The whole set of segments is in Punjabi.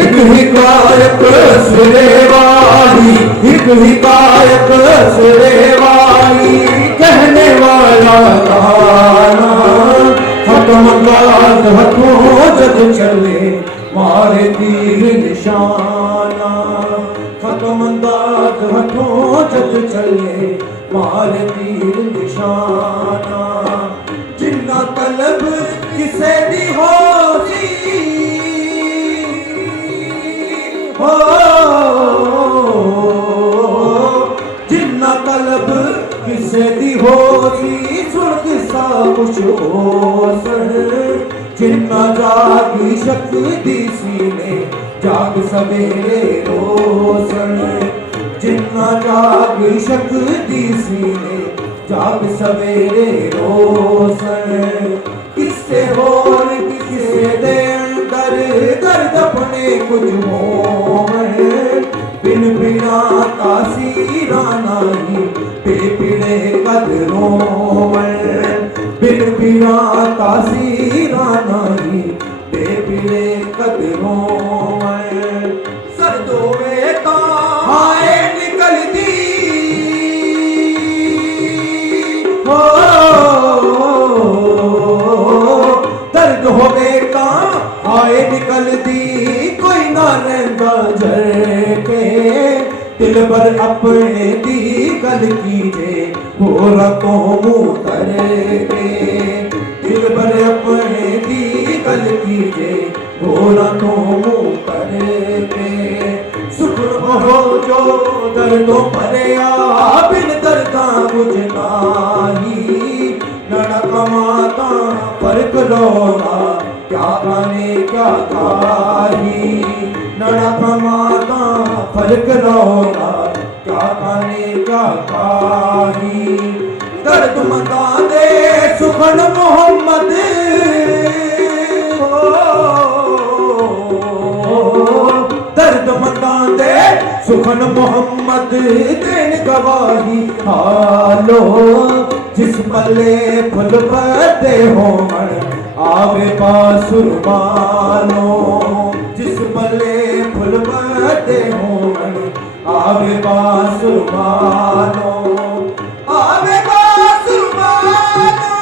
एक हिकायत सुने वाली, एक हिकायत सुने वाली, कहने वाला गाना खत्म बात हथों जग चले मारे तीर निशाना, खत्म बात हथों जग चले मारे तीर निशाना, जिन्ना तलब किसे दी होती हो, जिन्ना तलब किसे दी होती सुन किसा कुछ होसन, जिन्ना जागी शक्ति सीने जाग सवेरे रोशन, जिन्ना जागी शक्ति सीने जाग सवेरे रोशन, किससे होर किससे दे अंदर दर्द अपने कुछ मोह, बिन बिना तासीरा नहीं बेपिड़े कदरों में, बिन बिना तासीरा नहीं बेपिड़े कदरों में, सर्दों में ताए निकलती हो, दर्द हो गए कहाँ आए निकलती, कोई ना रहता झर के दिल भर अपने दी गल कीजे हो रतों मुँह तर के, दिल भर अपने दी गल कीजे हो रतों मुँह तर के, सुख हो जो दर्दों परे आ बिन दर्दा कुछ नाही, लड़ा कमाता फर्क रोना क्या खाने क्या खाही, लड़ा कमाता फर्क रोना क्या खाने क्या खाही, दर्द मता दे सुखन मोहम्मद दर्द मता दे सुखन मोहम्मद देन गवाही हालो, जिस पल्ले फुल पते हो आवे पासुरमानो, जिस पल्ले फुल पते हो आवे पासुरमानो, आवे पासुरमानो,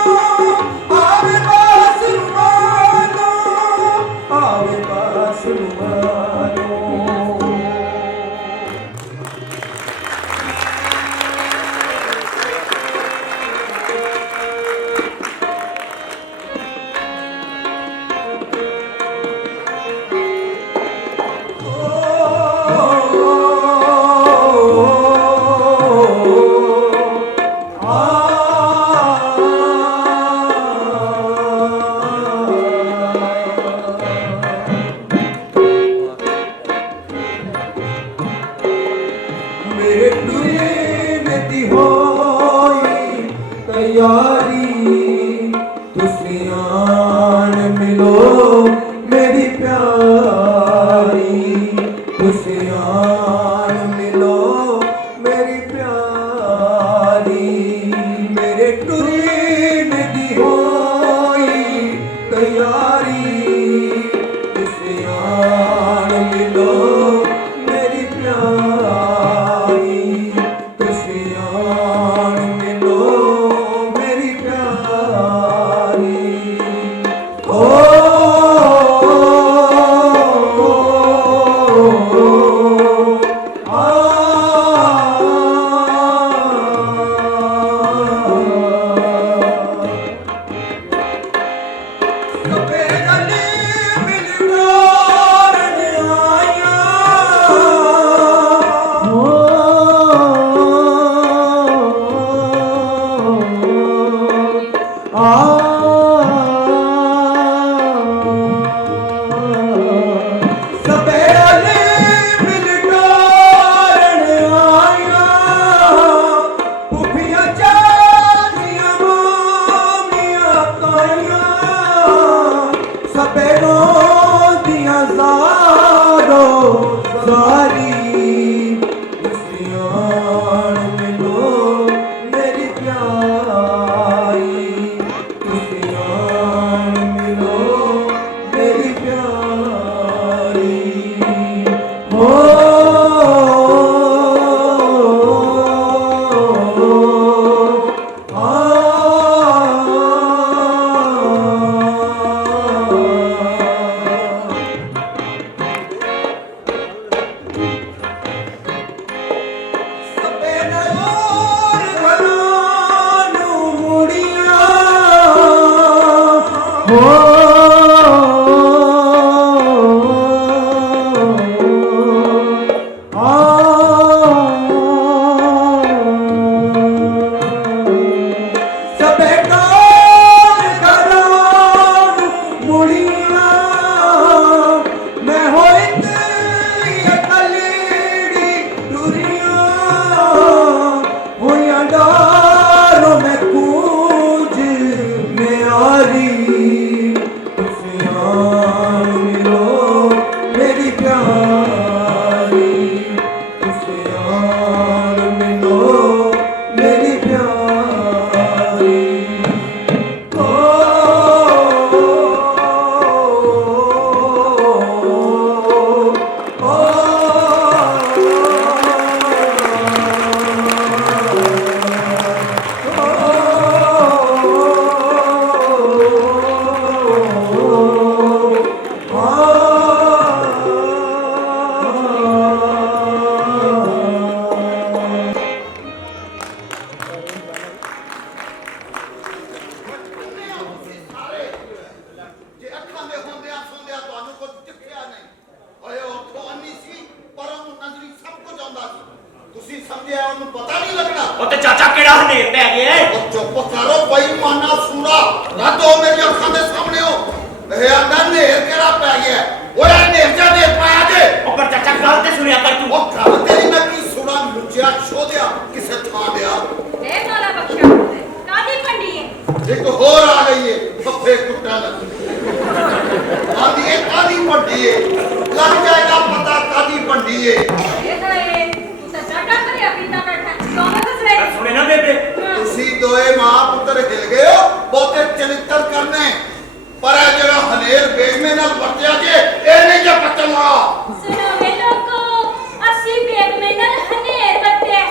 आवे पासुरमानो, आवे पासुरमानो। ਚੁੱਕਿਆ ਉਹਨੂੰ ਪਤਾ ਨਹੀਂ ਲੱਗਣਾ। ਉਹ ਤੇ ਚਾਚਾ ਕਿਹੜਾ ਹਨੇਰ ਪੈ ਗਿਆ ਏ? ਉਹ ਚੁੱਪ ਕਰੋ ਬੇਈਮਾਨਾ ਸੂਰਾ, ਰੱਦੋ ਮੇਰੀ ਅੱਖਾਂ ਦੇ ਸਾਹਮਣੇ ਹੋ। ਇਹ ਆਂਦਾ ਨੇਰ ਕਿਹੜਾ ਪੈ ਗਿਆ? ਓਏ ਨੇਰ ਜਾ ਦੇ ਪਾਇਆ ਜੇ। ਉਹ ਪਰ ਚਾਚਾ ਗੱਲ ਤੇ ਸੁਣਿਆ ਕਰ ਤੂੰ। ਉਹ ਗੱਲ ਤੇਰੀ ਮੈਂ ਕੀ ਸੁਣਾ ਲੁੱਚਿਆ ਛੋਦਿਆ ਕਿਸੇ ਥਾਂ ਦਿਆ। ਇਹ ਮੌਲਾ ਬਖਸ਼ਾ ਕਾਦੀ ਪੰਡੀ ਹੈ? ਇੱਕ ਹੋਰ ਆ ਗਈ ਏ ਫੱਫੇ ਕੁੱਟਣ। ਆਂਦੀ ਇਹ ਕਾਦੀ ਵੱਡੀ ਏ, ਲੱਗ ਜਾਏਗਾ ਪਤਾ ਕਾਦੀ ਵੱਡੀ ਏ। ਇਹ ਤਾਂ ਇਹ ਤੂੰ ਤਾਂ ਸਾਡਾ ਕਰਿਆ ਪੀਤਾ ਬੈਠਾ ਕਿਉਂ ਨਾ ਦੱਸੇ? ਸੁਣੇ ਨਾ ਬੇਬੇ, ਤੁਸੀਂ ਦੋਏ ਮਾਂ ਪੁੱਤਰ ਹਿਲ ਗਏ ਹੋ, ਬਹੁਤੇ ਚਰਿੱਤਰ ਕਰਨੇ। ਪਰ ਇਹ ਜਿਹੜਾ ਹਨੇਰ ਬੇਗਮੇ ਨਾਲ ਵਰਤਿਆ ਜੇ ਇਹ ਨਹੀਂ ਜੇ ਪਚਣਾ। ਸੁਣੋ ਵੇ ਲੋਕੋ, ਅਸੀਂ ਬੇਗਮੇ ਨਾਲ ਹਨੇਰ ਵਰਤਿਆ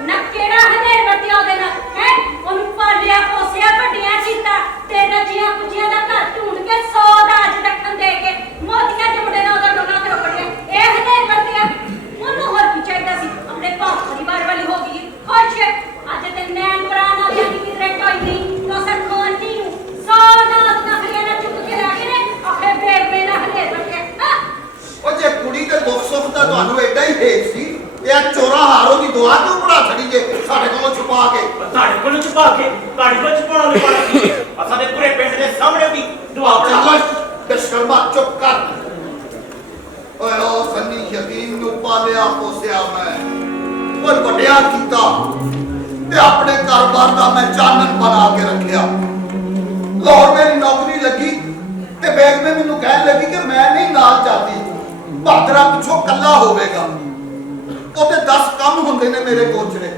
ਨਾ, ਕਿਹੜਾ ਹਨੇਰ ਵਰਤਿਆ ਉਹਦੇ ਨਾਲ ਹੈ? ਉਹਨੂੰ ਪਾਲਿਆ ਪੋਸਿਆ ਵੱਡੀਆਂ ਕੀਤਾ ਤੇ ਰੱਜੀਆਂ ਪੁੱਜੀਆਂ ਦਾ ਘਰ ਢੂੰਡ ਕੇ 100 ਦਾਜ ਰੱਖਣ ਦੇ ਕੇ ਮੋਤੀਆਂ ਦੇ ਮੁੰਡੇ ਨਾਲ ਉਹਦਾ ਡੋਲਾ ਤੇ ਰੋੜਿਆ। ਇਹ ਹਨੇਰ ਵਰਤਿਆ। ਉਹਨੂੰ ਹੋਰ ਕੀ ਚਾਹੀਦਾ ਸੀ? ਆਪਣੇ ਘਰ ਪਰਿਵਾਰ ਵਾਲੀ ਹੋ ਗਈ ਖੁਸ਼। ਅੱਜ ਤੇ ਨੈਣ ਪ੍ਰਾਣ ਵਾਲੀ ਦੀ ਕਿਧਰੇ ਟੋਈ ਨਹੀਂ ਤਾਂ ਸਰਖੋਂ ਜੀ ਨੂੰ 100 ਦਾਜ ਨਖਰੀਆਂ ਨਾਲ ਚੁੱਕ ਕੇ ਲਾ ਕੇ ਨੇ ਆਖੇ ਬੇਗਮੇ ਨਾਲ ਹਨੇਰ ਵਰਤਿਆ। ਉਹ ਜੇ ਕੁੜੀ ਦੇ ਦੁੱਖ ਸੁੱਖ ਦਾ ਤੁਹਾਨੂੰ ਐਡਾ ਹੀ ਹੇਕ ਸੀ, ਇਹ ਚੋਰਾ ਹਾਰੋ ਦੀ ਦੁਆ ਕਿਉਂ ਪੜਾ ਛੜੀ ਜੇ ਸਾਡੇ ਕੋਲੋਂ ਛੁਪਾ ਕੇ? ਤੁਹਾਡੇ ਕੋਲ ਛੁਪਾ ਕੇ ਤੁਹਾਡੇ ਕੋਲ ਛੁਪਾਉਣ ਵਾਲੀ ਪਾਣਾ ਕੀ ਹੈ? ਅਸਾਂ ਦੇ ਪੂਰੇ ਪਿੰਡ ਦੇ ਸਾਹਮਣੇ ਵੀ ਦੁਆ ਪੜਾ। ਚੱਲ ਬੇਸ਼ਰਮਾ ਚੁੱਪ ਕਰ। ਓਏ ਉਹ ਸੰਨੀ ਯਤੀਮ ਨੂੰ ਪਾਲਿਆ ਪੋਸਿਆ ਮੈਂ, ਉਹ ਵੱਡਿਆ ਕੀਤਾ ਤੇ ਆਪਣੇ ਘਰ-ਬਾਰ ਦਾ ਮੈਂ ਚਾਨਣ ਬਣਾ ਕੇ ਰੱਖਿਆ। ਲਾਹੌਰ ਮੇਰੀ ਨੌਕਰੀ ਲੱਗੀ ਤੇ ਬੇਗਮੇ ਮੈਨੂੰ ਕਹਿਣ ਲੱਗੀ ਕਿ ਮੈਂ ਨਹੀਂ ਨਾਲ ਜਾਂਦੀ, ਬਹਾਦਰਾ ਪਿੱਛੋਂ ਕੱਲਾ ਹੋਵੇਗਾ। ਉਹਦੇ 10 ਕੰਮ ਹੁੰਦੇ ਨੇ ਮੇਰੇ ਕੋਚਰੇ।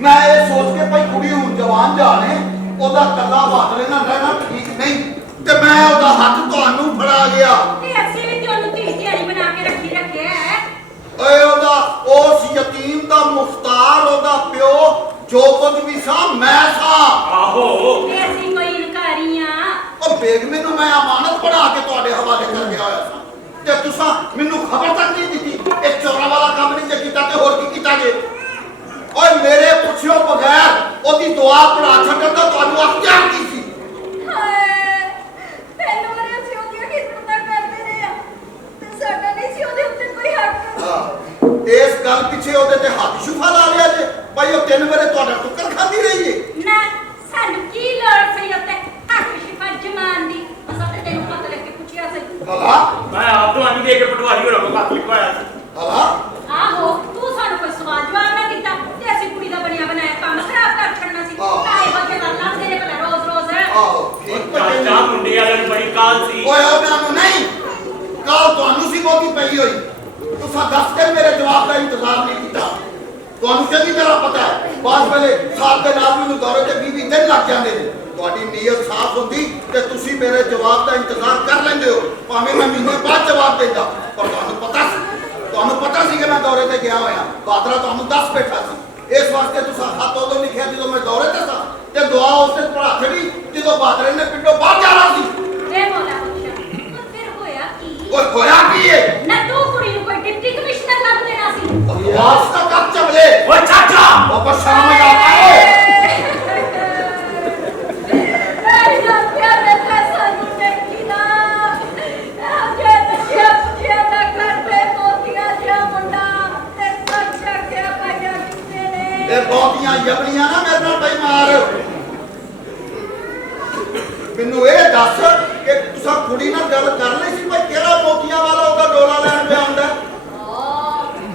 ਮੈਂ ਇਹ ਸੋਚ ਕੇ ਭਾਈ ਕੁੜੀ ਹੁਣ ਜਵਾਨ ਜਾਣੇ, ਉਹਦਾ ਕੱਲਾ ਬਹਾਦਰੇ ਨਾਲ ਰਹਿਣਾ ਠੀਕ ਨਹੀਂ, ਤੇ ਮੈਂ ਉਹਦਾ ਹੱਥ ਤੁਹਾਨੂੰ ਫੜਾ ਗਿਆ। ਤੇ ਅਸੀਂ ਵੀ ਤੇ ਉਹਨੂੰ ਧੀ ਧਿਆਣੀ ਬਣਾ ਕੇ ਰੱਖਿਆ ਹੈ। ਓਏ ਉਹਦਾ ਉਸ ਯਤੀਮ ਦਾ ਮੁਖਤਾਰ, ਉਹਦਾ ਪਿਓ ਜੋ ਕੁਝ ਵੀ ਸਾਂ ਮੈਂ ਸਾਂ। ਆਹੋ ਤੇ ਅਸੀਂ ਕੋਈ ਇਨਕਾਰੀਆਂ। ਉਹ ਬੇਗਮੇ ਨੂੰ ਮੈਂ ਅਮਾਨਤ ਬਣਾ ਕੇ ਤੁਹਾਡੇ ਹਵਾਲੇ ਕਰ ਗਿਆ ਹੋਇਆ ਸਾਂ, ਤੇ ਤੁਸੀਂ ਮੈਨੂੰ ਖਬਰ ਤੱਕ ਨਹੀਂ ਦਿੱਤੀ। ਇਹ ਚੋਰਾਂ ਵਾਲਾ ਕੰਮ ਨਹੀਂ ਜੇ ਕੀਤਾ ਤੇ ਹੋਰ ਕੀ ਕੀਤਾ ਜੇ? ਓਏ ਮੇਰੇ ਪੁੱਛਿਓ ਬਗੈਰ ਉਹਦੀ ਦੁਆ ਪੜਾ ਛੱਡਣ ਦਾ ਤੁਹਾਨੂੰ ਅਖਤਿਆਰ ਕੀ ਸੀ? ਹਾਏ ਪਹਿਲੋਂ ਵਾਰ ਅਸੀਂ ਉਹਦੀਆਂ ਖਿਦਮਤਾਂ ਕਰਦੇ ਰਹੇ ਆ ਤੇ ਸਾਡਾ ਨਹੀਂ ਸੀ ਉਹਦੇ ਉੱਤੇ ਕੋਈ ਹੱਕ। ਇਸ ਗੱਲ ਪਿੱਛੇ ਉਹਦੇ ਤੇ ਹੱਥ ਸ਼ੁਫਾ ਲਾ ਲਿਆ ਜੇ ਭਾਈ ਉਹ 3 ਵਾਰੇ ਤੁਹਾਡਾ ਟੁੱਕਰ ਖਾਂਦੀ ਰਹੀ ਏ। ਨਾ ਸਾਨੂੰ ਕੀ ਲੋੜ ਸੀ ਉੱਤੇ ਹੱਕ ਸ਼ਿਫਾ ਜਮਾਨ ਦੀ? ਅਸਾਂ ਤੇ ਤੈਨੂੰ ਪਤਾ ਲੱਗ ਕੇ ਪੁੱਛਿਆ ਸੀ। ਹਲਾ ਮੈਂ ਆਪ ਤੋਂ ਆਨੀ ਦੇ ਕੇ ਪਟਵਾਰੀ ਹੋਰਾਂ ਕੋਲ ਹੱਥ ਲਿਖਵਾਇਆ ਸੀ। ਹਲਾ ਆਹੋ ਤੂੰ ਸਾਨੂੰ ਕੋਈ ਸਵਾਲ ਜਵਾਬ ਨਾ ਦਿੱਤਾ ਤੇ ਅਸੀਂ ਕੁੜੀ ਦਾ ਬਣਿਆ ਬਣਾਇਆ ਕੰਮ ਖਰਾਬ ਕਰ ਛੱਡਣਾ ਸੀ। ਆਹ। ਕਾਏ ਵਜੇ ਗੱਲ ਲੱਭਦੇ ਨੇ ਭਲਾ ਰੋਜ਼ ਰੋਜ਼। ਆਹੋ ਠੀਕ ਚਾਚਾ ਮੁੰਡੇ ਵਾਲਿਆਂ ਨੂੰ ਬੜੀ ਕਾਲ ਸੀ। ਓਏ ਉਹਨਾਂ ਨੂੰ ਨਹੀਂ, ਕਾਲ ਤੁਹਾਨੂੰ ਸੀ ਬਹੁਤੀ ਪਈ ਹੋਈ। ਤੁਸੀਂ ਦੱਸ ਕੇ ਮੇਰੇ ਜਵਾਬ ਦਾ ਇੰਤਜ਼ਾਰ ਨਹੀਂ ਕੀਤਾ। ਤੁਹਾਨੂੰ ਚੰਗੀ ਤਰ੍ਹਾਂ ਪਤਾ ਹੈ ਬਾਅਦ ਵੇਲੇ ਸਾਥ ਦੇ ਨਾਲ ਮੈਨੂੰ ਦੌਰੇ ਤੇ 20 ਦਿਨ ਲੱਗ ਜਾਂਦੇ ਨੇ। ਤੁਹਾਡੀ ਨੀਅਤ ਸਾਫ਼ ਹੁੰਦੀ ਤੇ ਤੁਸੀਂ ਮੇਰੇ ਜਵਾਬ ਦਾ ਇੰਤਜ਼ਾਰ ਕਰ ਲੈਂਦੇ ਹੋ, ਭਾਵੇਂ ਮੈਂ ਮਹੀਨੇ ਬਾਅਦ ਜਵਾਬ ਦਿੰਦਾ। ਪਰ ਤੁਹਾਨੂੰ ਪਤਾ ਸੀ ਕਿ ਮੈਂ ਦੌਰੇ ਤੇ ਗਿਆ ਹੋਇਆ। ਬਾਦਰਾ ਤੁਹਾਨੂੰ ਦੱਸ ਬੈਠਾ ਸੀ। ਇਸ ਵਾਸਤੇ ਤੁਸੀਂ ਹੱਥ ਉਦੋਂ ਲਿਖਿਆ ਜਦੋਂ ਮੈਂ ਦੌਰੇ ਤੇ ਸਾਂ, ਤੇ ਦੁਆ ਉਸ ਤੇ ਪੜਾ ਛੜੀ ਜਦੋਂ ਬਾਦਰੇ ਨੇ ਪਿੰਡੋਂ ਬਾਹਰ ਜਾਣਾ ਸੀ। ਇਹ ਮੌਲਾ ਬਖਸ਼ਾ ਫਿਰ ਹੋਇਆ ਕੀ? ਓਏ ਹੋਇਆ ਕੀ ਏ? ਨਾ ਤੂੰ ਕੁੜੀ ਨੂੰ ਕੋਈ ਡਿਪਟੀ ਕਮਿਸ਼ਨਰ ਲੱਭ ਦੇਣਾ ਸੀ। ਆਵਾਜ਼ ਤਾਂ ਕੱਪ ਚਮਲੇ ਓਏ ਚਾਚਾ ਵਾਪਸ ਸ਼ਰਮ ਆ ਜਾਤਾ ਓਏ। ਇਹ ਬਹੁਤੀਆਂ ਜਬਲੀਆਂ ਨਾ ਮੇਰੇ ਨਾਲ ਬਈ ਮਾਰ। ਮੈਨੂੰ ਇਹ ਦੱਸ ਕਿ ਤੁਸੀਂ ਕੁੜੀ ਨਾਲ ਗੱਲ ਕਰ ਲਈ ਸੀ ਭਾਈ ਕਿਹੜਾ ਮੋਤੀਆਂ ਵਾਲਾ ਉਹਦਾ ਡੋਲਾ ਲੈਣ ਪਿਆ ਹੁੰਦਾ?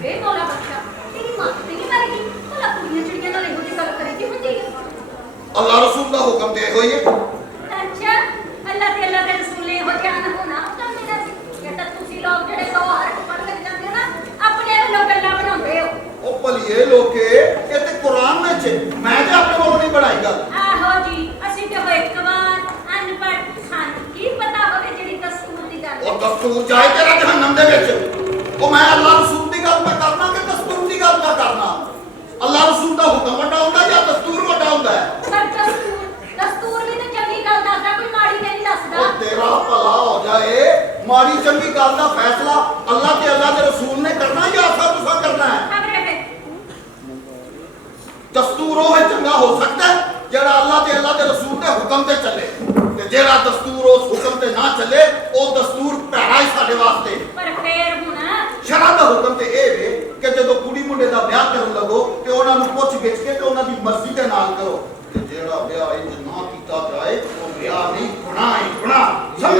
ਇਹ ਮੌਲਾ ਬਖਸ਼ਾ ਤੇਰੀ ਮਾਂ ਤੇ ਨਹੀਂ ਮਰ ਗਈ ਭਲਾ ਕੁੜੀਆਂ ਚਿੜੀਆਂ ਨਾਲ ਇਹੋ ਜਿਹੀ ਗੱਲ ਕਰੀਦੀ ਹੁੰਦੀ ਹੈ? ਅੱਲਾਹ ਰਸੂਲ ਦਾ ਹੁਕਮ ਦੇ ਹੋਈ ਹੈ। ਅੱਛਾ ਅੱਲਾਹ ਦੇ ਰਸੂਲ ਨੇ ਇਹੋ ਜਿਹਾ ਨਾ ਹੋਣਾ ਤਾਂ ਮੇਰਾ ਸੀ। ਇਹ ਤਾਂ ਤੁਸੀਂ ਲੋਕ ਜਿਹੜੇ ਦੋ ਹਰਫ ਪੜ੍ਹ ਕੇ ਜਾਂਦੇ ਹੋ ਨਾ ਆਪਣੇ ਵੱਲੋਂ ਗੱਲਾਂ ਬਣਾਉਂਦੇ ਹੋ। ਉਹ ਭਲੀਏ ਲੋਕੇ ਇਹ ਤੇ ਕੁਰਾਨ ਵਿੱਚ ਮੈਂ ਤੇ ਆਪਣੇ ਕੋਲੋਂ ਨਹੀਂ ਬਣਾਈ ਗੱਲ। ਆਹੋ ਜੀ ਅਸੀਂ ਤੇ ਹੋਏ ਕਵਾਰ ਅਨਪੜ੍ਹ, ਸਾਨੂੰ ਕੀ ਪਤਾ ਹੋਵੇ ਜਿਹੜੀ ਦਸਤੂਰ ਦੀ ਗੱਲ। ਉਹ ਦਸਤੂਰ ਜਾਏ ਤੇਰਾ ਜਹੰਨਮ ਦੇ ਵਿੱਚ। ਉਹ ਮੈਂ ਅੱਲਾਹ ਰਸੂਲ ਦੀ ਗੱਲ ਮੈਂ ਕਰਨਾ ਕਿ ਦਸਤੂਰ ਦੀ ਗੱਲ ਮੈਂ ਕਰਨਾ? ਅੱਲਾਹ ਰਸੂਲ ਦਾ ਹੁਕਮ ਵੱਡਾ ਹੁੰਦਾ ਜਾਂ ਦਸਤੂਰ ਵੱਡਾ ਹੁੰਦਾ ਹੈ? ਪਰ ਦਸਤੂਰ ਵੀ ਤਾਂ ਚੰਗੀ ਗੱਲ ਦੱਸਦਾ, ਕੋਈ ਮਾੜੀ ਨਹੀਂ ਦੱਸਦਾ। ਉਹ ਤੇਰਾ ਭਲਾ ਹੋ ਜਾਏ, ਮਾੜੀ ਚੰਗੀ ਗੱਲ ਦਾ ਫੈਸਲਾ ਅੱਲਾਹ ਤੇ ਅੱਲਾਹ ਦੇ ਰਸੂਲ ਨੇ ਕਰਨਾ ਜਾਂ ਆਸਾ ਤੁਸਾਂ ਕਰਨਾ ਹੈ? ਦਸਤੂਰ ਉਹ ਚੰਗਾ ਹੋ ਸਕਦਾ ਹੈ ਜਿਹੜਾ ਅੱਲਾਹ ਤੇ ਅੱਲਾਹ ਦੇ ਰਸੂਲ ਦੇ ਹੁਕਮ ਤੇ ਚੱਲੇ, ਤੇ ਜਿਹੜਾ ਦਸਤੂਰ ਉਸ ਹੁਕਮ ਤੇ ਨਾ ਚੱਲੇ ਉਹ ਦਸਤੂਰ ਭੈੜਾ ਹੀ ਸਾਡੇ ਵਾਸਤੇ। ਪਰ ਫੇਰ ਹੁਣ ਸ਼ਰਅ ਦਾ ਹੁਕਮ ਤੇ ਇਹ ਵੇ ਕਿ ਜਦੋਂ ਕੁੜੀ ਮੁੰਡੇ ਦਾ ਵਿਆਹ ਕਰਨ ਲੱਗੋ ਤੇ ਉਹਨਾਂ ਨੂੰ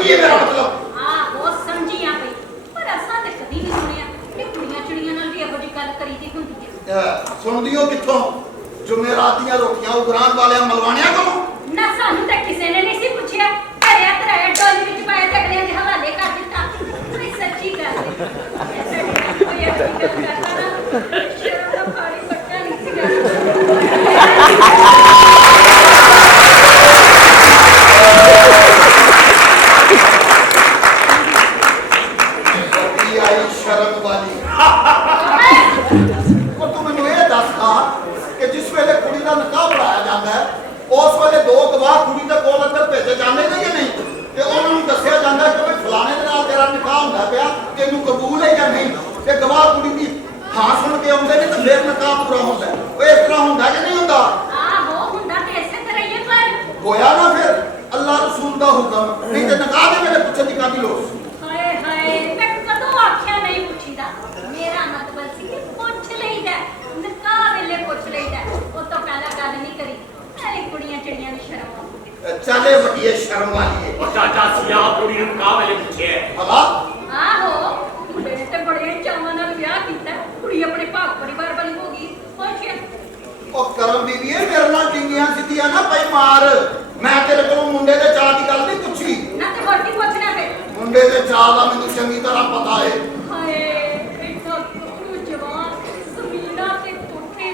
ਸਮਝੀਏ ਮੇਰਾ ਮਤਲਬ। ਆਹੋ ਸਮਝੀਆਂ ਪਈ, ਪਰ ਅਸਾਂ ਤੇ ਕਦੀ ਨਹੀਂ ਸੁਣਿਆ ਕਿ ਕੁੜੀਆਂ ਚਿੜੀਆਂ ਨਾਲ ਵੀ ਇਹੋ ਜਿਹੀ ਗੱਲ ਕਰੀਦੀ ਹੁੰਦੀ ਹੈ। ਸੁਣਦੀ ਹੋ ਕਿੱਥੋਂ? ਜੁਮੇਰਾਤ ਦੀਆਂ ਰੋਟੀਆਂ ਉਗਰਾਨ ਵਾਲਿਆਂ ਮਲਵਾਣਿਆਂ ਕੋਲੋਂ? ਨਾ ਸਾਨੂੰ ਤਾਂ ਕਿਸੇ ਨੇ ਨਹੀਂ ਸੀ ਪੁੱਛਿਆ, ਘਰਿਆ ਧਰਾਇਆ ਡੋਲੀ ਵਿੱਚ ਪਾਇਆ ਤੇ ਅਗਲਿਆਂ ਦੇ ਹਵਾਲੇ ਕਰ ਦਿੱਤਾ। ਕੋਈ ਸੱਚੀ ਗੱਲ ਹੈ, ਐਸੇ ਨਹੀਂ ਕੋਈ ਅੱਛੀ ਗੱਲ ਕਰਦਾ ਨਾ, ਸ਼ਰਮ ਦਾ ਪਾਣੀ ਪੱਕਾ ਨਹੀਂ ਸੀ ਕਰਦਾ। ਕੀ ਆਈ ਸ਼ਰਮ ਵਾਲੀ। ਉਹ ਤੂੰ ਮੈਨੂੰ ਇਹ ਦੱਸ ਕਿ ਜਿਸ ਵੇਲੇ ਕੁੜੀ ਦਾ ਨਿਕਾਹ ਪੜਾਇਆ ਜਾਂਦਾ ਹੈ, ਉਸ ਵੇਲੇ ਦੋ ਗਵਾਹ ਕੁੜੀ ਦੇ ਕੋਲ ਅੰਦਰ ਭੇਜੇ ਜਾਂਦੇ ਨੇ ਜਾਂ ਨਹੀਂ? ਤੇ ਉਹਨਾਂ ਨੂੰ ਦੱਸਿਆ ਜਾਂਦਾ ਕਿ ਵੀ ਫਲਾਣੇ ਦੇ ਨਾਲ ਤੇਰਾ ਨਿਕਾਹ ਹੁੰਦਾ ਪਿਆ, ਤੈਨੂੰ ਕਬੂਲ ਹੈ ਜਾਂ ਨਹੀਂ? ਤੇ ਗਵਾਹ ਕੁੜੀ ਦੀ ਹਾਂ ਸੁਣ ਕੇ ਆਉਂਦੇ ਨੇ ਤੇ ਫਿਰ ਨਿਕਾਹ ਪੂਰਾ ਹੁੰਦਾ ਹੈ। ਉਹ ਇਸ ਤਰ੍ਹਾਂ ਹੁੰਦਾ ਕਿ ਨਹੀਂ ਹੁੰਦਾ? ਆਹੋ ਹੁੰਦਾ ਤੇ ਇਸੇ ਤਰ੍ਹਾਂ ਹੀ ਹੈ, ਪਰ ਹੋਇਆ ਨਾ ਫਿਰ ਅੱਲਾਹ ਰਸੂਲ ਦਾ ਹੁਕਮ, ਨਹੀਂ ਤੇ ਨਿਕਾਹ ਦੇ ਵੇਲੇ ਪੁੱਛਣ ਦੀ ਕਾਹਦੀ ਲੋੜ ਸੀ? ਹਾਏ ਹਾਏ, ਮੈਂ ਕਦੋਂ ਆਖਿਆ ਨਹੀਂ ਪੁੱਛੀਦਾ। ਮੇਰਾ ਮਤਲਬ ਸੀ ਕਿ ਪੁੱਛ ਲਈਦਾ, ਨਿਕਾਹ ਵੇਲੇ ਪੁੱਛ ਲਈਦਾ, ਉਹ ਤੋਂ ਪਹਿਲਾਂ ਗੱਲ ਨਹੀਂ ਕਰੀ। ਅਰੇ ਕੁੜੀਆਂ ਚਿੜੀਆਂ ਨੂੰ ਸ਼ਰਮ ਆਉਂਦੀ। ਚੱਲੇ ਵੱਡੀ ਸ਼ਰਮ ਵਾਲੀ ਉਹ ਚਾਚਾ ਸਿਆ ਕੁੜੀ ਨੂੰ ਨਿਕਾਹ ਵੇਲੇ ਪੁੱਛਿਆ ਹਲਾ। ਆਹੋ ਮੁੰਡੇ ਨੇ ਤੇ ਬੜੇ ਚਾਵਾਂ ਨਾਲ ਵਿਆਹ ਕੀਤਾ, ਕੁੜੀ ਆਪਣੇ ਭਾਗ ਪਰਿਵਾਰ ਵਾਲੀ ਹੋ ਗਈ। ਪੁੱਛਿਆ ਉਹ ਕਰਮ ਬੀਬੀਏ ਮੇਰੇ ਨਾਲ ਡਿੰਗੀਆਂ ਸਿੱਧੀਆਂ ਨਾ ਪਈ ਮਾਰ। ਮੈਂ ਤੇਰੇ ਕੋਲੋਂ ਮੁੰਡੇ ਦੇ ਚਾਅ ਦੀ ਗੱਲ ਨਹੀਂ ਪੁੱਛੀ। ਨਾ ਤੇ ਹੋਰ ਕੀ ਪੁੱਛਣਾ ਫਿਰ? ਮੁੰਡੇ ਦੇ ਚਾਅ ਦਾ ਮੈਨੂੰ ਚੰਗੀ ਤਰ੍ਹਾਂ ਪਤਾ ਹੈ। ਹਾਏ ਬੇਟਾ ਤੂੰ ਜਵਾਨ ਜ਼ਮੀਨਾਂ ਤੇ ਕੋਠੇ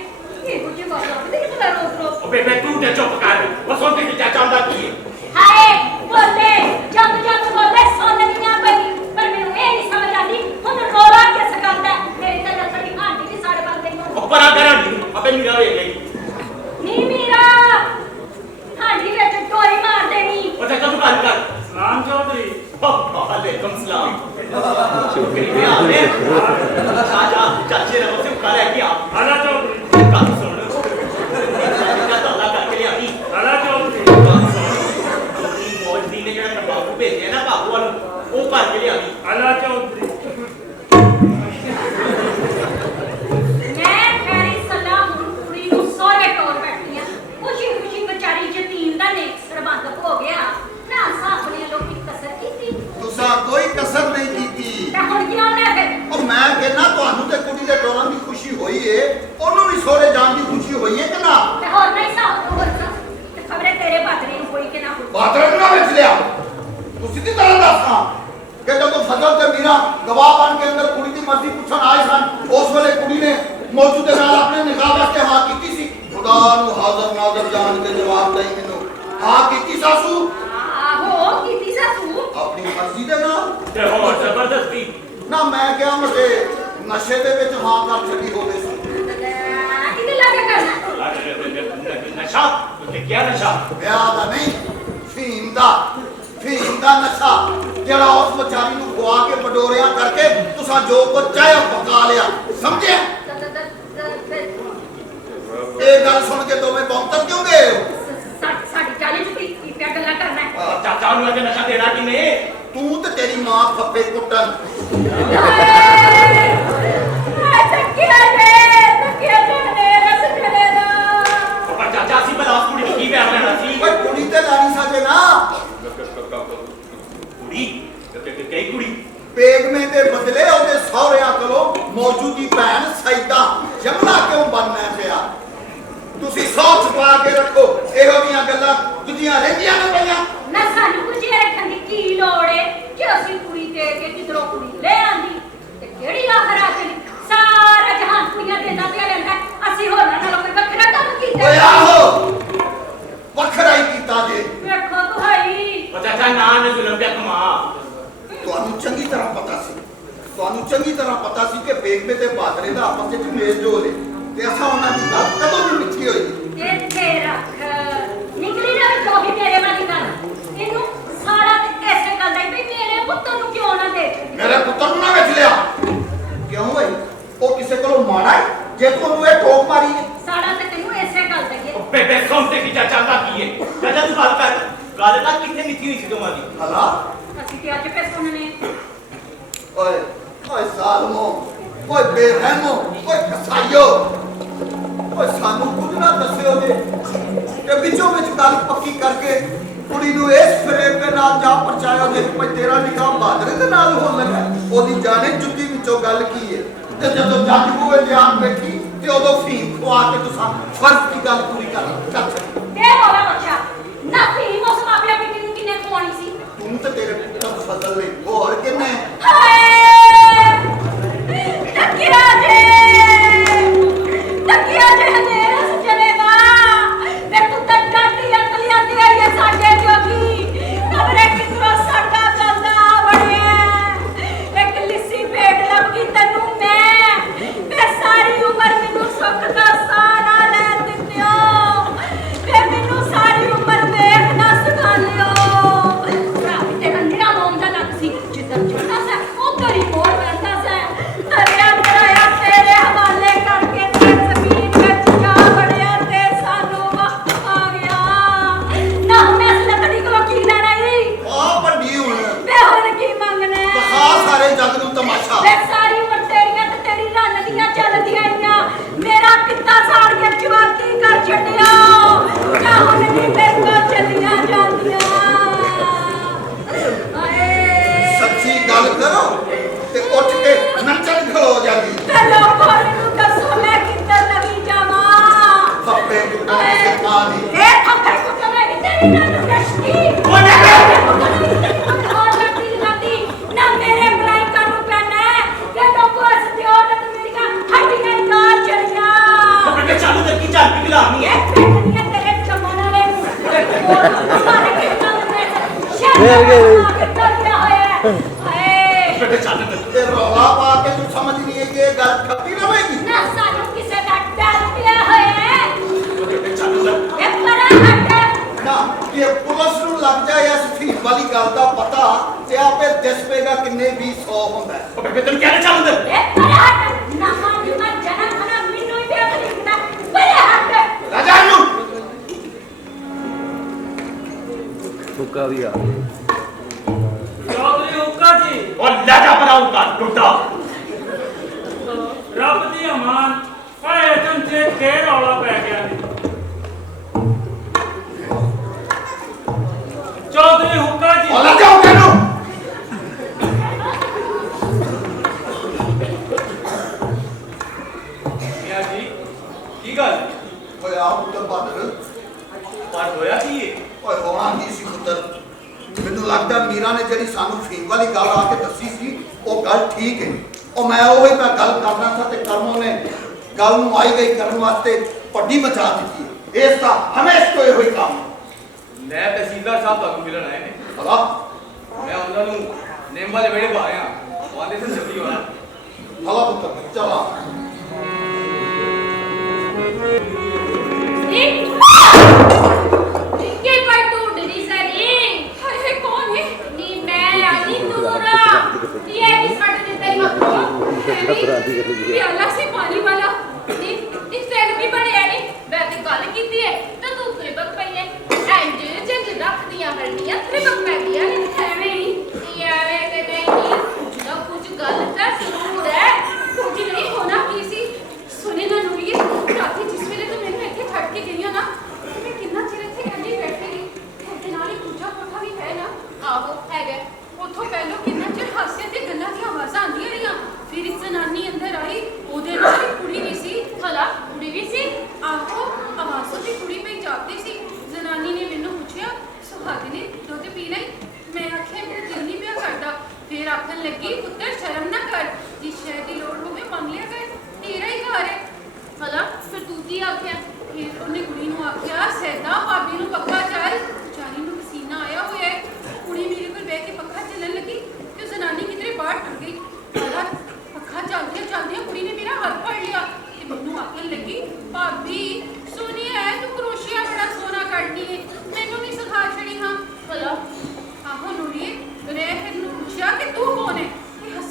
ਇਹੋ ਜਿਹੇ ਵਾਲਾ ਨਹੀਂ ਪਤਾ ਰੋਜ਼ ਉਹ ਬੇਬੇ ਤੂੰ ਤੇ ਚੁੱਪ ਕਰ। ਉਹ ਸੁਣ ਕੇ ਚਾਚਾ ਆਂਦਾ ਕੀ ਹੈ? ਹਾਏ ਬੋਲੇ ਜਦ ਬੋਲੇ ਸੁਣਨੀਆਂ ਪਈ, ਪਰ ਮੈਨੂੰ ਇਹ ਨਹੀਂ ਸਮਝ ਆਉਂਦੀ ਹੁਣ ਰੋਲਾ ਕਿਸ ਗੱਲ ਦਾ। ਮੇਰੀ ਤਾਂ ਲੱਤਾਂ ਦੀ ਆਂਟੀ ਦੀ ਸਾੜ ਬੰਦ ਗਈ ਉਹ ਪਰਾਂ ਕਰਾਂ ਨਹੀਂ ਆਪੇ ਮੇਰਾ ਵੇਖ ਲਈ। ਨੀ ਮੀਰਾ ਹਾਂਡੀ ਵਿੱਚ ਟੋਰੀ ਮਾਰ ਦੇਣੀ। ਉਹ ਚਾਚਾ ਤੂੰ ਗੱਲ ਕਰ। ਸਲਾਮ ਚੌਧਰੀ। ਵਾਲੇਕੁਮ ਸਲਾਮ। ਸ਼ੁਕਰੀਆ ਆਲੇ ਚਾਚਾ ਚਾਚੇ ਨੇ ਉਸੇ ਕਾ ਲੈ ਕੇ ਆ। ਆਲਾ ਚੌਧਰੀ। ਗੱਲ ਸੁਣ ਚਾਚਾ ਤਾਲਾ ਕਰਕੇ ਲਿਆਈ। ਆਲਾ ਚੌਧਰੀ। ਗੱਲ ਸੁਣ ਮੌਜਦੀ ਨੇ ਜਿਹੜਾ ਬਾਬੂ ਭੇਜਿਆ ਨਾ ਬਾਬੂ ਵਾਲ ਉਹ ਭਰ ਕੇ ਲਿਆਈ। ਆਲਾ ਚੌਧਰੀ। ਮੈਂ ਖੈਰੀ ਸਲਾਹ ਹੁਣ ਕੁੜੀ ਨੂੰ ਸਹੁਰੇ ਟੋਰ ਬੈਠੀ ਆ। ਖੁਸ਼ੀ ਖੁਸ਼ੀ ਵਿਚਾਰੀ ਯਤੀਮ ਦਾ ਨੇਕ ਸਰਬੰਧ ਹੋ ਗਿਆ ਨਾ। ਸਾਹਮਣੇ ਲੋਕੀ ਕਸਰ ਕੀਤੀ ਤੁਸੀਂ ਕੋਈ ਕਸਰ ਨਹੀਂ ਕੀਤੀ। ਤੇ ਹੁਣ ਕੀ ਆਉਂਦਾ ਫਿਰ? ਉਹ ਮੈਂ ਕਹਿੰਦਾ ਤੁਹਾਨੂੰ ਤੇ ਕੁੜੀ ਦੇ ਟੋਰਨ ਦੀ ਖੁਸ਼ੀ ਹੋਈ ਏ, ਉਹਨੂੰ ਵੀ ਸਹੁਰੇ ਜਾਣ ਦੀ ਖੁਸ਼ੀ ਹੋਈ ਏ ਕਿ ਨਾ? ਤੇ ਹੋਰ ਨਹੀਂ ਸਾਹ ਹੋਰ ਤੇ ਖਬਰੇ ਤੇਰੇ ਬਾਦਰੇ ਨੂੰ ਹੋਈ ਕਿ ਨਾ ਹੋਈ। ਬਾਦਲ ਨਾ ਵਿੱਚ ਲਿਆ। ਤੁਸੀਂ ਦੀ ਤਰ੍ਹਾਂ ਦੱਸਣਾ ਕਿ ਜਦੋਂ ਫਜ਼ਲ ਤੇ ਮੀਰਾ ਗਵਾਹ ਬਣ ਕੇ ਅੰਦਰ ਕੁੜੀ ਦੀ ਮਰਜ਼ੀ ਪੁੱਛਣ ਆਏ ਸਨ, ਉਸ ਵੇਲੇ ਕੁੜੀ ਨੇ ਮੌਜੂ ਦੇ ਨਾਲ ਆਪਣੇ ਨਿਕਾਹ ਵਾਸਤੇ ਹਾਂ ਕੀਤੀ ਸੀ। ਖੁਦਾ ਨੂੰ ਹਾਜ਼ਰ ਨਾਜ਼ਰ ਜਾਣ ਕੇ ਜਵਾਬ ਦੇਈ ਮੈਨੂੰ। ਹਾਂ ਕੀਤੀ ਸਾਸੂ? ਆਹੋ ਕੀਤੀ ਸਾਸੂ। ਆਪਣੀ ਮਰਜ਼ੀ ਦੇ ਨਾਲ? ਤੇ ਹੋਰ ਜ਼ਬਰਦਸਤੀ ਨਾ ਮੈਂ ਕਿਹਾ ਮਤੇ ਨਸ਼ੇ ਦੇ ਵਿੱਚ ਹਾਂ ਕਰ ਛੱਡੀ ਹੋਵੇ ਸੀ। ਕਿਤੇ ਲੱਗ ਕਰਨਾ ਨਸ਼ਾ ਤੇ ਕੀ ਨਸ਼ਾ? ਵਿਆਹ ਦਾ ਨਹੀਂ, ਫੀਮ ਦਾ ਨਸ਼ਾ ਜਿਹੜਾ ਉਸ ਵਿਚਾਰੀ ਨੂੰ ਖਵਾ ਕੇ ਪਡੋਰਿਆਂ ਕਰਕੇ ਤੁਸੀਂ ਜੋ ਕੁਝ ਚਾਹਿਆ ਪਕਾ ਲਿਆ। ਸਮਝਿਆ? ਇਹ ਗੱਲ ਸੁਣ ਕੇ ਦੋਵੇਂ ਬੰਤਰ ਕਿਉਂ ਗਏ ਹੋ? ਸਾਡੀ ਚਾਲੀ ਚ ਕੀ ਪਿਆ ਗੱਲਾਂ ਕਰਨਾ ਹੈ? ਚਾਚਾ ਨੂੰ ਅਜੇ ਨਸ਼ਾ ਦੇਣਾ ਕਿਨੇ? ਤੂੰ ਤੇ ਤੇਰੀ ਮਾਂ ਫੱਫੇ ਕੁੱਟਣ। ਪਰ ਚਾਚਾ ਅਸੀਂ ਬਲਾਸ ਕੁੜੀ ਨੂੰ ਕੀ ਪਿਆਰ ਲੈਣਾ ਸੀ? ਓਏ ਕੁੜੀ ਤੇ ਲਾਣੀ ਸਾਜੇ ਨਾ। ਕੁੜੀ ਕਈ ਕੁੜੀ ਬੇਗਮੇ ਦੇ ਬਦਲੇ ਉਹਦੇ ਸਹੁਰਿਆਂ ਕੋਲੋਂ ਮੌਜੂਦੀ ਭੈਣ ਸੈਦਾ ਜਮਲਾ ਕਿਉਂ ਬਣਨਾ ਪਿਆ? ਤੁਸੀਂ ਸੌ ਛੁਪਾ ਕੇ ਰੱਖੋ। ਇਹੋ ਜਿਹੀਆਂ ਗੱਲਾਂ ਦੂਜੀਆਂ ਰਹਿੰਦੀਆਂ ਨੇ ਪਈਆਂ। ਨਾ ਸਾਨੂੰ ਕੁਝ ਰੱਖਣ ਦੀ ਕੀ ਲੋੜ ਏ ਕਿ ਅਸੀਂ ਕੁੜੀ ਦੇ ਕੇ ਕਿਧਰੋਂ ਕੁੜੀ ਲੈ ਆਂਦੀ ਤੇ ਕਿਹੜੀ ਆਖਰ ਆ ਚਲੀ। ਸਾਰਾ ਜਹਾਨ ਕੁੜੀਆਂ ਦੇਦਾ ਪਿਆ ਰਹਿੰਦਾ, ਅਸੀਂ ਹੋਰਾਂ ਨਾਲੋਂ ਕੋਈ ਵੱਖਰਾ ਕੰਮ ਕੀਤਾ? ਓਏ ਆਹੋ ਵੱਖਰਾ ਹੀ ਕੀਤਾ ਜੇ। ਵੇਖੋ ਤੁਹਾਈ ਉਹ ਚਾਚਾ ਨਾ ਨੇ ਜ਼ੁਲਮ ਪਿਆ ਕਮਾ। ਤੁਹਾਨੂੰ ਚੰਗੀ ਤਰ੍ਹਾਂ ਪਤਾ ਸੀ ਕਿ ਬੇਗਮੇ ਤੇ ਬਾਦਰੇ ਦਾ ਆਪਸ ਵਿੱਚ ਮੇਲ ਜੋਲ ਹੈ ਤੇ ਅਸਾਂ ਉਹਨਾਂ ਦੀ ਗੱਲ ਕਦੋਂ ਦੀ ਮਿੱਠੀ ਹੋਈ। ਇੱਥੇ ਰੱਖ ਨਿਕਲੀ ਨਾ ਜੋ ਵੀ ਮੇਰੇ ਵਾਲੀ ਗੱਲ। ਇਹਨੂੰ ਸਾਰਾ ਤੇ ਐਸੇ ਗੱਲ ਦਾ ਵੀ ਮੇਰੇ ਪੁੱਤਰ ਨੂੰ ਕਿਉਂ ਨਾ ਦੇ? ਮੇਰੇ ਪੁੱਤਰ ਨੂੰ ਨਾ ਵਿੱਚ ਲਿਆ। ਕਿਉਂ ਓਏ? ਉਹ ਕਿਸੇ ਕੋਲੋਂ ਮਾੜਾ ਹੈ ਜੇ ਤੁਹਾਨੂੰ ਇਹ ਠੋਕ ਮਾਰੀ ਹੈ? ਸਾਡਾ ਤੇ ਤੈਨੂੰ ਐਸੇ ਗੱਲ ਦਾ ਹੀ ਹੈ। ਉਹ ਬੇਬੇ ਸੁਣ ਤੇ ਕੀ ਚਾਚਾ ਦਾ ਕੀ ਹੈ? ਚਾਚਾ ਤੂੰ ਗੱਲ ਕਰ। ਗੱਲ ਤਾਂ ਕਿੰਨੇ ਮਿੱਠੀ ਹੋਈ ਸੀ ਦੋਵਾਂ ਦੀ। ਹਲਾ ਅਸੀਂ ਤੇ ਅੱਜ ਫੇਰ ਸੁਣਨੇ ਓਏ ਓਏ ਜ਼ਾਲਮੋ, ਓਏ ਬੇਰਹਿਮੋ, ਓਏ ਕਸਾਈਓ, ਓਏ ਸਾਨੂੰ ਕੁਝ ਨਾ ਦੱਸਿਓ ਜੇ ਕਿ ਵਿੱਚੋਂ ਵਿੱਚ ਗੱਲ ਪੱਕੀ ਕਰਕੇ ਕੁੜੀ ਨੂੰ ਇਸ ਫਰੇਬ ਦੇ ਨਾਲ नाल जा परचाया देख भाई तेरा निकाह बादरे दे नाल होण लगा ओदी जाने जुत्ती विचों गल की है ते जदों जज बूहे ते आन बैठी ते उदों फीम खवा के तुसां फर्ज की गल पूरी कर छड्डी के होवे बच्चा ना फीम उस मापिया बेटी ਨੂੰ ਕਿੰਨੇ ਖਵਾਣੀ ਸੀ तू ते तेरे पुत्र फजल ने होर किन्ने ਹਾਏ ਤੱਕਿਆ ਜੇ ਹਨੇਰਾ ਸਜਣੇਗਾ ਤੇ ਤੂੰ ਤਾਂ ਡਾਟੀ ਅਕਲੀਆਂ ਦੀ ਆਈ ਹੈ ਸਾਡੇ ਜੋਗੀ ਕਮਰੇ ਕਿਧਰੋਂ ਸਾਡਾ ਗਲਦਾ ਬੜਿਆ ਇੱਕ ਲਿੱਸੀ ਭੇਡ ਲੱਭ ਗਈ ਤੈਨੂੰ ਮੈਂ ਸਾਰੀ ਉਮਰ ਮੈਨੂੰ ਸੁੱਖ ਦਾ ਸਾਹ ਨਾ ਲੈਣ ਦਿੱਤਿਓ ਤੇ ਮੈਨੂੰ ਸਾਰੀ ਉਮਰ ਵੇਖ ਨਾ ਸਕਾ ਲਿਓ ਭਰਾ ਤੇ ਅੰਧੇਰਾ ਮੋਮ ਦਾ ਲੱਗ ਸੀ ਜਿੱਦਾਂ ਛੋਟਾ ਸਾ ਉਹ ਕਰੀ ਹੋਰ ਬੰਦਾ ਸਾ ਤਰਿਆ ਤਰਿਆ ਤੇਰੇ ਹਵਾਲੇ ਕਰਕੇ ਤੇ ਜ਼ਮੀਨ ਵਿੱਚ ਜਾ ਵੜਿਆ ਤੇ ਸਾਨੂੰ ਵਕਤ ਆ ਗਿਆ ਨਾ ਮੈਂ ਇਸ ਲੱਕੜੀ ਕੋਲੋਂ ਕੀ ਲੈਣਾ ਈ ਆ ਵੱਡੀ ਹੁਣ ਵੇ ਹੁਣ ਕੀ ਮੰਗਣਾ ਬਖਾ ਸਾਰੇ ਜੱਗ ਨੂੰ ਤਮਾਸ਼ਾ ਵੇ ਸਾਰੀ ਉਮਰ ਤੇਰੀਆਂ ਤੇ ਤੇਰੀ ਰੰਨ ਦੀਆਂ ਚੱਲਦੀਆਂ ਆਈਆਂ ਮੇਰਾ ਪਿੱਤਾ ਸਾੜ ਕੇ ਜਵਾਤੀ ਕਰ ਛੱਡਿਆ ਨਾ ਹੁਣ ਨਹੀਂ ਮੇਰੇ ਕੋਲ ਚੱਲੀਆਂ ਜਾਂਦੀਆਂ ਆਏ ਸੱਚੀ ਗੱਲ ਕਰੋ ਤੇ ਉੱਠ ਕੇ ਨੱਚਣ ਖਲੋ ਜਾਂਦੀ ਤੇ ਲੋਕੋ ਮੈਨੂੰ ਦੱਸੋ ਮੈਂ ਕਿੱਧਰ ਲੱਗੀ ਜਾਵਾਂ ਫੱਪੇ ਕਿਤੋਂ ਕਿਸੇ ਥਾਂ ਦੀ ਇਹ ਥੱਪੜ ਕੁੱਤਾ ਨਹੀਂ ਤੇਰੀ ਨਾਲ ਰਸ਼ਕੀ ਨਾ ਮੇਰੇ ਮਲਾਈਕਾ ਨੂੰ ਪੈਣਾ ਕਿ ਲੋਕੋ ਅਸਦੀ ਔਰਤ ਮੇਰੀਆਂ ਹੱਡੀਆਂ ਨਾਲ ਚੜੀਆਂ बेटे चालू कर की चाल पिघला नहीं है ਇਹ ਪੈਣੀਆਂ ਤੇਰੇ ਜਮਾਨਾ ਨੇ ਸਾਰੇ ਕਿੱਦਾਂ ਦੇ ਸ਼ੇਰ ਕਿੱਦਾਂ ਹੋਇਆ ਹਾਏ बेटे चालू कर ਤੇ ਰੌਲਾ ਪਾ ਕੇ ਤੂੰ ਸਮਝ ਨਹੀਂ ਹੈ ਕਿ ਇਹ ਗੱਲ ਖੱਪੀ ਰਵੇਗੀ ਨਾ ਸਾਨੂੰ ਕਿਸੇ ਦਾ ਡਰ ਪਿਆ ਹੋਇਆ बेटे चालू कर ਇਹ ਪਰਾ ਹਟ ਨਾ ਇਹ ਪੁਲਿਸ ਨੂੰ ਲੱਗ ਜਾਏ ਇਸ ਫੀਮ ਵਾਲੀ ਗੱਲ ਦਾ ਪਤਾ ਤੇ ਆਪੇ ਦਿਸ ਪਏਗਾ ਕਿੰਨੇ 200 ਹੁੰਦਾ ਹੈ। बेटे तुम क्या चालू कर ਇਹ ਪਰਾ ਹਟ ਨਾ ਮਾਨੀ ਮੈਂ ਜਨਮ ਖਾਨਾ ਮੈਨੂੰ ਹੀ ਦੇਖ ਲਿਖਦਾ ਪਰਾ ਹਟ ਰਾਜਾ ਨੂੰ हुक्का भी आ ਚੌਧਰੀ ਹੁੱਕਾ ਜੀ और लाजा बनाऊं का टूटा ਰੱਬ ਦੀ ਅਮਾਨ ਓਏ ਚਮਚੇ ਕੇ ਰੌਲਾ ਪੈ ਗਿਆ ਨੇ ਚੌਧਰੀ ਹੁੱਕਾ ਜੀ ਔਲਾ ਜਾਓ ਤੈਨੂੰ मियां जी की गल ਓਏ ਆ ਪੁੱਤਰ ਬਾਦਰ पर होया की है ਓਏ ਹੋਣਾ ਕੀ ਸੀ ਪੁੱਤਰ ਮੈਨੂੰ ਲੱਗਦਾ ਮੀਰਾ ਨੇ ਜਿਹੜੀ ਸਾਨੂੰ ਫੀਮ ਵਾਲੀ ਗੱਲ ਆ ਕੇ ਦੱਸੀ ਸੀ ਉਹ ਗੱਲ ਠੀਕ ਹੈ ਉਹ ਮੈਂ ਉਹੀ ਤਾਂ ਗੱਲ ਕਰਨਾ ਸੀ ਤੇ ਕਰਮੋਂ ਨੇ ਗੱਲ ਨੂੰ ਆਈ ਗਈ ਕਰਨ ਵਾਸਤੇ ਵੱਡੀ ਮਚਾ ਦਿੱਤੀ ਇਸ ਦਾ ਹਮੇਸ਼ ਕੋਈ ਹੋਈ ਕੰਮ मैं तहसीलदार साहब ਤੁਹਾਨੂੰ ਮਿਲਣ ਆਏ ਨੇ ਭਲਾ ਮੈਂ ਉਹਨਾਂ ਨੂੰ ਨੇਮ ਵਾਲੇ ਵੇੜੇ ਪਾ ਆਇਆ ਵਾਦੇ ਸੇ ਜਲਦੀ ਹੋਣਾ ਭਲਾ ਪੁੱਤਰ ਚਲਾ के पर तू डरी सरी हाय कौन है नी मैं आनी नूरा ये किस फट दे तेरी मत ये अल्लाह से पानी वाला इस सैड भी बड़े यानी वैसे गल कीती है तो तू त्रिबक पई है एंड जंज रख दिया करनियां त्रिबक पै दिया एवें ही ये आवे ते नहीं ना कुछ गल ता जरूर है कुछ नहीं होना की सी सुने ना नूरी राती जिस वेले तू मैंने इथे छड़ के गई हो ना मैं कितना चिर इथे कल्ली बैठेगी ਤੇ ਨਾਲ ਹੀ ਦੂਜਾ ਕੋਠਾ ਵੀ ਹੈ ਨਾ ਆਹੋ ਹੈਗਾ ਉੱਥੋਂ ਪਹਿਲੋਂ ਕਿੰਨਾ ਚਿਰ ਹਾਸੇ ਤੇ ਗੱਲਾਂ ਦੀਆਂ ਆਵਾਜ਼ਾਂ ਆਉਂਦੀਆਂ ਰਹੀਆਂ ਫਿਰ ਇੱਕ ਜ਼ਨਾਨੀ ਅੰਦਰ ਆਈ ਉਹਦੇ ਨਾਲ ਇੱਕ ਕੁੜੀ ਵੀ ਸੀ ਭਲਾ ਕੁੜੀ ਵੀ ਸੀ ਆਹੋ ਆਵਾਜ਼ੋਂ ਦੀ ਕੁੜੀ ਪਈ ਜਾਪਦੀ ਸੀ ਜ਼ਨਾਨੀ ਨੇ ਮੈਨੂੰ ਪੁੱਛਿਆ ਸੁਹਾਗਿਨੀ ਦੁੱਧ ਪੀਣਾ ਈ ਮੈਂ ਆਖਿਆ ਮੇਰਾ ਦਿਲ ਨਹੀਂ ਪਿਆ ਕਰਦਾ ਫਿਰ ਆਖਣ ਲੱਗੀ ਪੁੱਤਰ ਸ਼ਰਮ ਨਾ ਕਰ ਜਿਸ ਸ਼ੈ ਦੀ ਲੋੜ ਹੋਵੇ ਮੰਗ ਲਿਆ ਕਰ ਤੇਰਾ ਹੀ ਘਰ ਹੈ ਭਲਾ ਫਿਰ ਤੂੰ ਕੀ ਆਖਿਆ ਫਿਰ ਉਹਨੇ ਕੁੜੀ ਨੂੰ ਆਖਿਆ ਸੈਦਾ ਭਾਬੀ ਨੂੰ ਪੱਕਾ ਚੱਲ ਚਾਰੀ ਨੂੰ ਪਸੀਨਾ ਆਇਆ ਹੋਇਆ ਹੈ ਕੁੜੀ ਮੇਰੇ ਕੋਲ ਬਹਿ ਕੇ ਪੱਖਾ ਚੱਲਣ ਲੱਗੀ ਤੇ ਜ਼ਨਾਨੀ ਕਿਧਰੇ ਬਾਹਰ ਟੁਰ ਗਈ ਭਲਾ ਪੱਖਾ ਚੱਲਦਿਆਂ ਚੱਲਦਿਆਂ ਕੁੜੀ ਨੇ ਮੇਰਾ ਹੱਥ ਫੜ ਲਿਆ ਤੇ ਮੈਨੂੰ ਆਖਣ ਲੱਗੀ ਭਾਬੀ ਸੁਣਿਆ ਹੈ ਤੂੰ ਕਰੋਸ਼ੀਆ ਬੜਾ ਸੋਹਣਾ ਕੱਢਦੀ ਹੈ ਮੈਨੂੰ ਨਹੀਂ ਸਿਖਾ ਛੜੀ ਹਾਂ ਭਲਾ ਆਹੋ ਨੂਰੀਏ ਰਹਿ ਫਿਰ ਨੂੰ ਪੁੱਛਿਆ ਕਿ ਤੂੰ ਕੌਣ ਹੈ ਇਹ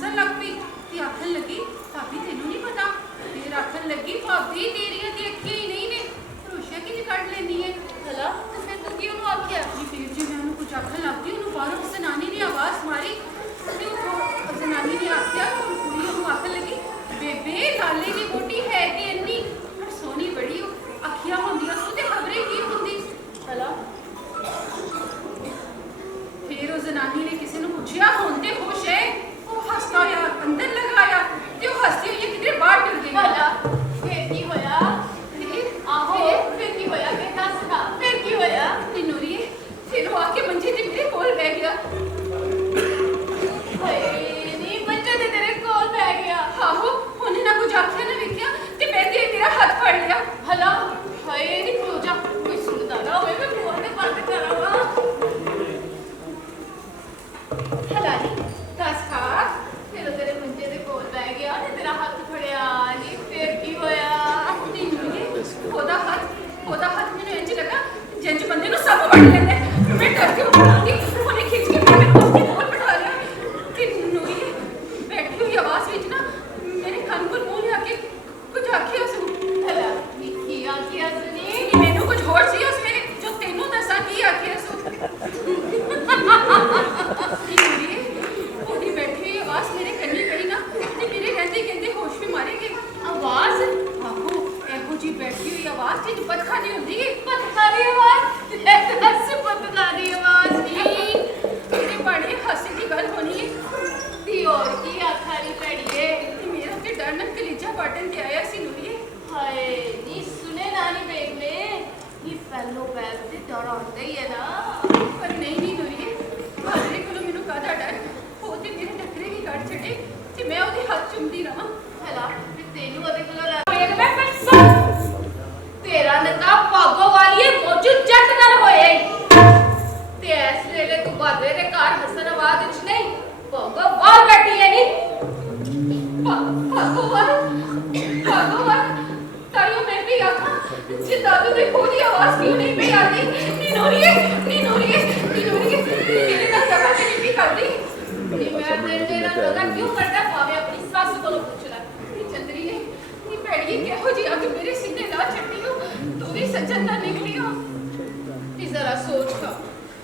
ਪੁੱਛਿਆ ਹੁਣ ਤੇ ਹੋਸ਼ ਹੈ ਉਹ ਹੱਸਦਾ ਹੋਇਆ ਅੰਦਰ ਲਗਾਇਆ ਤੇ ਉਹ ਹੱਸਦੀ ਹੋਈ ਕਿਧਰੇ ਬਾਹਰ ਟੁਰ ਗਈ ਭਲਾ ਫਿਰ ਕੀ ਹੋਇਆ ਆਹੋ ਫਿਰ ਕੀ ਹੋਇਆ ਕਿ ਦੱਸ ਨਾ ਫਿਰ ਕੀ ਹੋਇਆ ਨੀ ਨੂਰੀ ਫਿਰ ਉਹ ਆ ਕੇ ਮੰਜੇ ਤੇ ਮੇਰੇ ਕੋਲ ਬਹਿ ਗਿਆ ਹਾਏ ਨੀ ਬੱਚੇ ਤੇ ਤੇਰੇ ਕੋਲ ਬਹਿ ਗਿਆ ਆਹੋ ਉਹਨੇ ਨਾ ਕੁਝ ਆਖਿਆ ਨਾ ਵੇਖਿਆ ਤੇ ਮੈਂ ਤੇ ਮੇਰਾ ਹੱਥ ਫੜ ਲਿਆ ਭਲਾ ਹਾਏ ਨੀ ਖਲੋ ਜਾ ਕੋਈ ਸੁਣਦਾ ਨਾ ਹੋਵੇ ਮੈਂ ਬੂਹਾ ਤੇ ਬੰਦ ਕਰਾਵਾਂ ਭਲਾ ਨੀ ਦੱਸ ਖਾ ਫਿਰ ਉਹ ਤੇਰੇ ਮੰਜੇ ਦੇ ਕੋਲ ਬਹਿ ਗਿਆ ਤੇ ਤੇਰਾ ਹੱਥ ਫੜਿਆ ਨੀ ਫਿਰ ਕੀ ਹੋਇਆ ਨੀ ਨੂਰੀ ਉਹਦਾ ਹੱਥ ਮੈਨੂੰ ਇੰਜ ਲੱਗਾ ਜਿੰਜ ਬੰਦੇ ਨੂੰ ਸੱਪ ਵੜ ਲੈਂਦਾ ਮੈਂ ਡਰ ਕੇ ਉੱਠ ਗਈ ਉਹਨੇ ਖਿੱਚ ਕੇ ਮੈਨੂੰ ਆਪਣੇ ਕੋਲ ਬਿਠਾ ਲਿਆ ਕਿ ਨੂਰੀ ਬੈਠੀ ਹੋਈ ਆਵਾਜ਼ ਵਿੱਚ ਨਾ ਮੇਰੇ ਕੰਨ ਕੋਲ ਮੂੰਹ ਲਿਆ ਕੇ ਕੁਝ ਆਖਿਆ ਸੁਣ ਭਲਾ ਨੀ ਕੀ ਆਖਿਆ ਸੁਣੀ ਕਿ ਮੈਨੂੰ ਕੁਝ ਹੋਰ ਸੀ ਉਸ ਵੇਲੇ ਜੋ ਤੈਨੂੰ ਦੱਸਾਂ ਕੀ ਆਖਿਆ ਸੁਣ ਨੀ ਨੂਰੀ ਉਹਦੀ ਬੈਠੀ ਹੋਈ ਆਵਾਜ਼ ਮੇਰੇ ਕੰਨੀ ਪਈ ਨਾ ਤੇ ਮੇਰੇ ਰਹਿੰਦੇ ਕਹਿੰਦੇ ਹੋਸ਼ ਵੀ ਮਾਰੇਗੇ ਆਵਾਜ਼ ਆਹੋ ਇਹੋ ਜੀ ਬੈਠੀ ਹੋਈ ਆਵਾਜ਼ ਜਿੱਦ ਪਤਖਾਨੀ ਹੁੰਦੀ ਹੈ ਪਤਕਾਰੀ ਆਵਾਜ਼ ਦੱਸ ਪਤਕਾਰੀ ਆਵਾਜ਼ ਕੀ ਤੇਰੇ ਬੜੇ ਹਾਸੇ ਦੀ ਗੱਲ ਹੋਣੀ ਹੈ ਦੀ ਹੋਰ ਕੀ ਆਖਾਰੀ ਪੜੀਏ ਤੇ ਮੇਰਾ ਤੇ ਡਰ ਨਾਲ ਕਲੀਜਾ ਪਾਟਣ ਤੇ ਆਇਆ ਸੀ ਨੂਰੀਏ ਹਾਏ ਨੀ ਸੁਨੇ ਨਾਨੀ ਬੇਗ ਮੇ ਇਹ ਪਹਿਲੋ ਪੈਰ ਤੇ ਡਰ ਆਉਂਦਾ ਹੀ ਹੈ ਨਾ ਪਰ ਨਹੀਂ ਨੂਰੀਏ ਬਾਦਰੇ ਕੋਲੋਂ ਮੈਨੂੰ ਕਾਹਦਾ ਡਰ ਉਹ ਤੇ ਮੇਰੇ ਟੱਕਰੇ ਹੀ ਕੱਢ ਛੱਡੇ ਤੇ ਮੈਂ ਉਹਦੇ ਹੱਥ ਚੁੰਮਦੀ ਰਵਾਂ ਹਲਾ ਤੇ ਤੈਨੂੰ ਉਹਦੇ ਕੋਲੋਂ ਬੇਗ ਮੈਂ ਫਿਰ ਸੁਣ ਤੇਰਾ ਨਤਾ ਭਾਗੋ ਵਾਲੀਏ ਮੋਜੂ ਜੱਟ ਨਾਲ ਹੋਏ ਤੇ ਇਸ ਵੇਲੇ ਤੂੰ ਬਾਦਰੇ ਦੇ ਘਰ ਹਸਨ ਆਵਾਜ਼ ਵਿੱਚ ਨਹੀਂ ਭਾਗੋ ਵਾਲ ਬੈਠੀ ਹੈ ਨੀ ਭਗਵਾਨ ਤਾਈਓ ਮੈਂ ਵੀ ਆਖਾਂ ਜੇ ਦਾਦੂ ਦੇ ਖੋਹ ਦੀ ਆਵਾਜ਼ ਕਿਉਂ ਨਹੀਂ ਪਈ ਆਦੀ ਨੀ ਨੂਰੀਏ ਤੇਰੇ ਨਾਲ ਦਵਾ ਤੇ ਨਹੀਂ ਕਰਦੀ ਨੀ ਮੈਂ ਤੇਰੇ ਨਾਲ ਉਹਦਾ ਕਿਉਂ ਕਰਦਾ ਭਾਵੇਂ ਆਪਣੀ ਸੱਸ ਕੋਲੋਂ ਪੁੱਛ ਲੈ ਨੀ ਚੰਦਰੀ ਨੇ ਨੀ ਭੈੜੀ ਕਿਹੋ ਜੀ ਅੱਗ ਮੇਰੇ ਸੀਨੇ ਲਾ ਛੱਡੀ ਹੋ ਤੂੰ ਵੀ ਸੱਜਣ ਦਾ ਨਿਕਲੀ ਹੋ ਨੀ ਜ਼ਰਾ ਸੋਚ ਖਾ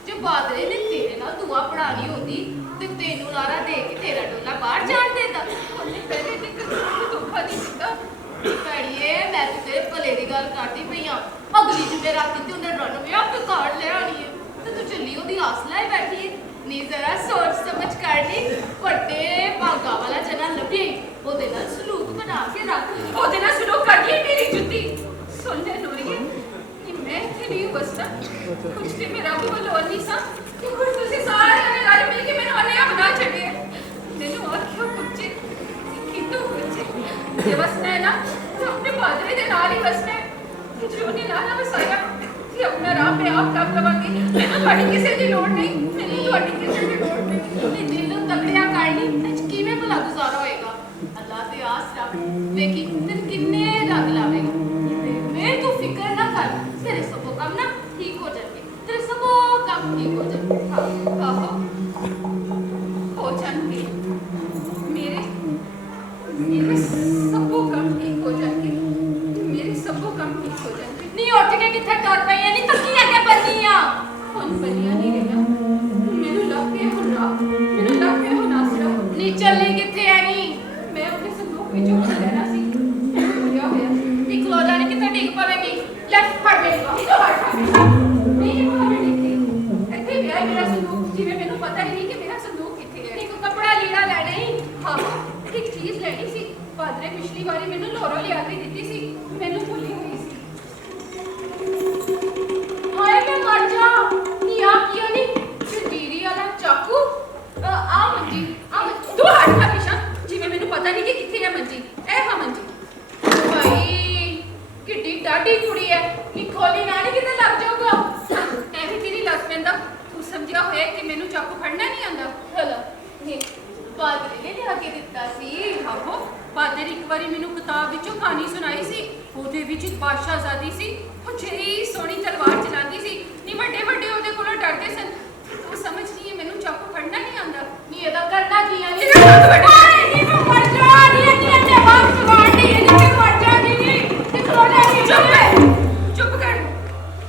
ਜੇ ਬਾਦਰੇ ਨੇ ਤੇਰੇ ਨਾਲ ਦੁਆ ਪੜਾਣੀ ਹੁੰਦੀ ਤੇ ਤੈਨੂੰ ਲਾਰਾ ਦੇ ਕੇ ਤੇਰਾ ਡੋਲਾ ਬਾਹਰ ਜਾਣ ਦੇਦਾ ਉਹਨੇ ਪਹਿਲੇ ਤੇ ਕਦੇ ਧੋਖਾ ਨਹੀਂ ਦਿੱਤਾ ਭੈੜੀਏ ਮੈਂ ਤੇ ਤੇਰੇ ਭਲੇ ਦੀ ਗੱਲ ਕਰਦੀ ਪਈ ਆ ਅਗਲੀ ਜੁਮੇਰਾਤ ਤੇ ਉਹਨੇ ਰਨ ਵਿਆਹ ਤੇ ਕਾਰਡ ਲੈ ਆਣੀ ਹੈ ਤੇ ਤੂੰ ਚੱਲੀ ਉਹਦੀ ਆਸ ਲੈ ਬੈਠੀ ਹੈ ਨੀ ਜ਼ਰਾ ਸੋਚ ਸਮਝ ਕਰ ਲਈ ਵੱਡੇ ਭਾਗਾ ਵਾਲਾ ਜਨਾ ਲੱਭੇ ਉਹਦੇ ਨਾਲ ਸਲੂਕ ਬਣਾ ਕੇ ਰੱਖ ਉਹਦੇ ਨਾਲ ਸਲੂਕ ਕਰਦੀ ਹੈ ਮੇਰੀ ਜੁੱਤੀ ਸੁਣ ਲੈ ਨੂਰੀਏ ਕਿ ਮੈਂ ਇੱਥੇ ਨਹੀਂ ਬਸਦਾ ਕੁਝ ਤੇ ਮੇਰਾ ਵੀ ਵੱਲੋਂ ਨਹੀਂ ਸਾਂ ਕਿ ਕੁਝ ਤੁਸੀਂ ਸਾਰੇ ਨੇ ਰਲ ਮਿਲ ਕੇ ਮੈਨੂੰ ਅਨਿਆ ਬਣਾ ਛੱਡਿਆ ਮੈਨੂੰ ਆਖਿਓ ਪੁੱਛੇ ਕਿ ਤੂੰ ਪੁੱਛੇ ਜੇ ਵਸਣਾ ਹੈ ਨਾ ਤਾਂ ਆਪਣੇ ਬਾਦਰੇ ਦੇ ਨਾਲ ਹੀ ਵਸਣਾ ਹੈ ਕਿ ਜੋ ਨੇ ਨਾਲ ਵਸਾਇਆ ਕਿ ਆਪਣਾ ਰਾਹ ਮੈਂ ਆਪ ਲੱਭ ਲਵਾਂਗੀ ਮੈਨੂੰ ਤੁਹਾਡੀ ਕਿਸੇ ਦੀ ਲੋੜ ਨਹੀਂ ਮੈਨੂੰ ਤੁਹਾਡੀ ਕਿਸੇ ਦੀ ਲੋੜ ਨਹੀਂ ਨੀ ਦਿਲ ਨੂੰ ਤਕੜਿਆ ਕਰਨੀ ਅੱਜ ਕਿਵੇਂ ਭਲਾ ਗੁਜ਼ਾਰਾ ਹੋਏਗਾ ਅੱਲਾਹ ਤੇ ਆਸ ਰੱਖ ਵੇਖੀ ਤੈਨੂੰ ਕਿੰਨੇ ਰੰਗ ਲਾਵੇਗਾ ਮੈਂ ਤੂੰ ਫਿਕਰ ਨਾ ਕਰ ਤੇਰੇ ਸਭੋ ਕੰਮ ਨਾ ਠੀਕ ਹੋ ਜਾਣਗੇ ਤੇਰੇ ਸਭੋ ਕੰਮ ਠੀਕ ਹੋ ਜਾਣਗੇ ਹਾਂ ਆਹੋ ਹੋ ਜਾਣਗੇ ਮੇਰੇ ਸਭੋ ਕੰਮ ਠੀਕ ਹੋ ਜਾਣਗੇ ਮੇਰੇ ਸਭੋ ਕੰਮ ਠੀਕ ਹੋ ਜਾਣਗੇ ਨੀ ਉੱਠ ਕੇ ਕਿੱਥੇ ਟੁਰ ਪਈ ਐ ਨੀ ਤੱਕੀਆਂ ਕੇ ਬੰਨੀਆਂ ਹੁਣ ਬਲੀਆਂ ਨਹੀਂ ਰਹੀਆਂ ਮੈਨੂੰ ਲੱਗ ਪਿਆ ਹੁਣ ਰਾਹ ਮੈਨੂੰ ਲੱਗ ਪਿਆ ਹੁਣ ਆਸਰਾ ਨੀ ਚੱਲੀ ਕਿੱਥੇ ਐ ਨੀ ਮੈਂ ਉਹਦੇ ਸੰਦੂਕ ਵਿੱਚੋਂ ਖਾ ਲੈਣਾ ਸੀ ਹੋਇਆ ਹੋਇਆ ਨੀ ਖਲੋ ਜਾਣੀ ਕਿੱਥੇ ਡਿੱਗ ਪਵੇਗੀ ਲੈ ਫੜ ਮੇਰੀ ਬਾਹ ਇਹਨੂੰ ਹਟਾ ਨਹੀਂ ਭਾਵੇਂ ਦੇਖੀ ਇੱਥੇ ਪਿਆ ਮੇਰਾ ਸੰਦੂਕ ਜਿਵੇਂ ਮੈਨੂੰ ਪਤਾ ਹੀ ਨਹੀਂ ਕਿ ਮੇਰਾ ਸੰਦੂਕ ਕਿੱਥੇ ਹੈ ਨੀ ਕੋ ਕੱਪੜਾ ਲੀੜਾ ਲੈਣਾ ਹੀ ਹਾਂ ਇੱਕ ਚੀਜ਼ ਲੈਣੀ ਸੀ ਪਾਦਰੇ ਪਿਛਲੀ ਵਾਰੀ ਮੈਨੂੰ ਲੋਰੋ ਲਿਆ ਕੇ ਦਿੱਤੀ ਸੀ ਮੈਨੂੰ ਭੁੱਲੀ ਹੋਈ ਸੀ ਹਾਏ ਮੈਂ ਮਰ ਜਾ ਨੀ ਆ ਕੀ ਨੀ ਜੰਜੀਰੀ ਵਾਲਾ ਚਾਕੂ ਆ ਮੰਜੀ ਤੂੰ ਹਟ ਹਮੇਸ਼ਾ ਜਿਵੇਂ ਮੈਨੂੰ ਪਤਾ ਨਹੀਂ ਕਿ ਕਿੱਥੇ ਹੈ ਮੰਜੀ ਇਹ ਹਾਂ ਮੰਜੀ ਭਾਈ ਕਿੱਡੀ ਡਾਢੀ ਕੁੜੀ ਐ ਨੀ ਖੋਲੀ ਨਾ ਨੀ ਕਿਤੇ ਲੱਗ ਜਾਊਗਾ ਐਵੇਂ ਤੇਰੀ ਲੱਗ ਪੈਂਦਾ ਤੂੰ ਸਮਝਿਆ ਹੋਇਆ ਕਿ ਮੈਨੂੰ ਚਾਕੂ ਫੜਨਾ ਨਹੀਂ ਆਉਂਦਾ ਚਲੋ ਨੀ ਬਾਦਰੇ ਨੇ ਲਿਆ ਕੇ ਦਿੱਤਾ ਸੀ ਆਹੋ ਬਾਦਰ ਇੱਕ ਵਾਰੀ ਮੈਨੂੰ ਕਿਤਾਬ ਵਿੱਚੋਂ ਕਹਾਣੀ ਸੁਣਾਈ ਸੀ ਉਹਦੇ ਵਿੱਚ ਇੱਕ ਬਾਦਸ਼ਾਹਜ਼ਾਦੀ ਸੀ ਉਹ ਜਿਹੜੀ ਸੋਹਣੀ ਤਲਵਾਰ ਚਲਾਉਂਦੀ ਸੀ ਨੀ ਵੱਡੇ ਵੱਡੇ ਉਹਦੇ ਕੋਲੋਂ ਡਰਦੇ ਸਨ ਤੂੰ ਸਮਝ ਨਹੀਂ ਮੈਨੂੰ ਚਾਕੂ ਫੜਨਾ ਨਹੀਂ ਆਉਂਦਾ ਨੀ ਇਹਦਾ ਕਰਨਾ ਕੀ ਆ ਨੀ ਇਹਦਾ ਹੱਥ ਵੱਢ ਹਾਏ ਨੀ ਮੈਂ ਮਰ ਜਾ ਨੀ ਤੇ ਬਾਤ ਸੁਣਾਣੀ ਨੀ ਮੈਂ ਮਰ ਜਾ ਨੀ ਤੇ ਖਲੋਣਾ ਨੀ ਚੁੱਪ ਕਰ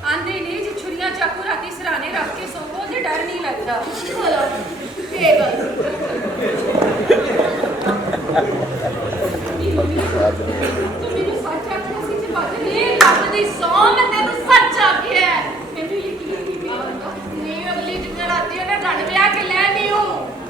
ਆਂਦੇ ਨੇ ਜੇ ਛੁਰੀਆਂ ਚਾਕੂ ਰਾਤੀ ਸਰਾਣੇ ਰੱਖ ਕੇ ਸੋਵੋ ਤੇ ਡਰ ਨਹੀਂ ਲੱਗਦਾ ਚਲੋ ਇਹ ਗੱਲ ਤੂੰ ਮੈਨੂੰ ਸੱਚ ਆਖਿਆ ਸੀ ਜੇ ਬਾਦਲ ਨੀ ਰੱਬ ਦੀ ਸੌਂ ਮੈਂ ਤੈਨੂੰ ਸੱਚ ਆਖਿਆ ਮੈਨੂੰ ਯਕੀਨ ਨਹੀਂ ਆਉਂਦਾ ਨੀ ਅਗਲੀ ਜੁਮੇਰਾਤ ਉਹਨੇ ਰਣ ਵਿਆਹ ਕੇ ਲੈ ਨਹੀਂ ਹੂੰ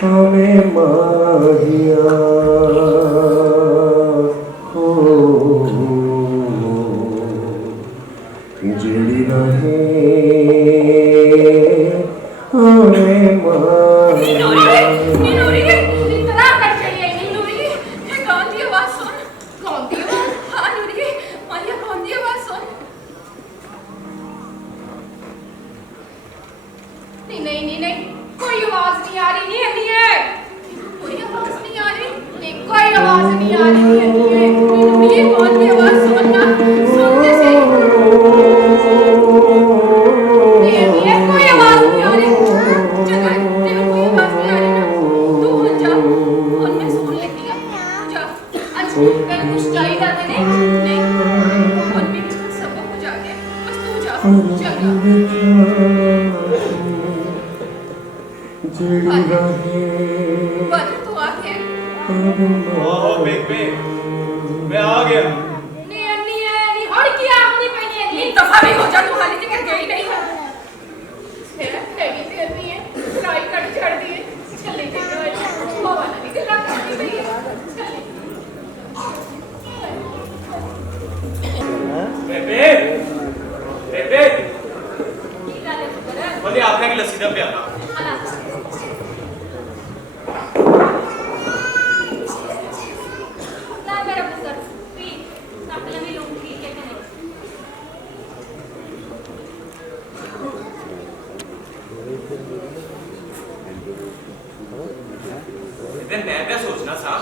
हमें माहिया हो जिड़ी रहे हमें माहिया नीनूरी इतना कर चाहिए नीनूरी ये कौन सी आवाज सुन कौन सी आवाज हाँ नूरी माया कौन सी आवाज सुन नहीं कोई आवाज नहीं आ रही नहीं है कोई आवाज नहीं आ रही नहीं कोई आवाज नहीं आ रही है ये कौन सी आवाज सुनना सुनते से ये कोई आवाज नहीं आ रही जगह तेरे कोई आवाज नहीं आ रही ना तू हो जा और मैं सुन लेती हूं जा अच्छा मैं कुछ चाहिए था नहीं और भी सब हो जाके बस तू जा जा बस तू आके ओहो बेबे मैं आ गया नहीं और क्या अपनी पहले नहीं दफा भी हो जा तू हाली तक गई नहीं तेरा हैवी तेल नहीं है फ्राई कर छड़ दिए चले गए हवा नहीं दिला करती नहीं चले बेबे बेबे की गाले पुत्र बोले आपका की लस्सी दा प्याला ना मेरा पुत्र पी अपने भी लोग ठीक है कि नहीं इधर मैं क्या सोचना सा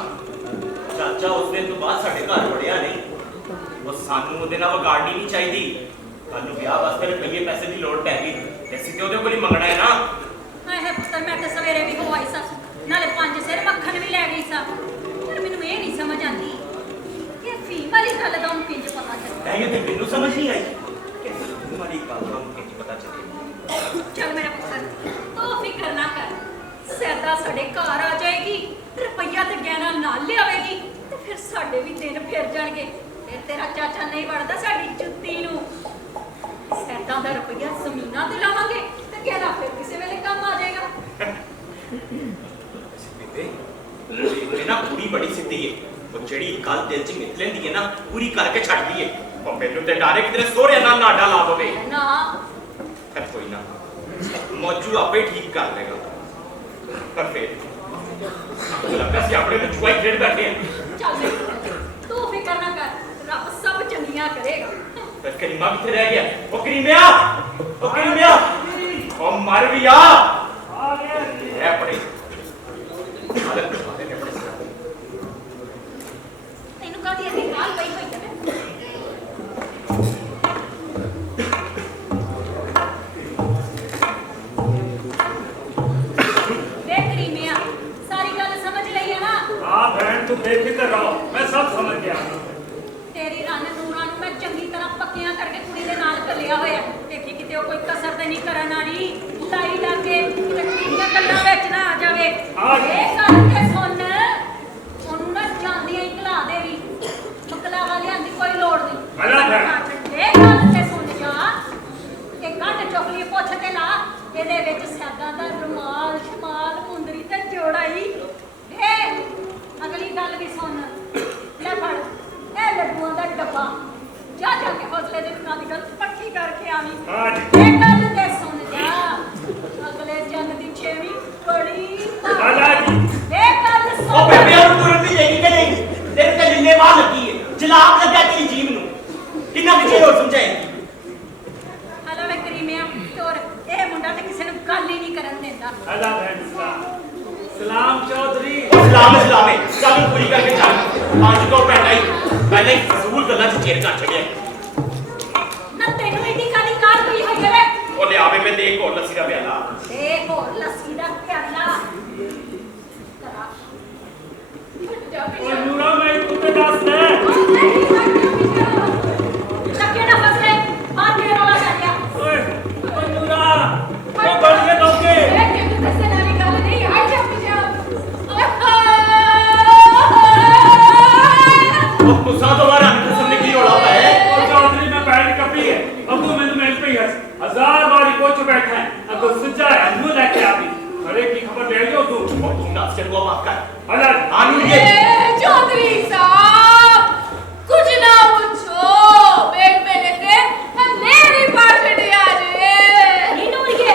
चाचा उस दिन तो बाद साढ़े घर वड़िया नहीं वो सानू ਉਹਦੇ ਨਾਲ ਵਿਗਾੜਨੀ ਨਹੀਂ ਚਾਹੀਦੀ ਕੱਲ ਨੂੰ ਵਿਆਹ ਵਾਸਤੇ ਰੁਪਈਏ ਪੈਸੇ ਦੀ ਲੋੜ ਪੈ ਗਈ ਅਸੀਂ ਤੇ ਉਹਦੇ ਕੋਲ ਹੀ ਮੰਗਣਾ ਹੈ ਨਾ ਹਾਏ ਹਾਏ ਪੁੱਤਰ ਮੈਂ ਤੇ ਸਵੇਰੇ ਵੀ ਹੋ ਆਈ ਸਾਂ ਨਾਲੇ 5 ਸਿਰ ਮੱਖਣ ਵੀ ਲੈ ਗਈ ਸਾਂ ਪਰ ਮੈਨੂੰ ਇਹ ਨਹੀਂ ਸਮਝ ਆਉਂਦੀ ਕਿ ਫੀਮ ਵਾਲੀ ਗੱਲ ਦਾ ਉਹਨੂੰ ਕਿੰਜ ਪਤਾ ਚੱਲਿਆ ਇਹ ਤੇ ਮੈਨੂੰ ਸਮਝ ਨਹੀਂ ਆਈ ਕਿ तुम्हारी बात का मुझे पता चले ਚੱਲ ਮੇਰਾ ਪੁੱਤਰ ਤੂੰ ਫਿਕਰ ਨਾ ਕਰ ਸੈਦਾ ਸਾਡੇ ਘਰ ਆ ਜਾਏਗੀ ਰੁਪਈਆ ਤੇ ਗਹਿਣਾ ਨਾਲ ਲਿਆਵੇਗੀ ਤੇ ਫਿਰ ਸਾਡੇ ਵੀ ਦਿਨ ਫਿਰ ਜਾਣਗੇ ਫਿਰ ਤੇਰਾ ਚਾਚਾ ਨਹੀਂ ਵੜਦਾ ਸਾਡੀ ਜੁੱਤੀ ਨੂੰ ਸੈਦਾ ਦਾ ਰੁਪਈਆ ਜ਼ਮੀਨਾਂ ਤੇ ਲਾਵਾਂਗੇ ਤੇ ਗਹਿਣਾ ਫਿਰ ਕਿਸੇ ਵੇਲੇ ਕੰਮ ਆ ਜਾਏਗਾ बेटे ना पूरी बड़ी सिद्धि है वो जड़ी गल दिल च मित लेंदी है ना पूरी करके छड़दी है और मैनू ते डर है कि तेरे सोहरे नाल नाडा ला पवे ना फिर कोई ना मौजू आपे ठीक कर लेगा पर फिर लगता सी अपने तो चुआई खेड़ बैठे हैं ਚੱਲ ਮੇਰਾ ਪੁੱਤਰ, ਤੂੰ ਫਿਕਰ ਨਾ ਕਰ ਰੱਬ ਸਭ चंगियां करेगा फिर करीमा किथे रह गया ओ करीमिया ओ मर भी आ गया है पड़े ਤੈਨੂੰ ਕਾਹਦੀ ਇੰਨੀ ਕਾਹਲ ਪਈ ਹੋਈ ਹੈ ਵੇ ਕਰੀਮਿਆ ਸਾਰੀ ਗੱਲ ਸਮਝ ਲਈ ਹੈ ਨਾ हाँ बहन तू बेफिक्र रहो मैं सब समझ गया ਤੇਰੀ ਰੰਨ ਨੂਰਾਂ ਨੂੰ ਮੈਂ ਚੰਗੀ ਤਰ੍ਹਾਂ ਪੱਕਿਆਂ ਕਰਕੇ ਕੁੜੀ ਦੇ ਨਾਲ ਘੱਲਿਆ ਹੋਇਆ ਦੇਖੀ ਕਿਤੇ ਉਹ ਕੋਈ ਕਸਰ ਤੇ ਨਹੀਂ ਕਰਨ ਵਾਲੀ ਲਾਈ ਲਾ ਕੇ ਕਿਤੇ ਕੁੜੀਆਂ ਗੱਲਾਂ ਵਿੱਚ ਨਾ ਆ ਜਾਵੇ ਇਹ ਗੱਲ ਤੇ ਸੁਣ ਉਹਨੂੰ ਨਾ ਜਾਂਦੀਆਂ ਹੀ ਘਲਾ ਦੇਵੀ ਮਕਲਾਵਾ ਲਿਆਂਦੀ ਕੋਈ ਲੋੜ ਨਹੀਂ ਭਲਾ ਫਿਰ। ਇਹ ਗੱਲ ਤੇ ਸੁਣ ਜਾ ਇਹ ਗੰਢ ਚੋਕਲੀ ਪੁੱਛ ਤੇ ਲਾ ਇਹਦੇ ਵਿੱਚ ਸੈਦਾਂ ਦਾ ਰੁਮਾਲ ਸ਼ਮਾਲ ਮੁੰਦਰੀ ਤੇ ਜੋੜਾਈ ਵੇ ਅਗਲੀ ਗੱਲ ਵੀ ਸੁਣ ਲੈ ਫੜ ਇਹ ਲੱਡੂਆਂ ਦਾ ਡੱਬਾ ਜਾ ਕੇ ਹੌਸਲੇ ਦੇ ਨਾਲ ਦੀ ਗੱਲ ਪੱਕੀ ਕਰਕੇ ਆਵੀਂ हाँ जी ਇਹ ਗੱਲ ਤੇ ਸੁਣ ਜਾ ਅਗਲੇ ਜੰਗ ਦੀ ਛੇਵੀਂ ਬੜੀ भला जी ਇਹ ਗੱਲ ओ ਸੁਣ बेबे और तुरंत ही लेगी कि नहीं तेरे ते लिल्ले मां लगी है जलाब लगा तेरी जीव नु कितना विजय और समझाएगी ਹਲਾ ਵੇ ਕਰੀਮਿਆ ਤੋਰ ਇਹ ਮੁੰਡਾ ਤੇ ਕਿਸੇ ਨੂੰ ਗੱਲ ਹੀ ਨਹੀਂ ਕਰਨ ਦਿੰਦਾ भला बहन सलाम चौधरी सलाम सलाम है चल पूरी करके चल आज तो पहले ही फजूल गल्ला च चेर कर छड़िया ਨਾ ਤੈਨੂੰ ਇੰਨੀ ਕਾਲੀ ਕਾਰ ਹੋਈ ਹੋਈ ਹੈ ओ ले आवे मैं देख और लस्सी दा प्याला ਦੇਖ ਹੋਰ ਲੱਸੀ ਦਾ ਪਿਆਲਾ ਕਰਾ ਜਾ और नूरा मैं तुझे दस है ਧੱਕੇ ਨਾ ਫਸਲੇ ਬਾਹਰ ਫੇਰ ਵਾਲਾ ਕਰ ਲਿਆ ओए नूरा वो बढ़ के दोगे ਇਹ ਕਿੰਨੇ ਦੱਸਣ ਵਾਲੀ ਗੱਲ ਨਹੀਂ ਉਹ ਗੁੱਸਾ ਤੋਂ ਬਾਹਰ ਅੰਦਰ ਸਾਹਮਣੇ ਕੀ ਰੋਲਾ ਪਾਇਆ ਹੈ? ਉਹ ਚੌਧਰੀ ਮੈਂ ਪੈਰ ਕੱਪੀ ਹੈ ਅੱਗੋਂ ਮੈਨੂੰ ਮਿਲ ਪਈ ਹੈ 1000 ਵਾਰੀ ਪੁੱਛ ਬੈਠਾ ਹੈ ਅੱਗੋਂ ਸੱਚਾ ਹੈ ਨੂੰ ਲੈ ਕੇ ਆਵੀ ਅਰੇ ਕੀ ਖਬਰ ਲੈ ਲਿਓ ਤੂੰ ਉਹ ਤੂੰ ਨਾਸ ਕੇ ਮਾਫ ਕਰ ਅਲਾ ਆਨੂੰ ये चौधरी साहब कुछ ना पूछो बैग में लेते हनेरी पार्टी आ जे ਨੀ ਨੂਰੀਏ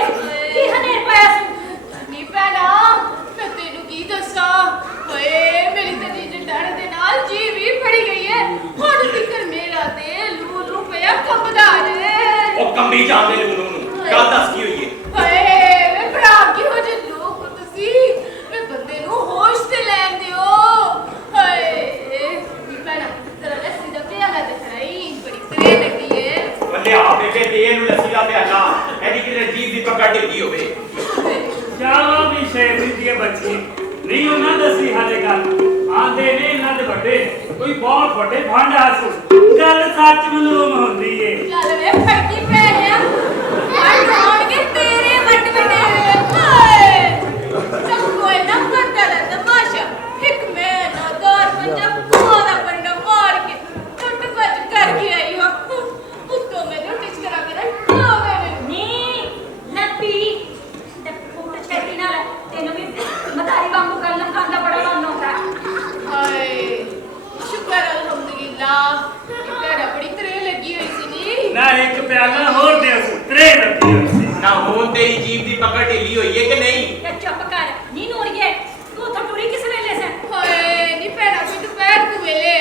ਕੀ ਹਨੇਰ ਪਾਇਆ ਸੀ ਨੀ ਪੈਣਾ ਮੈਂ ਤੈਨੂੰ ਕੀ ਦੱਸਾਂ ਓਏ ਮੇਰੀ ਤੇ ਜੀ ਡਰ ਦੇ ਨਾਲ ਜੀ ਵੀ ਫੜੀ ਗਈ ਹੈ ਹੁਣ ਤਿੱਕਰ ਮੇਰਾ ਤੇ ਲੂ ਲੂ ਪਿਆ ਕੰਬਦਾ ਜੇ ਉਹ ਕੰਬੀ ਜਾਂਦੇ ਨੇ ਨੂੰ ਗੱਲ ਦੱਸ ਕੀ ਹੋਈ ਹੈ? ਓਏ ਮੈਂ ਭਰਾ ਕਿਹੋ ਜਿਹੇ ਲੋਕ ਹੋ ਤੁਸੀਂ ਮੈਂ ਬੰਦੇ ਨੂੰ ਹੋਸ਼ ਤੇ ਲੈਣ ਦਿਓ ਓਏ ਨੀ ਪੈਣਾ ਤੇਰਾ ਲੱਸੀ ਦਾ ਪਿਆਲਾ ਤੇ ਖਰਾਈ ਬੜੀ ਤਰੇ ਲੱਗੀ ਏ ਬੱਲੇ ਆ ਬੇਬੇ ਦੇ ਇਹਨੂੰ ਲੱਸੀ ਦਾ ਪਿਆਲਾ ਇਹਦੀ ਕਿਤੇ ਜੀਭ ਦੀ ਪਕੜ ਢਿੱਲੀ ਹੋਵੇ ਚਾਵਾ ਵੀ ਸ਼ੇਰ ਦੀ ਬੱਚੀ ਨਹੀਂ ਉਹਨਾਂ ਦੱਸੀ ਹਾਲੇ ਗੱਲ ਆਂਦੇ ਨੇ ਇਹਨਾਂ ਦੇ ਵੱਡੇ ਕੋਈ ਬਹੁਤ ਵੱਡੇ ਭੰਡ ਹੱਸ ਗੱਲ ਸੱਚ ਮਲੂਮ ਹੁੰਦੀ ਏ ਚੱਲ ਵੇ ਫੜਕੀ ਪੈ ਗਿਆ ਆਈ ਹੋਣਗੇ ਤੇਰੇ ਵੱਡ ਵੱਡੇ ਹਾਏ ਸਭ ਕੋਈ ਨਾ ਕਰਦਾ ਲੈ ਤਮਾਸ਼ਾ ਇੱਕ ਮੈਂ ਨਾ ਦਾਰ ਪੰਜਾਬ ਪੂਰਾ ਪੰਡਾ ਮਾਰ ਕੇ ਟੁੱਟ ਭੱਜ ਕਰ ਕੇ ਆਈ ਹਾਂ ਉੱਤੋਂ ਮੈਨੂੰ ਟਿਚ ਕਰਾ ਖਾਵੇ ਮੈਨੂੰ ਨੀ ਲੱਪੀ ਤੇ ਫੁੱਟ ਛੇਤੀ ਨਾਲ ਤੈਨੂੰ ਵੀ ਮਦਾਰੀ ਵਾਂਗੂ ਗੱਲ ਖਾਂਦਾ ਬੜਾ ਮਨ ਆਉਂਦਾ ਹਾਏ ਸ਼ੁਕਰ ਅਲਹਮਦੁਲਿਲਾ ਤੇਰਾ ਬੜੀ ਤਰੇ ਲੱਗੀ ਹੋਈ ਸੀ ਨੀ ਨਾ ਇੱਕ ਪਿਆਲਾ ਹੋਰ ਦੇ ਸੁਤਰੇ ਲੱਗੀ ਹੋਈ ਸੀ ਨਾ ਹੁਣ ਤੇਰੀ ਜੀਭ ਦੀ ਪਕੜ ਢਿੱਲੀ ਹੋਈ ਹੈ ਕਿ ਨਹੀਂ? ਤੇ ਚੁੱਪ ਕਰ ਨੀ ਨੂਰੀਏ ਤੂੰ ਉੱਥੋਂ ਟੁਰੀ ਕਿਸ ਵੇਲੇ ਸੇ ਹਾਏ ਨੀ ਭੈਣਾ ਕੋਈ ਦੁਪਹਿਰ ਕੁ ਵੇਲੇ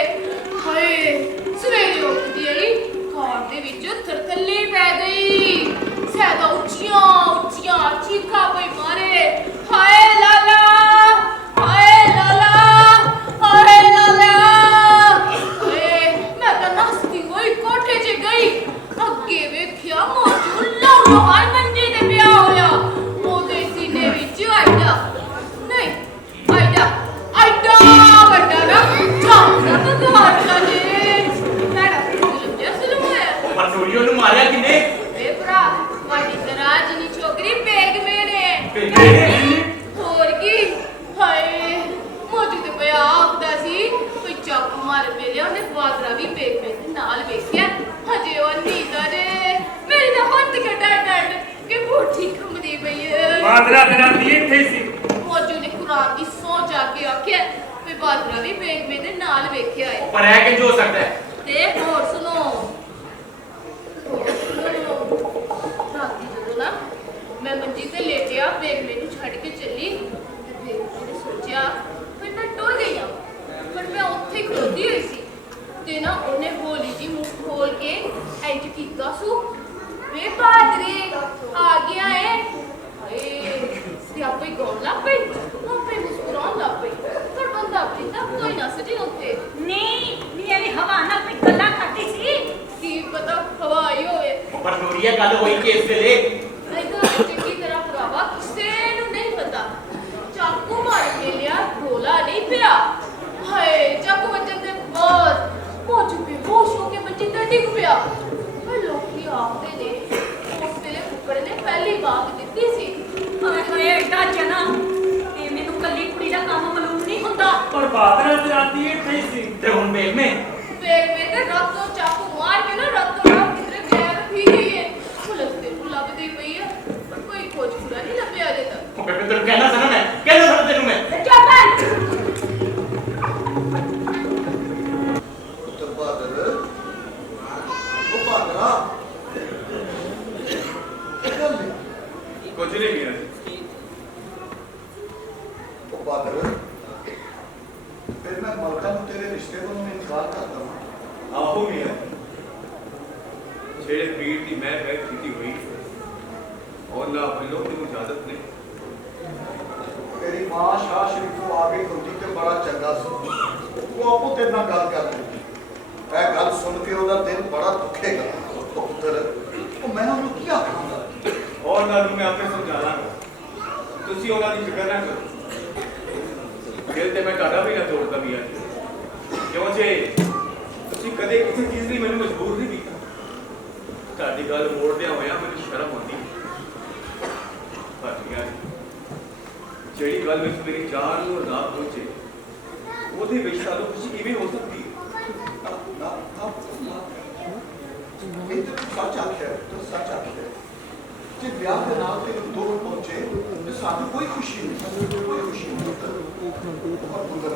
ਹਾਏ ਸਵੇਰੇ ਉੱਠਦੀ ਆਈ ਘਰ ਦੇ ਵਿੱਚ ਥਰਥੱਲੀ ਪੈ ਗਈ ਸੈਦਾ ਉੱਚੀਆਂ ਉੱਚੀਆਂ ਚੀਖਾਂ ਪਈ ਮਾਰੇ ਹਾਏ ਲਾਲਾ ਹਾਏ ਲਾਲਾ ਹਾਏ ਲਾਲਾ ਹਾਏ ਮੈਂ ਤਾਂ ਨਸਤੀ ਹੋਈ ਕੋਠੇ 'ਚ ਗਈ ਅੱਗੇ ਵੇਖਿਆ ਮੋਜੂ ਲਾਉ ਹਾਰ ਮੰਜੇ ਤੇ ਪਿਆ ਹੋਇਆ ਉਹਦੇ ਸੀਨੇ ਵਿੱਚ ਆਈਦਾ ਨਹੀਂ ਆਈਦਾ ਆਈਦਾ ਵੱਡਾ ਨਾ ਚਾਹਦਾ ਬਗਾਰ ਦਾ ਜੇ ਮੈਡਮ ਫਿਲਮ ਜਿਹਾ ਫਿਲਮ ਹੋਇਆ ਉਹ ਮਨਸੂਰੀਓ ਨੂੰ ਮਾਰਿਆ ਕਿਨੇ? ਏ ਭਰਾ ਵਾਡੀ ਤਰਾਜ ਨੀ ਛੋਕਰੀ ਬੇਗ ਮੇਰੇ ਬੇਗ? ਹੋਰ ਕੀ ਹਾਏ ਮੋਜੂ ਤੇ ਪਿਆ ਆਖਦਾ ਸੀ ਕੋਈ ਚਾਕੂ ਮਾਰ ਮੇਰੇ ਉਹਨੇ ਬਾਦਰਾ ਵੀ ਬੇਗ ਮੇਰੇ ਨਾਲ ਵੇਖਿਆ ਹਜੇ ਉਹ ਨੀਂਦਾ ਜੇ ਮੇਰੀ ਤਾਂ ਹੱਥ ਕੱਢ ਕਿ ਬੂਠੀ ਖੰਮਦੀ ਪਈ ਏ ਬਾਦਰਾ ਤੇਰਾ ਦੀ ਇੱਥੇ ਹੀ ਸੀ ਮੋਜੂ ਨੇ ਕੁਰਾਨ ਦੀ ਸੌ ਜਾ ਕੇ ਆਖਿਆ ਵੀ ਬਾਦਰਾ ਵੀ ਬੇਗ ਮੇਰੇ ਨਾਲ ਵੇਖਿਆ ਏ ਪਰ ਇਹ ਕਿੰਜ ਹੋ ਸਕਦਾ ਹੈ? ਤੇ ਹੋਰ ਸੁਣੋ ਰਾਤੀ ਜਦੋਂ ਨਾ ਮੈਂ ਮੰਜੀ ਤੇ ਲੇਟਿਆ ਬੇਗ ਮੈਨੂੰ ਛੱਡ ਕੇ ਚੱਲੀ ਤੇ ਬੇਗ ਨੇ ਸੋਚਿਆ ਫਿਰ ਮੈਂ ਟੁਰ ਗਈ ਆ ਪਰ ਮੈਂ ਉੱਥੇ ਖਲੋਤੀ ਹੋਈ ਸੀ ਤੇ ਨਾ ਉਹਨੇ ਹੌਲੀ ਜੀ ਮੂੰਹ ਖੋਲ ਕੇ ਇੰਜ ਕੀਤਾ ਸੂ ਵੇ ਬਾਦਰੇ ਆ ਗਿਆ ਏ ਹਾਏ ਸਿਆਪੇ ਗਾਉਣ ਲੱਗ ਪਈ ਆਪੇ ਮੁਸਕਰਾਉਣ ਲੱਗ ਪਈ ਪਰ ਬੰਦਾ ਪ੍ਰੀਤਾ ਕੋਈ ਨਾ ਸਜੀ ਉੱਥੇ ਨੀ ਨੀ ਇਹ ਹਵਾ ਨਾਲ ਕੋਈ ਗੱਲਾਂ ਕਰਦੀ ਸੀ ਕੀ ਪਤਾ ਹਵਾ ਆਈ ਹੋਵੇ ਉਹ ਮਨਸੂਰੀਆ ਗੱਲ ਹੋਈ ਕਿ ਇਸ ਵੇਲੇ ਇਧਰ ਚੰਗੀ ਤਰ੍ਹਾਂ ਭਰਾਵਾ ਕਿਸੇ ਨੂੰ ਨਹੀਂ ਪਤਾ ਚਾਕੂ ਮਾਰ ਕੇ ਲਿਆ ਰੋਲਾ ਨਹੀਂ ਪਿਆ ਹਾਏ ਚਾਕੂ ਵੱਜਣ ਦੇ ਬਾਅਦ ਮੋਜੂ ਬੇਹੋਸ਼ ਹੋ ਕੇ ਬੱਚੀ ਤੇ ਡਿੱਗ ਪਿਆ ਪਰ ਲੋਕੀ ਆਖਦੇ ਨੇ ਉਸ ਵੇਲੇ ਕੁੱਕੜ ਨੇ ਪਹਿਲੀ ਬਾਤ ਦਿੱਤੀ ਸੀ ਹਾਏ ਹਾਏ ਐਡਾ ਜਨਾ ਇਹ ਮੈਨੂੰ ਕੱਲੀ ਕੁੜੀ ਦਾ ਕੰਮ ਮਾਲੂਮ ਨਹੀਂ ਹੁੰਦਾ ਪਰ ਬਾਦਰਾ ਤੇ ਰਾਤੀ ਇੱਥੇ ਹੀ ਸੀ ਤੇ ਹੁਣ ਮੇਲ ਮੇ ਵੇਗ ਮੇਰੇ ਰਾਤੋਂ ਚਾਕੂ ਮਾਰ ਕੇ ਨਾ ਰਾਤੋਂ ਰਾਤ ਕਿਧਰੇ ਗਾਇਬ ਹੀ ਗਈ ਹੈ ਪੁਲਿਸ ਨੂੰ ਲੱਭਦੀ ਪਈ ਹੈ ਪਰ ਕੋਈ ਖੋਜ ਪੂਰਾ ਨਹੀਂ ਲੱਭਿਆ ਅਜੇ ਤੱਕ ਉਹ ਬੇਬੇ ਤੈਨੂੰ ਕਹਿਣਾ ਸੀ ਨਾ ਮੈਂ ਕਹਿੰਦਾ ਸੀ ਤੈਨੂੰ ਮੈਂ ਤੇ ਚੁੱਪ ਕਰ ਪੁੱਤਰ ਬਹਾਦਰ ਉਹ ਬਹਾਦਰਾ ਇਹ ਗੱਲ ਨੀ। ਕੁਝ ਨਹੀਂ ਗਿਆ ਉਹ ਬਹਾਦਰ ਫਿਰ ਮੈਂ ਮਲਕਾ ਨੂੰ ਤੇਰੇ ਰਿਸ਼ਤੇ ਤੋਂ ਇਨਕਾਰ ਕਰ ਦਵਾਂ ਆਹੋ ਮੀਆਂ ਜਿਹੜੇ ਪੀਰ ਦੀ ਮੈਂ ਬੈਠ ਕੀਤੀ ਹੋਈ ਉਹਨਾਂ ਵੱਲੋਂ ਮੈਨੂੰ ਇਜਾਜ਼ਤ ਨਹੀਂ ਤੇਰੀ ਮਾਂ ਸ਼ਾਹ ਸ਼ਰੀਫ ਤੋਂ ਆ ਗਈ ਹੁੰਦੀ ਤੇ ਬੜਾ ਚੰਗਾ ਸੀ ਉਹ ਆਪੋ ਤੇਰੇ ਨਾਲ ਗੱਲ ਕਰ ਲਈ ਇਹ ਗੱਲ ਸੁਣ ਕੇ ਉਹਦਾ ਦਿਲ ਬੜਾ ਦੁਖੇਗਾ ਉਹ ਪੁੱਤਰ ਉਹ ਮੈਂ ਉਹਨੂੰ ਕੀ ਆਖਾਂਗਾ ਉਹਨਾਂ ਨੂੰ ਮੈਂ ਆਪੇ ਸਮਝਾ ਲਾਂਗਾ ਤੁਸੀਂ ਉਹਨਾਂ ਦੀ ਫਿਕਰ ਨਾ ਕਰੋ ਦਿਲ ਤੇ ਮੈਂ ਤੁਹਾਡਾ ਵੀ ਨਾ ਤੋੜਦਾ ਵੀ ਆ ਕਿਉਂ ਜੇ ਤੁਸੀਂ ਕਦੇ ਕਿਸੇ ਚੀਜ਼ ਲਈ ਮੈਨੂੰ ਮਜਬੂਰ ਨਹੀਂ ਕੀਤਾ ਤੁਹਾਡੀ ਗੱਲ ਮੋੜਦਿਆਂ ਹੋਇਆ ਮੈਨੂੰ ਸ਼ਰਮ ਆਉਂਦੀ ਪਰ ਯਾਰ ਜਿਹੜੀ ਗੱਲ ਵਿੱਚ ਮੇਰੀ ਜਾਨ ਨੂੰ ਰਾਤ ਪਹੁੰਚੇ ਉਹਦੇ ਵਿੱਚ ਸਾਨੂੰ ਖੁਸ਼ੀ ਕਿਵੇਂ ਹੋ ਸਕਦੀ ਹੈ ਇਹ ਤਾਂ ਸੱਚ ਆਖਿਆ ਤੂੰ ਸੱਚ ਆਖਿਆ ਜੇ ਵਿਆਹ ਦੇ ਨਾਲ ਤੇ ਦੋ ਪਹੁੰਚੇ ਤੇ ਸਾਨੂੰ ਕੋਈ ਖੁਸ਼ੀ ਨਹੀਂ ਕੋਈ ਖੁਸ਼ੀ ਨਹੀਂ ਪਰ ਪੁੱਤਰ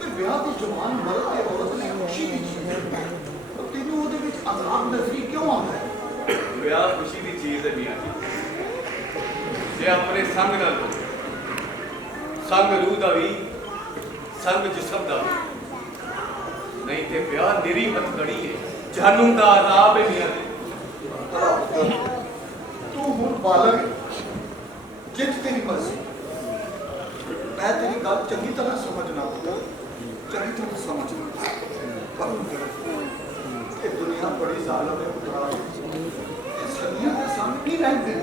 ਤੇ ਵਿਆਹ ਦੀ ਜਵਾਨ ਮਰਦ ਤੇ ਔਰਤ ਦੀ ਖੁਸ਼ੀ ਦੀ ਚੀਜ਼ ਹੈ ਤੈਨੂੰ ਉਹਦੇ ਵਿੱਚ ਆਜ਼ਾਦ ਨਜ਼ਰੀ ਕਿਉਂ ਆਉਂਦਾ ਹੈ ਵਿਆਹ ਖੁਸ਼ੀ ਦੀ ਚੀਜ਼ ਹੈ ਮੀਆਂ ਜੀ ਜੇ ਆਪਣੇ ਸੰਗ ਨਾਲ ਹੋਵੇ, ਸੰਗ ਰੂਹ ਦਾ ਵੀ ਸੰਗ ਜਿਸਮ ਦਾ ਵੀ ਨਹੀਂ ਤੇ ਵਿਆਹ ਨਿਰੀ ਹੱਥਕੜੀ ਹੈ ਜਹਨਮ ਦਾ ਆਜ਼ਾਬ ਹੈ ਮੀਆਂ ਜੀ ਤੂੰ ਹੁਣ ਬਾਲਗ ਜਿੱਤ ਤੇਰੀ ਮਰਜ਼ੀ ਮੈਂ ਤੇਰੀ ਗੱਲ ਚੰਗੀ ਤਰ੍ਹਾਂ ਸਮਝਣਾ ਪੁੱਤਰ ਚੰਗੀ ਤਰ੍ਹਾਂ ਸਮਝਣਾ ਪਰ ਇਹ ਦੁਨੀਆ ਬੜੀ ਜ਼ਾਲਮ ਹੈ ਪੁੱਤਰਾ ਇਹ ਸਦੀਆਂ ਦੇ ਸਾਹਮਣੇ ਨਹੀਂ ਰਹਿੰਦੇ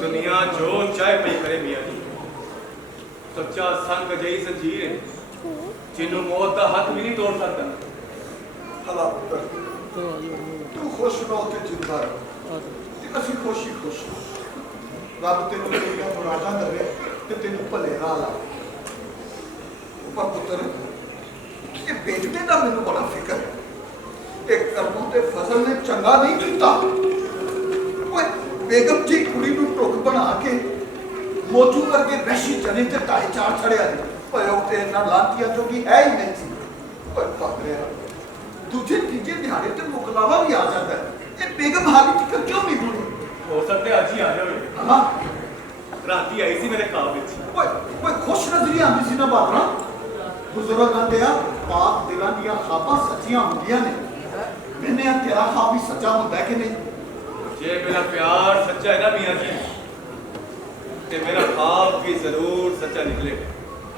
ਦੁਨੀਆ ਜੋ ਚਾਹੇ ਪਈ ਕਰੇ ਮੀਆਂ ਜੀ ਸੱਚਾ ਸੰਗ ਜਈ ਸੰਜੀਰ ਹੈ ਜਿਹਨੂੰ ਮੌਤ ਦਾ ਹੱਥ ਵੀ ਨਹੀਂ ਤੋੜ ਸਕਦਾ ਹਲਾ ਪੁੱਤਰ ਤੂੰ ਖੁਸ਼ ਰਹੋ ਤੇ ਜਿੰਦਾ ਰਹੋ ਤੇ ਅਸੀਂ ਖੁਸ਼ੀ ਖੁਸ਼ ਰੱਬ ਤੈਨੂੰ ਤੇਰੀਆਂ ਮੁਰਾਦਾਂ ਦੇਵੇ ਤੇ ਤੈਨੂੰ ਭਲੇ ਰਾਹ ਲਾਵੇ ਪਰ ਪੁੱਤਰ ਇਹ ਬੇਟੇ ਦਾ ਮੈਨੂੰ ਬੜਾ ਫਿਕਰ ਹੈ ਇਹ ਕਰਮੋਂ ਤੇ ਫਜ਼ਲ ਨੇ ਚੰਗਾ ਨਹੀਂ ਕੀਤਾ ਓਏ ਬੇਗਮ ਜੀ ਕੁੜੀ ਨੂੰ ਟੁੱਕ ਬਣਾ ਕੇ ਮੋਜੂ ਵਰਗੇ ਵਹਿਸ਼ੀ ਜਨੇ ਤੇ ਢਾਈ ਚਾਰ ਛੜਿਆ ਜੀ ਓਏ ਉਹ ਤੇ ਇਹਨਾਂ ਲਾਂਤੀਆਂ ਜੋ ਕਿ ਹੈ ਹੀ ਨਹੀਂ ਸੀ ਓਏ ਪਾਗਲਿਆ ਦੂਜੇ ਤੀਜੇ ਦਿਹਾੜੇ ਤੇ ਮੁਕਲਾਵਾ ਵੀ ਆ ਜਾਂਦਾ ਹੈ ਇਹ ਬੇਗਮ ਹਾਲੀ ਤੱਕ ਕਿਉਂ ਨਹੀਂ ਬੁੜੀ ਹੋ ਸਕਦਾ ਅੱਜ ਹੀ ਆ ਜਾਵੇ ਹਾਂ ਰਾਤੀ ਆਈ ਸੀ ਮੇਰੇ ਖਾਬ ਵਿੱਚ ਓਏ ਓਏ ਖੁਸ਼ ਨਜ਼ਰੀ ਆਉਂਦੀ ਸੀ ਨਾ ਬਾਦਰਾ ਬਜ਼ੁਰਗ ਆਂਦੇ ਆ ਪਾਕ ਦਿਲਾਂ ਦੀਆਂ ਖਾਬਾਂ ਸੱਚੀਆਂ ਹੁੰਦੀਆਂ ਨੇ ਮੈਨੇ ਆ ਤੇਰਾ ਖਾਬ ਵੀ ਸੱਚਾ ਹੁੰਦਾ ਕਿ ਨਹੀਂ ਜੇ ਮੇਰਾ ਪਿਆਰ ਸੱਚਾ ਹੈ ਨਾ ਮੀਆਂ ਜੀ ਤੇ ਮੇਰਾ ਖਾਬ ਵੀ ਜ਼ਰੂਰ ਸੱਚਾ ਨਿਕਲੇਗਾ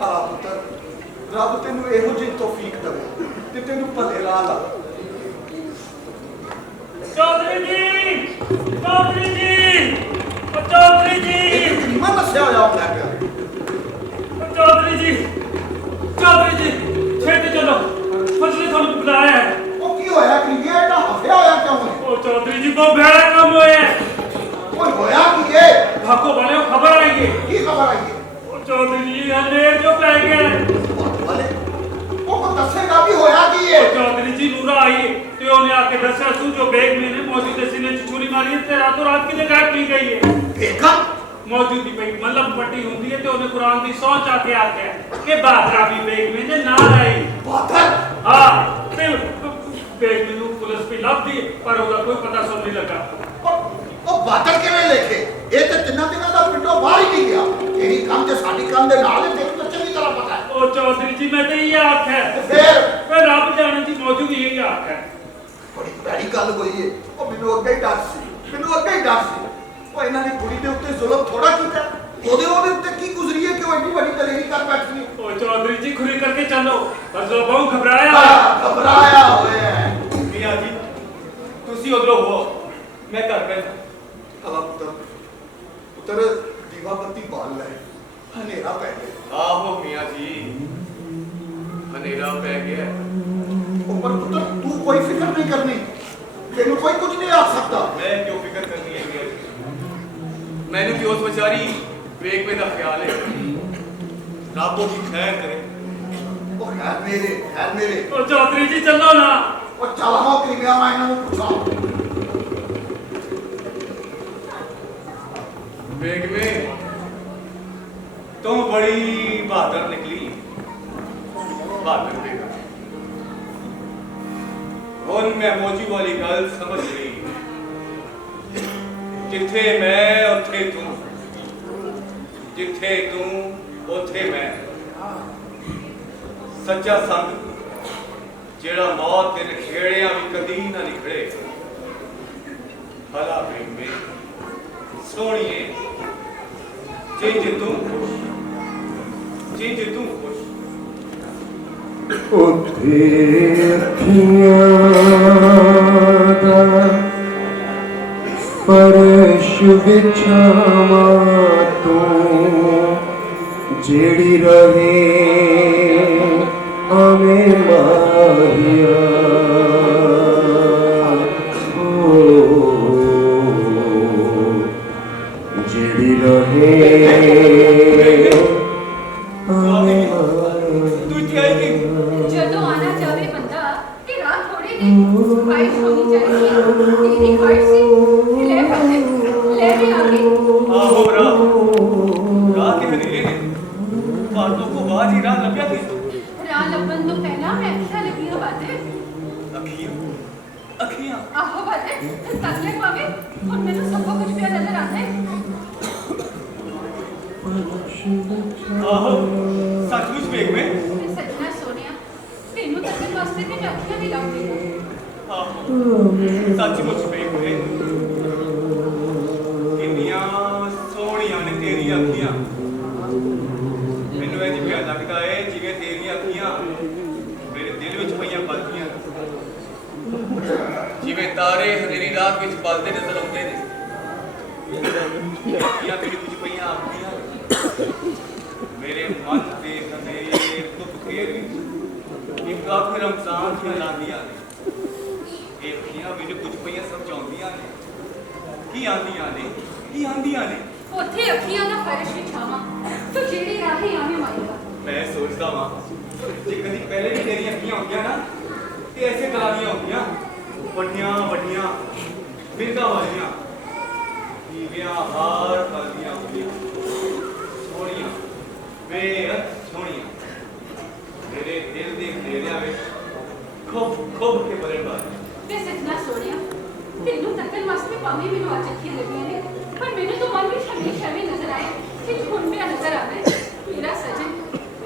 ਹਾਂ ਪੁੱਤਰ ਰੱਬ ਤੈਨੂੰ ਇਹੋ ਜਿਹੀ ਤੌਫੀਕ ਦੇਵੇ ਤੇ ਤੈਨੂੰ ਭਲੇ ਰਾਹ ਲਾਵੇ ਚੌਧਰੀ ਜੀ ਚੌਧਰੀ ਜੀ ਉਹ ਚੌਧਰੀ ਜੀ ਇਹ ਕਰੀਮਾ ਨਸਿਆ ਹੋਇਆ ਹੁੰਦਾ ਪਿਆ ਉਹ ਚੌਧਰੀ ਜੀ ਛੇਤੀ ਚਲੋ ਫਸਲੇ ਤੁਹਾਨੂੰ ਬੁਲਾਇਆ ਹੈ ਉਹ ਕੀ ਹੋਇਆ ਕਿ ਇਹ ਤਾਂ ਹਫਿਆ ਹੋਇਆ ਕਿਉਂ ਹੈ ਉਹ ਚੌਧਰੀ ਜੀ ਬਹੁਤ ਭੈੜਾ ਕੰਮ ਹੋਇਆ ਹੈ ਓਏ ਹੋਇਆ ਕੀ ਹੈ ਭਾਗੋ ਵਾਲਿਓ ਖਬਰ ਆਈ ਹੈ ਕੀ ਖਬਰ ਆਈ ਹੈ ਉਹ ਚੌਧਰੀ ਜੀ ਹਨੇਰ ਜੋ ਪੈ ਗਿਆ ਹੈ ਭਲੇ ਉਹ ਕੋ ਦੱਸੇਗਾ ਵੀ ਹੋਇਆ ਕੀ ਹੈ ਉਹ ਚੌਧਰੀ ਜੀ ਨੂਰਾ ਆਈ ਹੈ ਤੇ ਉਹਨੇ ਆ ਕੇ ਦੱਸਿਆ ਸੂ ਜੋ ਬੇਗ ਮੈਨੇ ਮੌਜੂਦ ਦੇ ਸੀਨੇ ਚ ਛੁਰੀ ਮਾਰੀ ਹੈ ਤੇ ਰਾਤੋਂ ਰਾਤ ਕਿਤੇ ਗਾਇਬ ਨਹੀਂ ਗਈ ਹੈ ਬੇਗਮ ਮੌਜੂਦ ਦੀ ਪਈ ਮਤਲਬ ਪੱਟੀ ਹੁੰਦੀ ਹੈ ਤੇ ਉਹਨੇ ਕੁਰਾਨ ਦੀ ਸੌਂ ਚਾ ਕੇ ਆਖਿਆ ਕਿ ਬਾਦਰਾ ਵੀ ਬੇਗ ਮੈਨੇ ਨਾਲ ਆਈ ਬਾਦਰ ਹਾਂ ਤੇ ਬੇਗ ਮੈਨੂੰ ਪੁਲਿਸ ਵੀ ਲੱਭਦੀ ਪਰ ਉਹਦਾ ਕੋਈ ਪਤਾ ਸੁਣ ਨਹੀਂ ਲੱਗਾ ਉਹ ਬਾਦਰ ਕਿਵੇਂ ਲਿਖੇ ਇਹ ਤੇ ਤਿੰਨਾਂ ਦਿਨਾਂ ਦਾ ਪਿੰਡੋਂ ਬਾਹਰ ਹੀ ਨਹੀਂ ਗਿਆ ਤੇਰੀ ਕੰਮ ਤੇ ਸਾਡੀ ਕੰਮ ਦੇ ਨਾਲ ਹੈ ਤੈਨੂੰ ਤਾਂ ਚੰਗੀ ਤਰ੍ਹਾਂ ਪਤਾ ਹੈ ਉਹ ਚੌਧਰੀ ਜੀ ਮੈਂ ਤੇ ਇਹ ਆਖਿਆ ਫਿਰ ਰੱਬ ਜਾਣੇ ਦੀ ਮੌਜੂਦ ਇਹ ਆਖਿਆ ਬੜੀ ਭੈੜੀ ਗੱਲ ਹੋਈ ਹੈ ਉਹ ਮੈਨੂੰ ਅੱਗੇ ਹੀ ਡਰ ਸੀ ਉਹ ਇਹਨਾਂ ਦੀ ਕੁੜੀ ਦੇ ਉੱਤੇ ਜ਼ੁਲਮ ਥੋੜਾ ਕੀਤਾ ਉਹਦੇ ਉੱਤੇ ਕੀ ਗੁਜ਼ਰੀ ਹੈ ਕਿ ਉਹ ਇੰਨੀ ਵੱਡੀ ਦਲੇਰੀ ਕਰ ਬੈਠੀ ਹੈ ਉਹ ਚੌਧਰੀ ਜੀ ਖੁਰੀ ਕਰਕੇ ਚੱਲੋ ਫਜ਼ਲੋ ਬਹੁਤ ਘਬਰਾਇਆ ਹੋਇਆ ਹੈ ਮੀਆਂ ਜੀ ਤੁਸੀਂ ਉਧਰੋਂ ਹੋ ਮੈਂ ਘਰ ਬੈਠਾ ਹਲਾ ਪੁੱਤਰ ਦੀਵਾ ਬੱਤੀ ਬਾਲ ਲੈ ਹਨੇਰਾ ਪੈ ਗਿਆ ਆਹੋ ਮੀਆਂ ਜੀ ਹਨੇਰਾ ਪੈ ਗਿਆ ਉੱਪਰ ਪੁੱਤਰ ਤੂੰ ਕੋਈ ਫਿਕਰ ਨਹੀਂ ਕਰਨੀ ਤੈਨੂੰ ਕੋਈ ਕੁਝ ਨਹੀਂ ਆ ਸਕਦਾ ਮੈਂ ਕਿਉਂ ਫਿਕਰ ਕਰਨੀ ਹੈ ਮੀਆਂ ਜੀ ਮੈਨੂੰ ਵੀ ਉਸ ਵਿਚਾਰੀ ਵੇਖ ਦਾ ਖਿਆਲ ਹੈ ਰੱਬ ਉਹਦੀ ਖੈਰ ਕਰੇ ਉਹ ਖੈਰ ਮੇਰੇ ਉਹ ਚੌਧਰੀ ਜੀ ਚੱਲੋ ਨਾ ਉਹ ਚੱਲ ਹੋ ਕਿਵੇਂ ਮੈਂ ਇਹਨਾਂ ਨੂੰ ਪੁੱਛਾਂ ਵੇਖ ਤੂੰ ਬੜੀ ਬਹਾਦਰ ਨਿਕਲੀ ਬਹਾਦਰ ਬੇਗਮ ਹੁਣ ਮੈਂ ਮੋਜੀ ਵਾਲੀ ਗੱਲ ਸਮਝ ਗਈ ਜਿੱਥੇ ਮੈਂ ਉੱਥੇ ਤੂੰ ਜਿੱਥੇ ਤੂੰ ਉੱਥੇ ਮੈਂ ਸੱਚਾ ਸੰਗ ਜਿਹੜਾ ਮੌਤ ਦੇ ਨਖੇੜਿਆਂ ਵੀ ਕਦੀ ਨਾ ਨਿਕਲੇ ਭਲਾ ਬੇਬੇ ਸੋਹਣੀਏ ਜਿੰਜ ਤੂੰ ਖੁਸ਼ ਉੱਥੇ ਅੱਖੀਆਂ ਦਾ ਫਰਸ਼ ਵਿਛਾਵਾਂ ਤੂੰ ਜਿਹੜੀ ਰਹੇ ਆਵੇਂ ਮਾਹੀਆ ਜਿਹੜੀ ਰਹੇ ਤੂੰ ਇੱਥੇ ਆਈ ਕਿ ਜਦੋਂ ਆਣਾ ਅੱਖੀਆਂ ਆਹੋ ਬਾਦੇ ਤੱਲੇ ਪਾਵੇ ਹੁਣ ਮੈਨੂੰ ਸਭ ਕੁਝ ਪਿਆ ਨਜ਼ਰ ਆਉਂਦਾ ਹੈ। ਆਹੋ ਸੱਚਮੁੱਚ ਵੇਖ ਮੈਂ ਤੇ ਸੱਜਣਾ ਸੋਹਣਿਆ ਤੈਨੂੰ ਤੱਕਣ ਵਾਸਤੇ ਤੇ ਮੈਂ ਅੱਖੀਆਂ ਨਹੀਂ ਲਾਉਂਦੀ। ਆਹੋ ਸੱਚਮੁੱਚ ਵੇਖ ਮੈਂ ਕਿੰਨੀਆਂ ਸੋਹਣੀਆਂ ਨੇ ਤੇਰੀਆਂ ਅੱਖੀਆਂ। ਮੈਨੂੰ ਇੰਝ ਪਿਆ ਲੱਗਦਾ ਏ ਜਿਵੇਂ ਤੇਰੀਆਂ ਅੱਖੀਆਂ ਮੇਰੇ ਦਿਲ ਵਿੱਚ ਪਈਆਂ ਬਲਦੀਆਂ, ਜਿਵੇਂ ਤਾਰੇ ਹਨੇਰੀ ਰਾਤ ਵਿੱਚ ਬਲਦੇ ਨਜ਼ਰ ਆਉਂਦੇ ਨੇ। ਅੱਖੀਆਂ ਤੇਰੀ ਵਿੱਚ ਪਈਆਂ ਆਪਣੀਆਂ ਮੇਰੇ ਮਨ ਦੇ ਹਨੇਰੇ ਧੁੱਪ ਖੇਰ ਵਿੱਚ ਇੱਕ ਆਖਰ ਰਮਜ਼ਾਨ ਦੀਆਂ ਲਾਂਦੀਆਂ ਨੇ। ਇਹ ਅੱਖੀਆਂ ਮੈਨੂੰ ਕੁਝ ਪਈਆਂ ਸਮਝਾਉਂਦੀਆਂ ਨੇ। ਕੀ ਆਂਦੀਆਂ ਨੇ, ਕੀ ਆਂਦੀਆਂ ਨੇ? ਉੱਥੇ ਅੱਖੀਆਂ ਦਾ ਫਰਸ਼ ਵਿਛਾਵਾਂ ਤੂੰ ਜਿਹੜੀ ਰਾਹੀ ਆਵੇਂ ਮਾਰੇਗਾ। ਮੈਂ ਸੋਚਦਾ ਵਾਂ ਜੇ ਕਦੀ ਪਹਿਲੇ ਵੀ ਤੇਰੀਆਂ ਅੱਖੀਆਂ ਹੁੰਦੀਆਂ ਨਾ ਤੇ ਐਸੇ ਤਰ੍ਹਾਂ ਦੀਆਂ ਹੁੰਦੀਆਂ, ਵੱਡੀਆਂ ਵੱਡੀਆਂ ਬਿਰਕਾਂ ਵਾਲੀਆਂ ਦੀਵਿਆਂ ਹਾਰ ਪਲਦੀਆਂ ਹੁੰਦੀਆਂ, ਸੋਹਣੀਆਂ ਬੇਹੱਦ ਸੋਹਣੀਆਂ। ਮੇਰੇ ਦਿਲ ਦੇ ਹਨੇਰਿਆਂ ਵਿੱਚ ਖੁੱਬ ਖੁੱਬ ਕੇ ਬਰੇ ਬਾਰ। ਤੇ ਸੱਜਣਾ ਸੋਹਣਿਆ ਤੈਨੂੰ ਤੱਕਣ ਵਾਸਤੇ ਭਾਵੇਂ ਮੈਨੂੰ ਅੱਜ ਅੱਖੀਆਂ ਲੱਗੀਆਂ ਨੇ ਪਰ ਮੈਨੂੰ ਤਾਂ ਮਨ ਵਿੱਚ ਹਮੇਸ਼ਾ ਵੀ ਨਜ਼ਰ ਆਏ ਕਿ ਹੁਣ ਪਿਆ ਨਜ਼ਰ ਆਵੇ ਮੇਰਾ ਸਜਣ,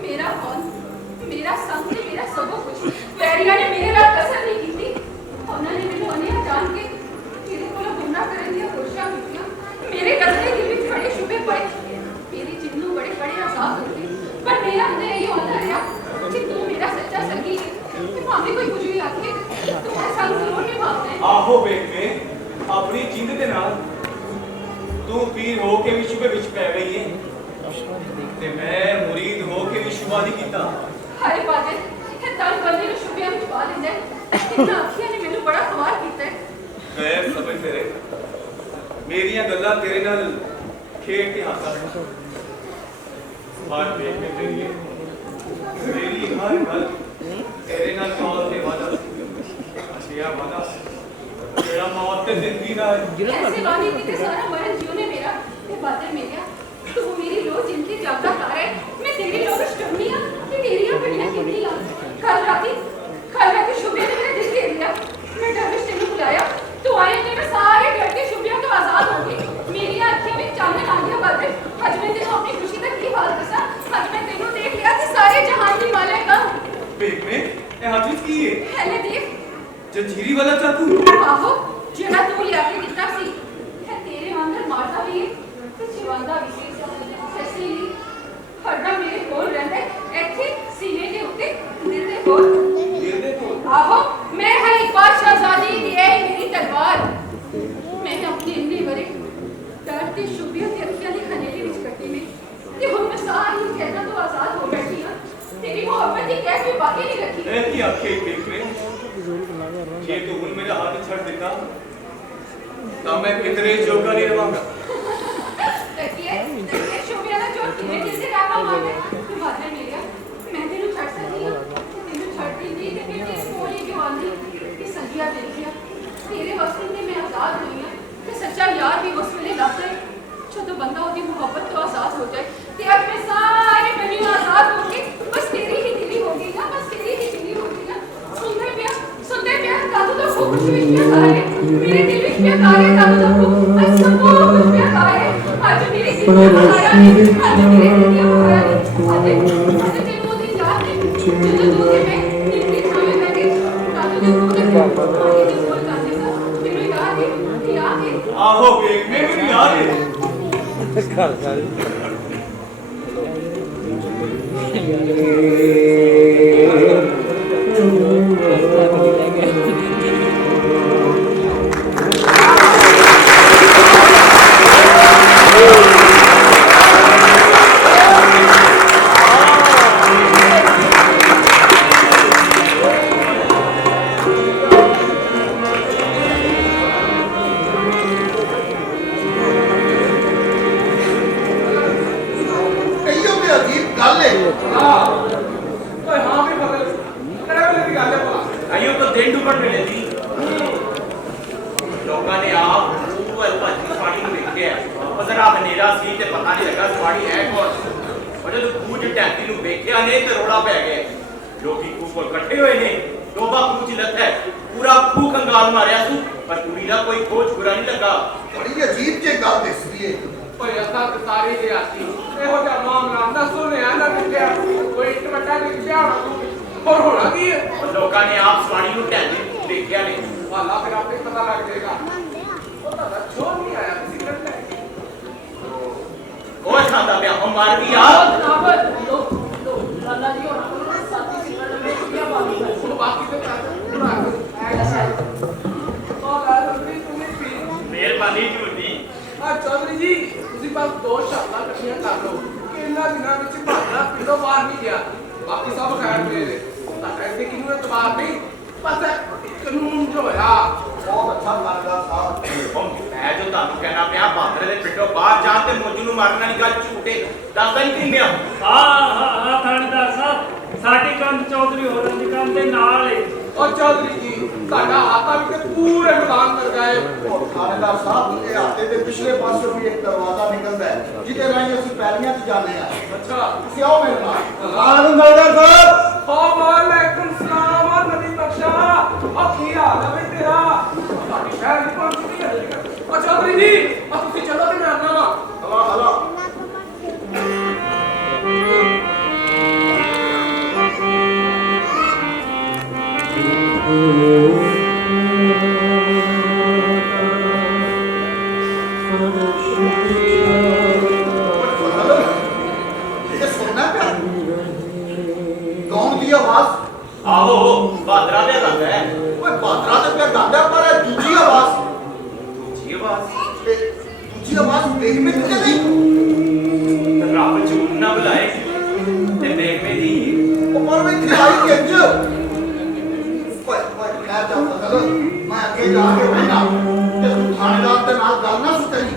ਮੇਰਾ ਕੌਣ, ਮੇਰਾ ਸੰਗ ਤੇ ਮੇਰਾ ਸਭ ਕੁਝ। ਵੈਰੀਆਂ ਨੇ ਮੇਰੇ ਨਾਲ ਕਸਰ ਨਹੀਂ ਕੀਤੀ। ਉਹਨਾਂ ਨੇ ਮੈਨੂੰ ਅਨਿਆ ਜਾਣ ਕੇ ਮੇਰੇ ਕੋਲੋਂ ਗੁੰਮਰਾਹ ਕਰਨ ਦੀਆਂ ਕੋਸ਼ਿਸ਼ਾਂ ਕੀਤੀਆਂ। ਮੇਰੇ ਕਦਰੇ ਦਿਲ ਵਿੱਚ ਬੜੇ ਸ਼ੁਭੇ ਪਏ, ਮੇਰੀ ਜਿੰਦ ਨੂੰ ਬੜੇ ਬੜੇ ਆਸਾਨ ਹੋਏ ਪਰ ਮੇਰਾ ਅੰਦਰ ਇਹੀ ਹੁੰਦਾ ਰਿਹਾ ਕਿ ਤੂੰ ਮੇਰਾ ਸੱਚਾ ਸੰਗੀ ਹੈ ਤੇ ਭਾਵੇਂ ਕੋਈ ਕੁਝ ਵੀ ਆਖੇ ਤੂੰ ਮੇਰਾ ਸੰਗ ਜ਼ਰੂਰ ਨਿਭਾਉਣਾ ਹੈ। ਆਹੋ ਵੇਖ ਕੇ ਆਪਣੀ ਜਿੰਦ ਦੇ ਨਾਲ ਤੂੰ ਪੀਰ ਹੋ ਕੇ ਵੀ ਸ਼ੁਭੇ ਵਿੱਚ ਪੈ ਗਈ ਏ ਤੇ ਮੈਂ ਮੁਰੀਦ ਹੋ ਕੇ ਵੀ ਸ਼ੁਭਾ ਨਹੀਂ ਕੀਤਾ। ਹਾਏ ਬਾਦੇ ਇਹ ਤਾਂ ਬੰਦੇ ਨੂੰ ਸ਼ੁਭਿਆਂ ਵਿੱਚ ਪਾ ਲੈਂਦਾ ਹੈ। ਇਹਨਾਂ ਅੱਖੀਆਂ ਨੇ ਮੈਨੂੰ ਬੜਾ ਖਵਾਰ ਕੀਤਾ ਹੈ। ਗੈਰ ਸਮਝ ਤੇਰੇ ਮੇਰੀਆਂ ਗੱਲਾਂ ਤੇਰੇ ਨਾਲ ਖੇਡ ਕੇ ਹਾਸਾ ਬਾਤ ਵੇਖ ਕੇ ਮੇਰੀ ਹਰ ਗੱਲ ਤੇਰੇ ਨਾਲ ਕੌਲ ਤੇ ਵਾਦਾ ਅਸ਼ਿਆ ਵਾਦਾ ਤੇਰਾ ਮੌਤ ਤੇ ਜ਼ਿੰਦਗੀ ਦਾ ਐਸੇ ਵਾਲੀ ਕਿਤੇ ਸਾਰਾ ਮਰਨ ਜਿਉ ਨੇ ਮੇਰਾ ਤੇ ਬਾਦੇ ਮੇਰਾ ਤੂੰ ਮੇਰੀ ਲੋ ਜਿੰਦੀ ਜਾਗਦਾ ਕਰ ਹੈ। ਮੈਂ ਤੇਰੀ ਲੋ ਵਿੱਚ ਟੰਮੀ ਆ ਤੇ ਤੇਰੀਆਂ ਬੜੀਆਂ ਕਿੰਨੀ ਆ। ਕੱਲ ਰਾਤੀ ਸ਼ੁਭੇ ਨੇ ਮੇਰਾ ਦਿਲ ਘੇਰ ਲਿਆ। ਮੈਂ ਡਰ ਵਿੱਚ ਤੈਨੂੰ ਬੁਲਾਇਆ ਤੂੰ ਆਏ ਤੇ ਮੈਂ ਸਾਰੇ ਡਰ ਕੇ ਸ਼ੁਭਿਆਂ ਤੋਂ ਆਜ਼ਾਦ ਹੋ ਗਈ। ਮੇਰੀਆਂ ਅੱਖੀਆਂ ਵਿੱਚ ਚਾਨਣ ਆ ਗਿਆ ਬਾਦੇ। ਅੱਜ ਮੈਂ ਤੈਨੂੰ ਆਪਣੀ ਖੁਸ਼ੀ ਦਾ ਕੀ ਹਾਲ ਦੱਸਾਂ। ਅੱਜ ਮੈਂ ਤੈਨੂੰ ਦੇਖ ਲਿਆ ਤੇ ਸਾਰੇ ਜਹਾਨ ਦੀ ਮਾਲਕ ਹਾਂ। ਵੇਖ ਮੈਂ ਇਹ ਹੱਥ ਵਿੱਚ ਕੀ ਹੈ? ਹੈਲੇ ਦੇਖ ਜੰਜੀਰੀ ਵਾਲਾ ਚਾਕੂ। ਆਹੋ ਜਿਹੜਾ ਤੂੰ ਲਿਆ ਕੇ ਦਿੱਤਾ ਸੀ ਇਹ ਤੇਰੇ ਵਾਂਗਰ ਮਾਰਦਾ ਵੀ ਹੈ ਤੇ ਜਿਵਾਂਦਾ ਵੀ ਸੀ। ਸੱਚੀ ਨਹੀਂ ਹਰਦਾ ਮੇਰੇ ਕੋਲ ਰਹਿੰਦਾ ਇੱਥੇ ਸੀਨੇ ਦੇ ਉੱਤੇ ਦਿਲ ਦੇ ਕੋਲ। ਦਿਲ ਦੇ ਕੋਲ ਆਹੋ ਮੈਂ ਹਾਂ ਇੱਕ ਬਾਰ ਸ਼ਹਿਜ਼ਾਦੀ ਦੀ ਇਹ ਮੇਰੀ ਤਲਵਾਰ। ਮੈਂ ਆਪਣੀ ਇੰਨੇ ਬਰੇ ਡਰ ਤੇ ਸ਼ੁਭਿਆਂ ਦੀ ਅੱਖੀਆਂ ਦੀ ਹਨੇਰੀ ਵਿੱਚ ਕੱਟੀ ਨੇ ਤੇ ਹੁਣ ਮੈਂ ਸਾਰੀ ਕੈਦਾਂ ਤੋਂ ਆਜ਼ਾਦ ਹੋ ਬੈਠੀ ਹਾਂ। ਤੇਰੀ ਮੁਹੱਬਤ ਦੀ ਕੈਦ ਵੀ ਬਾਕੀ ਨਹੀਂ ਰੱਖੀ। ਇਹ ਕੀ ਆਖੇ ਵੇਖ ਮੈਂ ਜੇ ਤੂੰ ਹੁਣ ਮੇਰਾ ਹੱਥ ਛੱਡ ਦਿੱਤਾ ਤਾਂ ਮੈਂ ਕਿਧਰੇ ਜੋਗਾ ਨਹੀਂ ਰਵਾਂਗਾ। ਦੇਖੀਏ ਸ਼ੁਭਿਆਂ ਦਾ ਜੋ ਕਿਵੇਂ ਦਿਲ ਦੇ ਰਾਖਾ ਮਾਰਦਾ ਤੂੰ ਬਾਦਰ ਮੇਰਾ ਮੈਂ ਤੈਨੂੰ ਛੱਡ ਸਕਦੀ ਹਾਂ। ਤੈਨੂੰ ਛੱਡਦੀ ਨਹੀਂ ਤੇ ਫਿਰ ਤੇਰੇ ਕੋਲ ਹੀ ਜਵਾਨੀ ਕਿ ਸੰਗੀਆਂ ਦੇਖਿਆ ਤੇਰੇ ਵਾਸਤੇ ਤੇ ਮੈਂ ਆਜ਼ਾਦ ਹੋਈ ਹਾਂ। ਤੇ ਸੱਚਾ ਯਾਰ ਵੀ ਉਸ ਵੇਲੇ ਲੱਭਦਾ ਹੈ ਜਦੋਂ ਬੰਦਾ ਉਹਦੀ ਮੁਹੱਬਤ ਤੋਂ ਆਜ਼ਾਦ ਹੋ ਜਾਏ। ਤੇ ਅੱਜ ਮੈਂ ਸਾਰੇ ਦੁਨੀਆ ਆਜ਼ਾਦ ਹੋ ਕੇ ਬਸ ਤੇਰੀ ਹੀ ਦਿਲੀ ਹੋ ਗਈ ਨਾ, ਬਸ ਤੇਰੀ ਹੀ ਦਿਲੀ ਹੋ ਗਈ ਨਾ। ਸੁਣਦੇ ਪਿਆ ਕਾਦੂ ਦਾ ਖੂਬ ਵਿੱਚ ਪਿਆ ਸਾਰੇ ਮੇਰੇ ਦਿਲ ਵਿੱਚ ਪਿਆ ਸਾਰੇ ਕਾਦੂ ਦਾ ਖੂਬ ਅੱਜ ਸਭ ਕੁਝ ਪਿਆ ਸਾਰੇ ਅੱਜ ਮੇਰੀ ਜ਼ਿੰਦਗੀ ਹਾਰਾ ਨਹੀਂ ਅੱਜ ਮੇਰੀ ਜ਼ਿੰਦਗੀ ਹਾਰਾ ਨਹੀਂ। ਅੱਜ ਤੈਨੂੰ ਉਹਦੀ ਯਾਦ ਨਹੀਂ ਜਦੋਂ ਤੂੰ ਤੇ ਮੈਂ ਨਿੱਕੀ ਥਾਵੇਂ ਬੈਠੇ ਕਾਦੂ ਦੇ ਖੂਬ ਦੇ ਪਾਣੀ ਦੀ ਬੋਲ ਕਰਦੇ ਸਾਂ ਮੈਨੂੰ ਯਾਦ ਹੈ। ਆਹੋ ਵੇਖ ਮੈਂ ਮੈਨੂੰ ਯਾਦ ਹੈ। ਇਹੋ ਵੀ ਅਜੀਬ ਗੱਲ ਹੈ। आइयो तो दिन दुपट मिले थी लोगों ने आप वो अलपाची साड़ी को देखे है और जरा हनेरा सी ते पता नहीं लगा साड़ी है कौन और जब कूज टैंकी नु देखया ने ते रोड़ा पै गए ਲੋਕੀ ਖੂਹ ਕੋਲ ਇਕੱਠੇ ਹੋਏ ਨੇ ਟੋਬਾ ਖੂਹ ਚ ਲੱਥਾ ਪੂਰਾ ਖੂਹ ਕੰਗਾਲ ਮਾਰਿਆ ਤੂੰ ਪਰ ਕੁੜੀ ਦਾ ਕੋਈ ਖੋਜ ਬੁਰਾ ਨਹੀਂ ਲੱਗਾ ਬੜੀ ਅਜੀਬ ਜਿਹੀ ਗੱਲ ਦਿਸਦੀ ਏ ਓਏ ਅਸਾਂ ਤੇ ਸਾਰੇ ਦੇ ਆਸੀ ਇਹੋ ਜਿਹਾ ਮਾਮਲਾ ਨਾ ਸੁਣਿਆ ਨਾ ਕਿਹਾ ਕੋਈ ਇੱਕ ਵੱਡਾ ਨਹੀਂ ਪਿਆ ਹੋਰ ਹੋਣਾ ਕੀ ਹੈ ਉਹ ਲੋਕਾਂ ਨੇ ਆਪ ਸਵਾਣੀ ਨੂੰ ਢਹਿੰਦੇ ਦੇਖਿਆ ਨੇ ਵਾਲਾ ਫਿਰ ਆਪੇ ਪਤਾ ਲੱਗ ਜਾਏਗਾ ਉਹ ਤਾਂ ਛੋੜ ਨਹੀਂ ਆਇਆ ਤੁਸੀਂ ਕਰਨਾ ਉਹ ਖਾਂਦਾ ਪਿਆ ਉਹ ਮਰ ਵੀ ਆ ਲਾਲਾ ਜੀ ਹੋਣਾ ਸਾਥੀ ਸਿਮਰਨ ਵਿੱਚ ਕੀ ਬਾਤ ਹੈ ਉਹ ਬਾਕੀ ਤੇ ਉਹ ਗੱਲ ਨਹੀਂ ਤੁਮੇ ਪੀ ਮਿਹਰਬਾਨੀ ਝੂਠੀ ਆ ਚੌਧਰੀ ਜੀ ਤੁਸੀਂ ਬਸ ਦੋ ਸ਼ਬਦਾਂ ਇਕੱਠੀਆਂ ਕਰ ਲਓ ਕਿ ਇਹਨਾਂ ਦਿਨਾਂ ਵਿੱਚ ਭਾਣਾ ਪਿੰਡੋਂ ਬਾਹਰ ਨਹੀਂ ਗਿਆ ਬਾਕੀ ਸਭ ਖੈਰ ਮੇਰੇ ਤਾਂ ਕਹਿੰਦੇ ਕਿ ਨੂੰ ਤਬਾਰ ਨਹੀਂ ਬਸ ਕਾਨੂੰਨ ਜੋ ਹੋਇਆ ਬਹੁਤ ਅੱਛਾ ਲੱਗਦਾ ਸਾਹਿਬ ਉਹ ਮੈਂ ਜੋ ਤੁਹਾਨੂੰ ਕਹਿਣਾ ਪਿਆ ਬਾਂਦਰੇ ਦੇ ਪਿੰਡੋਂ ਬਾਹਰ ਜਾਣ ਤੇ ਮੋਜੂ ਨੂੰ ਮਾਰਨ ਵਾਲੀ ਗੱਲ ਝੂਠੇ ਦੱਸਦਾ ਨਹੀਂ ਕਿੰਨਿਆ ਹਾਂ ਥਾਣੇਦਾਰ ਸਾਹਿਬ ਸਾਡੀ ਕੰਧ ਚੌਧਰੀ ਹੋਰਾਂ ਦੀ ਕੰਧ ਦੇ ਨਾਲ ਏ ਉਹ ਚੌਧਰੀ ਜੀ ਸਾਡਾ ਹਾਤਾ ਵੀ ਤੇ ਪੂਰੇ ਮੈਦਾਨ ਕਰ ਗਏ ਔਰ ਥਾਣੇਦਾਰ ਸਾਹਿਬ ਇਹ ਹੱਥੇ ਦੇ ਪਿਛਲੇ ਪਾਸੇ ਵੀ ਇੱਕ ਦਰਵਾਜ਼ਾ ਨਿਕਲਦਾ ਹੈ ਜਿਹਦੇ ਰਾਹੀਂ ਅਸੀਂ ਪੈਲੀਆਂ 'ਚ ਜਾਂਦੇ ਆ ਅੱਛਾ ਤੁਸੀਂ ਆਓ ਮੇਰੇ ਨਾਲ ਆਲਮ ਥਾਣੇਦਾਰ ਸਾਹਿਬ ਵਾਲੇਕੁਮ ਸਲਾਮ ਨਬੀ ਬਖਸ਼ਾ ਉਹ ਕੀ ਹਾਲ ਹੈ ਬਈ ਤੇਰਾ ਸਾਡੀ ਸ਼ਹਿਰ ਦੀ ਪਹੁੰਚੀ ਹੈ ਉਹ ਚੌਧਰੀ ਜੀ ਤੁਸੀਂ ਚਲੋ ਤੇ ਮੈਂ ਆਣਾ ਵਾ ਹਲਾ ਇਹ ਸੁਣਨਾ ਪਿਆ ਕੌਣ ਦੀ ਆਵਾਜ਼ ਆਹੋ ਬਾਦਰਾ ਦੇ ਲੱਗਦਾ ਹੈ ਓਏ ਬਾਦਰਾ ਤੇ ਪਿਆ ਗਾਂਦਾ ਪਰ ਇਹ ਦੂਜੀ ਆਵਾਜ਼ ਜੀ ਬਾਤ ਇਹ ਦੂਜੀ ਆਵਾਜ਼ ਦੇਖ ਮੇ ਕਿਤੇ ਨਹੀਂ ਰੱਬ ਝੂਠ ਨਾ ਬੁਲਾਏ ਤੇ ਦੇਖਵੇਂ ਦੀ ਉਹ ਪਰ ਮੈਂ ਇੱਥੇ ਆਈ ਕਿੰਜ ਓਏ ਮੈਂ ਜਾਂਦਾ ਚਲ ਮੈਂ ਅੱਗੇ ਜਾ ਕੇ ਬੈਠਾ ਤੇ ਤੂੰ ਥਾਣੇਦਾਰ ਦੇ ਨਾਲ ਗੱਲ ਨਾ ਸੁਣੀ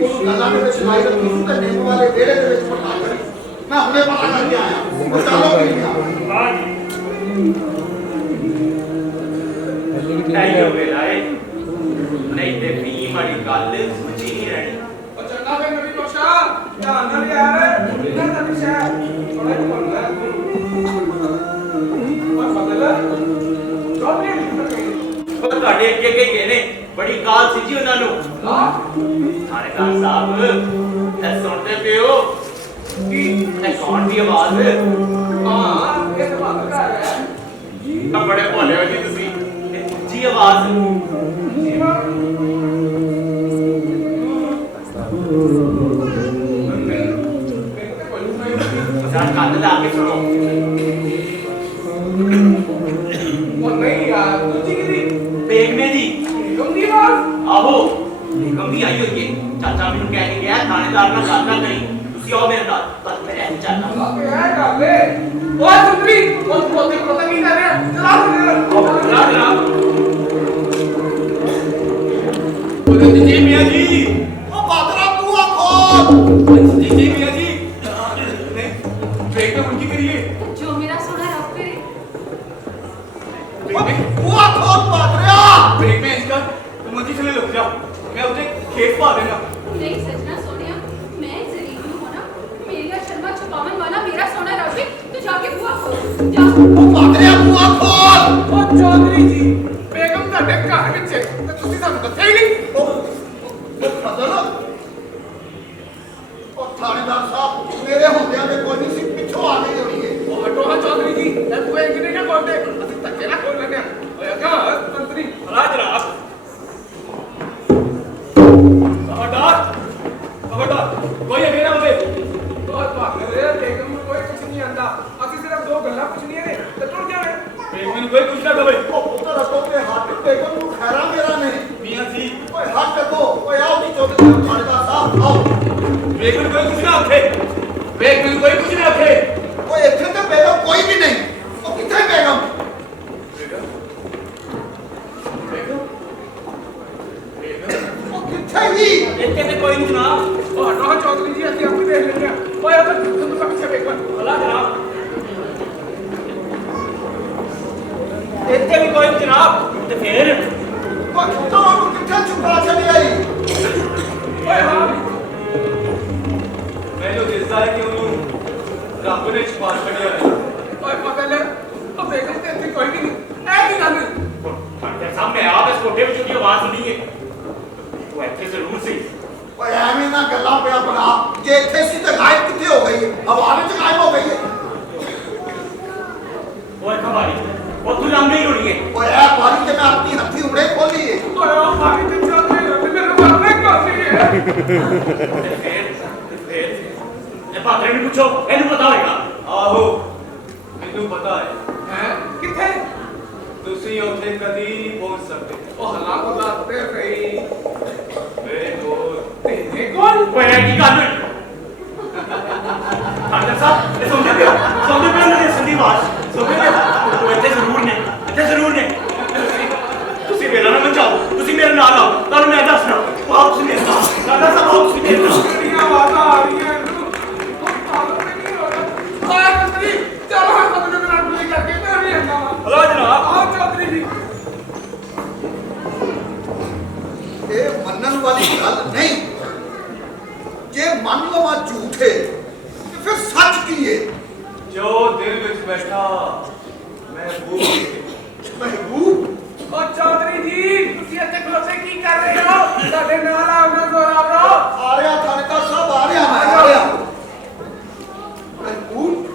ਉਸ ਗੱਲਾਂ ਦੇ ਵਿੱਚ ਲਾਈ ਰੱਖੀ ਸੀ ਤੇ ਨਿੰਮ ਵਾਲੇ ਵਿਹੜੇ ਦੇ ਵਿੱਚ ਪਟਾ ਕਰੀ ਮੈਂ ਹੁਣੇ ਪਤਾ ਕਰਕੇ ਆਇਆ ਉਹ ਚਾਲੋ ਕੀ ਆ ਵਾਹ ਜੀ ਐਯੋ ਵੇਲਾਏ ਨਹੀਂ ਤੇ ਵੀ ਮਾੜੀ ਗੱਲ ਸੁਝੀ ਨਹੀਂ ਰਹਿਣੀ ਉਹ ਚੰਗਾ ਫੇ ਨਬੀ ਬਖਸ਼ਾ ਧਿਆਨ ਨਾਲ ਯਾਰ ਇਹਨਾਂ ਦਾ ਵੀ ਸ਼ਹਿਰ ਥੋੜਾ ਜਿਹਾ ਬਣ ਗਿਆ ਪਰ ਬਦਲ ਚੌਧਰੀ ਉਹ ਤੁਹਾਡੇ ਅੱਗੇ ਅੱਗੇ ਗਏ ਨੇ ਬੜੀ ਕਾਲ ਸੀ ਜੀ ਉਹਨਾਂ ਨੂੰ ਹਾਂ ਥਾਣੇਦਾਰ ਸਾਹਿਬ ਇਹ ਸੁਣਦੇ ਪਿਓ ਕਿ ਇਹ ਕੌਣ ਦੀ ਆਵਾਜ਼ ਹੈ ਹਾਂ ਇਹ ਤਾਂ ਬਾਤ ਕਰ ਰਿਹਾ ਤਾਂ ਬੜੇ ਭੋਲੇ ਹੋ ਜੀ ਤੁਸੀਂ ਇਹ ਉੱਚੀ ਆਵਾਜ਼ ਜੀਵਾ ਜਾਂ ਕੰਨ ਲਾ ਕੇ ਸੁਣੋ ਉਹ ਨਹੀਂ ਯਾਰ ਦੂਜੀ ਕਿਹਦੀ ਬੇਗਮੇ ਦੀ ਗੰਦੀ ਆਵਾਜ਼ ਆਹੋ ਨਿਕਮ ਵੀ ਆਈ ਹੋਈ ਹੈ ਚਾਚਾ ਮੈਨੂੰ ਕਹਿ ਕੇ ਗਿਆ ਥਾਣੇਦਾਰ ਨਾਲ ਗੱਲ ਨਾ ਕਰੀ ਤੁਸੀਂ ਆਓ ਮੇਰੇ ਨਾਲ ਬਸ ਮੈਂ ਰਹਿ ਚਾਹਨਾ ਆਪੇ ਆਇਆ ਕਰ ਲੈ ਉਹ ਸੁੰਦਰੀ ਉਹ ਪੋਤੇ ਪਤਾ ਕੀ ਕਰ ਰਿਹਾ ਚਲਾ ਜਨਾਬ ਉਹਦੇ ਜੀ ਮੀਆਂ ਜੀ ਉਹ ਬਾਦਰਾ ਬੂਆ ਖੋਲ ਜੀ ਮੀਆਂ ਜੀ ਨਹੀਂ ਬ੍ਰੇਕ ਤਾਂ ਹੁਣ ਕੀ ਕਰੀਏ ਜੋ ਮੇਰਾ ਸੋਹਣਾ ਰੱਬ ਕਰੇ ਬੂਆ ਖੋਲ ਬਾਦਰਿਆ ब्रेक में इसका तुम मंजी चले लग जा मैं उसे खेत पा देगा नहीं सजना सोनिया मैं जरीब हूं होना मेरा शर्मा छुपावन वाला मेरा सोना रब तू जाके बुआ खोल जा ਉਹ ਬਾਦਰਿਆ ਬੂਆ ਖੋਲ ਉਹ ਚੌਧਰੀ ਜੀ ਬੇਗਮ ਤੁਹਾਡੇ ਘਰ ਵਿੱਚ ਹੈ ਤੇ ਤੁਸੀਂ ਸਾਨੂੰ ਦੱਸਿਆ ਹੀ ਨਹੀਂ ਉਹ ਫਜ਼ਲ ਉਹ ਥਾਣੇਦਾਰ ਸਾਹਿਬ ਮੇਰੇ ਹੁੰਦਿਆਂ ਦੇ ਕੋਈ ਨਹੀਂ ਸੀ ਪਿੱਛੋਂ ਆ ਗਈ ਹੋਣੀ ਹੈ ਉਹ ਹਟੋ ਹਾਂ ਚੌਧਰੀ ਜੀ ਇਹ ਬੂਏ ਕਿਨੇ ਕਾ ਕੋਟੇ ਅਸੀਂ ਧੱਕੇ ਨਾ ਖੋਲ ਲੈਣੇ ਓਏ ਕਾ ਮੰਤਰੀ भला जनाब खबरदार खबरदार कोई अगे ना होवे ਬਹੁਤ ਭਾਗ ਰੇ ਬੇਗਮ ਨੂੰ ਕੋਈ ਕੁਝ ਨਹੀਂ ਆਂਦਾ ਅਸੀਂ ਸਿਰਫ ਦੋ ਗੱਲਾਂ ਪੁੱਛਣੀਆਂ ਨੇ ਤੇ ਟੁੱਟ ਜਾਵੇ ब्रेक में कोई कुछ ना कवे ਉਹ ਪੁੱਤਰ ਰਟੋ ਤੇ ਹੱਥ ਬੇਗਮ ਨੂੰ ਖੈਰਾ ਮੇਰਾ ਨਹੀਂ मियां जी ਓਏ ਹੱਥ ਰੱਖੋ ਓਏ ਆਓ ਨਹੀਂ ਚੌਧਰੀ ਸਾਹਿਬ ਥਾਣੇਦਾਰ ਸਾਹਿਬ ਆਓ ब्रेक में कोई कुछ ना आखे ब्रेक में कोई कुछ ना आखे ਓਏ ਇੱਥੇ ਤੇ ਬੇਗਮ ਕੋਈ ਵੀ ਨਹੀਂ ਉਹ ਕਿੱਥੇ ਬੇਗਮ ਉਹ ਕਿੱਥੇ ਹੀ ਇੱਥੇ ਤੇ ਕੋਈ ਨਹੀਂ ਜਨਾਬ ਉਹ ਹਟੋ ਹਾਂ ਚੌਧਰੀ ਜੀ ਅਸੀਂ ਆਪੇ ਦੇਖ ਲੈਂਦੇ ਆ ਓਏ ਉਹ ਤੁਹਾਨੂੰ ਤਾਂ ਪਿੱਛੇ ਵੇਖੋ ਭਲਾ ਜਨਾਬ ਇੱਥੇ ਵੀ ਕੋਈ ਨਹੀਂ ਜਨਾਬ ਤੇ ਫੇਰ ਉਹ ਕਿੱਥੋਂ ਉਹਨੂੰ ਕਿੱਥੇ ਛੁਪਾ ਚਲੀ ਆਈ ਓਏ ਹਾਂ मैं तो दिसदा है कि उन्होंने रब ने छुपा छड़िया है ਓਏ ਪਤਾ ਲੈ ਗੱਲਾਂ ਪਿਆ ਬਣਾ ਜੇ ਇੱਥੇ ਸੀ ਤੇ ਗਾਇਬ ਕਿੱਥੇ ਹੋ ਗਈ ਹੈ ਹਵਾ ਵਿੱਚ ਗਾਇਬ ਹੋ ਗਈ ਹੈ ਓਏ ਕਮਾਈ ਉਹ ਤੂੰ ਲੰਘ ਨਹੀਂ ਹੋਣੀ ਹੈ ਓਏ ਇਹ ਪਾਣੀ ਤੇ ਮੈਂ ਆਪਣੀ ਹੱਥੀ ਉੜੇ ਖੋਲੀ ਹੈ ਓਏ ਉਹ ਪਾਣੀ ਤੇ ਚੌਧਰੀ ਰੋਟੀ ਮੈਨੂੰ ਕਰਨੇ ਕਾਫੀ ਹੈ ਫਿਰ ਇਹ ਪਾਤਰੇ ਨੂੰ ਪੁੱਛੋ ਇਹਨੂੰ ਪਤਾ ਹੋਏਗਾ ਆਹੋ ਮੈਨੂੰ ਪਤਾ ਹੈ ਹੈ ਕਿੱਥੇ ਤੁਸੀਂ ਉੱਥੇ ਕਦੀ ਨਹੀਂ ਪਹੁੰਚ ਸਕਦੇ ਉਹ ਹਲਾ ਖੁਦਾ ਤੇ ਸਹੀ ਮੇਰੇ ਕੋਲ ਤੇਰੇ ਕੋਲ ਓਏ ਇਹ ਕੀ ਗੱਲ ਹੋਈ ਡਾਕਟਰ ਸਾਹਿਬ ਇਹ ਸੁਣਦੇ ਪਿਓ ਨੇ ਸੰਦੀ ਆਵਾਜ਼ ਸੁਣਦੇ ਪਿਓ ਉਹ ਇੱਥੇ ਜ਼ਰੂਰ ਨੇ ਤੁਸੀਂ ਮੇਰਾ ਨਾ ਬਚਾਓ ਤੁਸੀਂ ਮੇਰੇ ਨਾਲ ਆਓ ਤੁਹਾਨੂੰ ਮੈਂ ਦੱਸਣਾ ਉਹ ਆਪ ਤੁਸੀਂ ਮੇਰੇ ਨਾਲ ਡਾਕਟਰ ਸਾਹਿਬ ਆਓ ਤੁਸੀਂ ਮੇਰੇ ਨਾਲ ਕਿਹੜੀਆਂ ਆਵਾਜ਼ਾਂ ਆ ਰਹੀਆਂ ਇਹਨੂੰ ਉਹ ਪਾਗਲ ਤੇ ਨਹੀਂ ਹੋ ਰਿਹਾ ਆਇਆ ਮੰਤਰੀ ਚਲੋ ਹਾਂ ਸਭ ਨੂੰ ਨਾਲ ਪੂਰੀ ਕਰਕੇ ਮੈਂ ਵੀ ਆਂਦਾ ਵਾ ਹਲੋ ਜਨਾਬ ਆਓ ਚੌਧਰੀ ਜੀ ਇਹ ਮੰਨਣ ਵਾਲੀ ਗੱਲ ਨਹੀਂ ਜੇ ਮੰਨ ਲਵਾਂ ਝੂਠ ਹੈ ਤੇ ਫਿਰ ਸੱਚ ਕੀ ਹੈ ਜੋ ਦਿਲ ਵਿੱਚ ਬੈਠਾ ਮਹਿਬੂਬ ਉਹ ਚੌਧਰੀ ਜੀ ਤੁਸੀਂ ਇੱਥੇ ਖਲੋਤੇ ਕੀ ਕਰ ਰਹੇ ਹੋ ਸਾਡੇ ਨਾਲ ਆਓ ਨਾ ਦੋਰਾਵਰੋ ਆ ਰਿਹਾ ਥਾਣੇਦਾਰ ਸਾਹਿਬ ਆ ਰਿਹਾ ਮਹਿਬੂਬ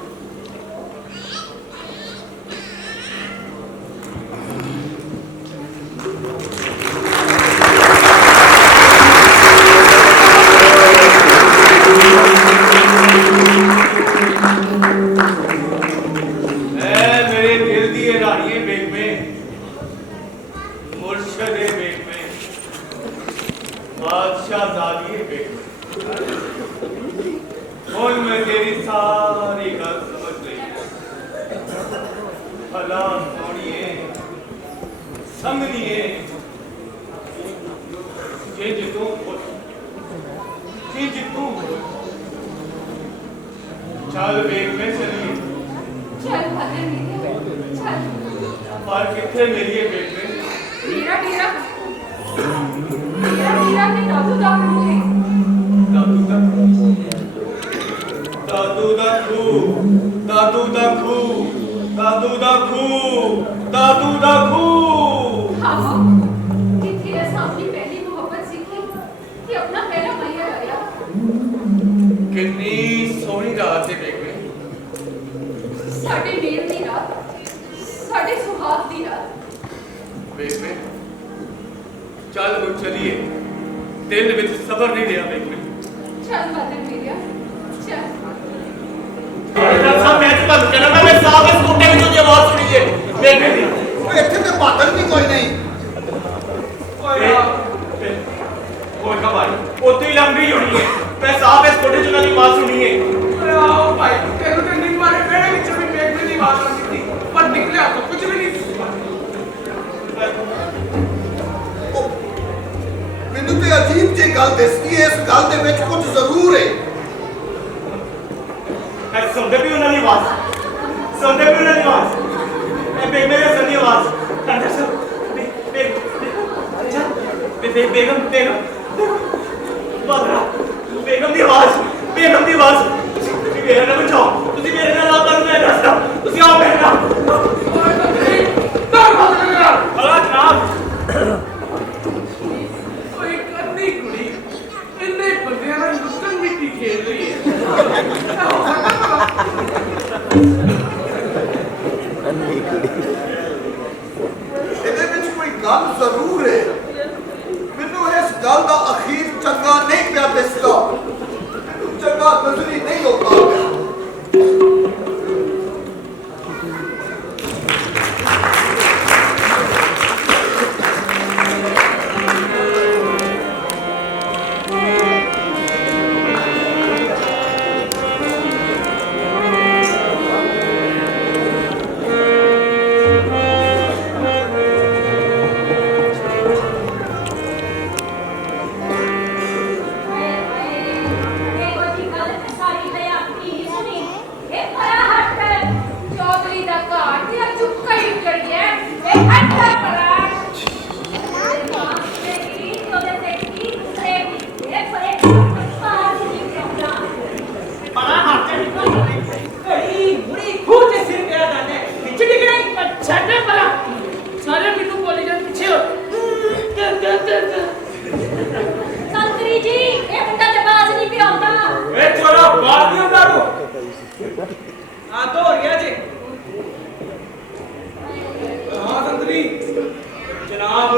ਮੇਰੇ ਦਿਲ ਦੀ ਰਾਣੀਏ ਬੇਗਮੇ ਮੁਰਸ਼ਦੇ ਬੇਗਮੇ ਬਾਦਸ਼ਾਹਜ਼ਾਦੀਏ ਬੇਗਮੇ ਹੁਣ ਮੈਂ ਤੇਰੀ ਸਾਰੀ ਗੱਲ ਸਮਝ ਗਈ ਭਲਾ ਸੋਣੀਏ ਸੰਗਨੀਏ ਜੇ ਜਿੱਤੂ ਚੱਲ ਬੇਗਮੇ ਚਲੀਏ चल भदर मेरे चल पर कितने मेरी बेटे हीरा हीरा के दादू दादू है दादू हाँ कितनी ऐसा अपनी पहली मोहब्बत सीखी कि अपना पहला मैया आया कितनी सोहनी रात है बेगमे साढ़े मेल दी रात साढ़े सुहाग दी रात बेगमे चल हम चलिए दिल में सबर नहीं रहा बेगमे चल भदर मेरे चल ਡਾਕਟਰ ਸਾਹਿਬ ਮੈਂ ਤੁਹਾਨੂੰ ਕਹਿੰਦਾ ਮੈਂ ਸਾਫ ਇਸ ਕੁੱਤੇ ਵਿੱਚੋਂ ਦੀ ਆਵਾਜ਼ ਸੁਣੀ ਏ ਬੇਬੇ ਦੀ ਓਏ ਇੱਥੇ ਤੇ ਬਾਦਲ ਵੀ ਕੋਈ ਨਹੀਂ ਕੋਈ ਖਬਰ ਉੱਥੇ ਹੀ ਲੰਬੀ ਹੋਣੀ ਏ ਮੈਂ ਸਾਫ ਇਸ ਕੁੱਤੇ ਚੋਂ ਦੀ ਆਵਾਜ਼ ਸੁਣੀ ਏ ਓਏ ਆਓ ਭਾਈ ਤੈਨੂੰ ਤੇ ਨੀਂਦ ਮਾਰੇ ਮੇਰੇ ਵਿੱਚੋਂ ਵੀ ਬੇਗਮੇ ਦੀ ਆਵਾਜ਼ ਆਉਂਦੀ ਸੀ ਪਰ ਨਿਕਲਿਆ ਤਾਂ ਕੁਝ ਵੀ ਨਹੀਂ ਮੈਨੂੰ ਤੇ ਅਜੀਬ ਜਿਹੀ ਗੱਲ ਦਿਸਦੀ ਹੈ ਇਸ ਗੱਲ ਦੇ ਵਿੱਚ ਕੁਝ ਜ਼ਰੂਰ ਹੈ ਮੈਂ ਸੁਣਦੇ ਵੀ ਉਹਨਾਂ ਦੀ ਆਵਾਜ਼ ਸੁਣਦੇ ਵੀ ਉਹਨਾਂ ਦੀ ਆਵਾਜ਼ ਇਹ ਬੇਬੇ ਦੀ ਸੰਦੀ ਆਵਾਜ਼ ਡਾਕਟਰ ਸਾਹਿਬ ਬੇਗਮ ਬਾਦਰਾ ਬੇਗਮ ਦੀ ਆਵਾਜ਼ ਤੁਸੀਂ ਮੇਰੇ ਨਾਲ ਬਚਾਓ ਤੁਸੀਂ ਮੇਰੇ ਨਾਲ ਆਓ ਤੁਹਾਨੂੰ ਮੈਂ ਦੱਸਦਾ ਤੁਸੀਂ ਆਓ ਮੇਰੇ ਨਾਲ ਓਏ ਚੌਧਰੀ ਦਰ ਭਦਰ ਮੇਰਾ ਹਲਾ ਜਨਾਬ ਓਏ ਕੰਨੀ ਕੁੜੀ ਇੰਨੇ ਬੰਦਿਆਂ ਨਾਲ ਲੁੱਟਣ ਮਿੱਟੀ ਖੇਡ ਰਹੀ ਹੈ ਇਹਦੇ ਵਿੱਚ ਕੋਈ ਗੱਲ ਜ਼ਰੂਰ ਹੈ ਮੈਨੂੰ ਇਸ ਗੱਲ ਦਾ ਅਖੀਰ ਚੰਗਾ ਨਹੀਂ ਪਿਆ ਦਿਸਦਾ ਮੈਨੂੰ ਚੰਗਾ ਨਜ਼ਰੀ ਨਹੀਂ ਆਉਂਦਾ ਪਿਆ चौधरी का घाट तेरा चुपका ही उजड़ गया ए हट परा ਛੱਡੇ ਪਰਾ ਸਾਰੇ ਮੈਨੂੰ ਬੋਲੀ ਜਾਂ ਪਿੱਛੇ ਸੰਤਰੀ ਜੀ ਇਹ ਮੁੰਡਾ ਤੇ ਬਾਜ਼ ਨਹੀਂ हाँ तो हो गया जी हाँ संतरी जनाब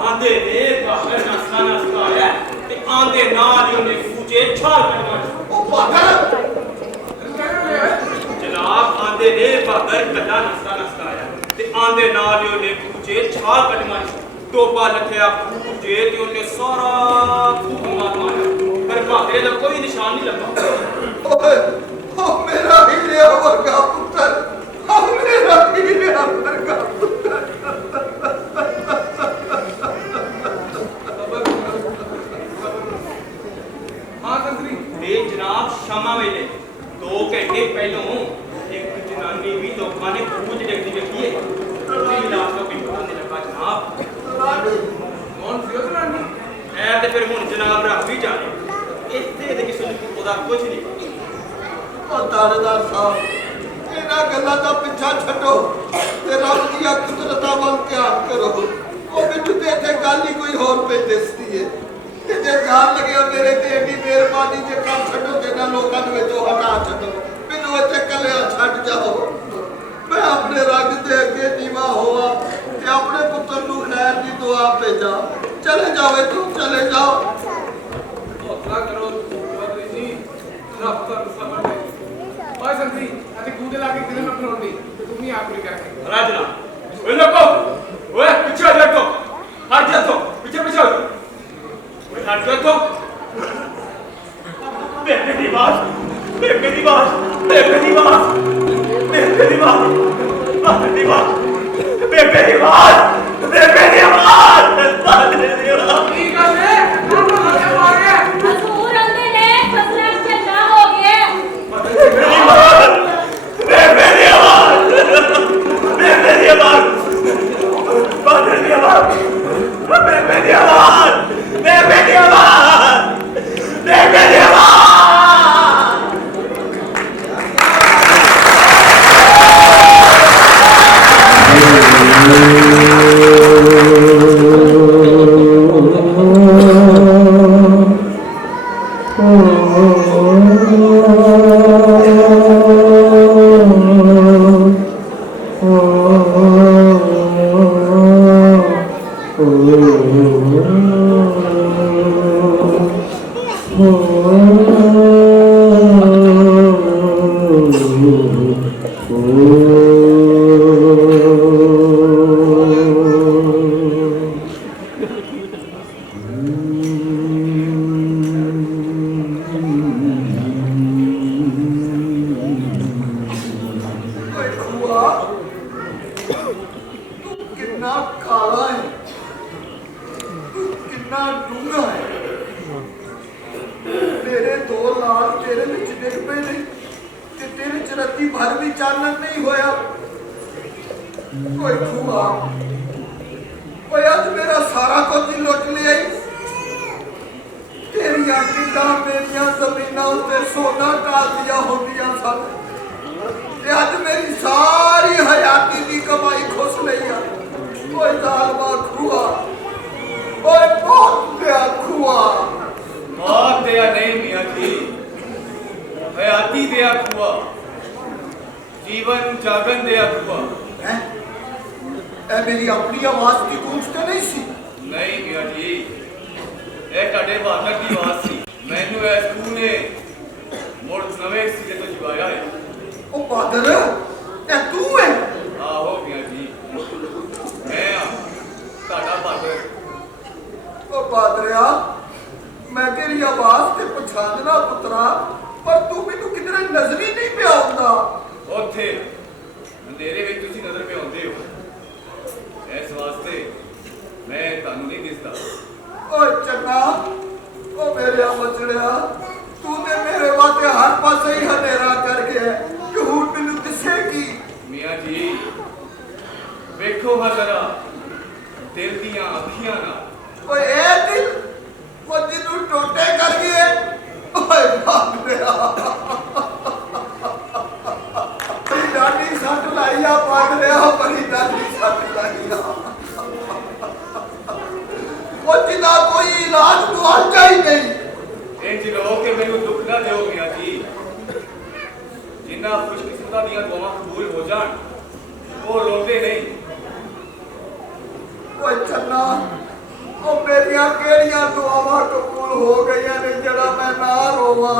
आंदे ने बाहर नाश्ता नाश्ता आया ते आंदे नाल ही उन्हें पूछे छाल करवा ओ पागल जनाब आंदे ने बाहर कला नाश्ता नाश्ता आया ते आंदे नाल ही उन्हें पूछे छाल कटवा टोपा लखया पूछे ते उन्हें सारा खूब मारा पर भागरे का कोई निशान नहीं लगा ओए ओ मेरा हीरे वर्गा पुत्र ओ मेरा हीरे वर्गा पुत्र हाँ संतरी ते जनाब शामा वेले 2 घंटे पहलों एक जनानी भी लोगों ने पूछ देखती देखी है उसकी लाश का पिंड होने लगा जनाब कौन सी हो जनानी है ते फिर हुन जनाब रख भी जाने इत्थे ते किसी ने ओदा कुछ नहीं पता ओ तारेदार साहब ਇਹਨਾਂ ਗੱਲਾਂ ਦਾ ਪਿੱਛਾ ਛੱਡੋ ਤੇ ਰੱਬ ਦੀਆਂ ਕੁਦਰਤਾਂ ਵੱਲ ਧਿਆਨ ਕਰੋ ਉਹ ਮੈਨੂੰ ਤੇ ਇੱਥੇ ਗੱਲ ਹੀ ਕੋਈ ਹੋਰ ਪਈ ਦਿਸਦੀ ਏ ਤੇ ਜੇ ਜਾਣ ਲੱਗਿਆ ਮੇਰੇ ਤੇ ਇੰਨੀ ਮਿਹਰਬਾਨੀ ਜੇ ਕੰਮ ਛੱਡੋ ਤੇ ਨਾ ਲੋਕਾਂ ਦੇ ਵਿੱਚੋਂ ਹਟਾ ਛੱਡੋ ਮੈਨੂੰ ਇੱਥੇ ਕੱਲਿਆ ਛੱਡ ਜਾਓ ਮੈਂ ਆਪਣੇ ਰੱਬ ਦੇ ਅੱਗੇ ਨੀਵਾ ਹੋਵਾਂ ਤੇ ਆਪਣੇ ਪੁੱਤਰ ਨੂੰ ਖੈਰ ਦੀ ਦੁਆ ਭੇਜਾਂ ਚਲੇ ਜਾਵੇ ਤੂੰ ਚਲੇ ਜਾਓ हौसला करो चौधरी जी रब तक सबर दे ओए संतरी अरे कूदे लाके किले में खलोंदी तो तुम ही आप पूरी करके राजना ओए लोगो ओए पीछे हट जाओ हट जा तो पीछे पीछे ओए हट जा तो मेरी बात मेरी बात मेरी बात मेरी बात मेरी बात मेरी बात मेरी बात ठीक है ना ना मार गया हजूर अंदे ने फसला चला हो गया मेरी बात मेरी आवाज मेरी आवाज मेरी आवाज मेरी आवाज मेरी आवाज मेरी आवाज करना ओ मेरिया केड़ियां दुआवां कबूल हो गई ने जड़ा मैं ना रोवा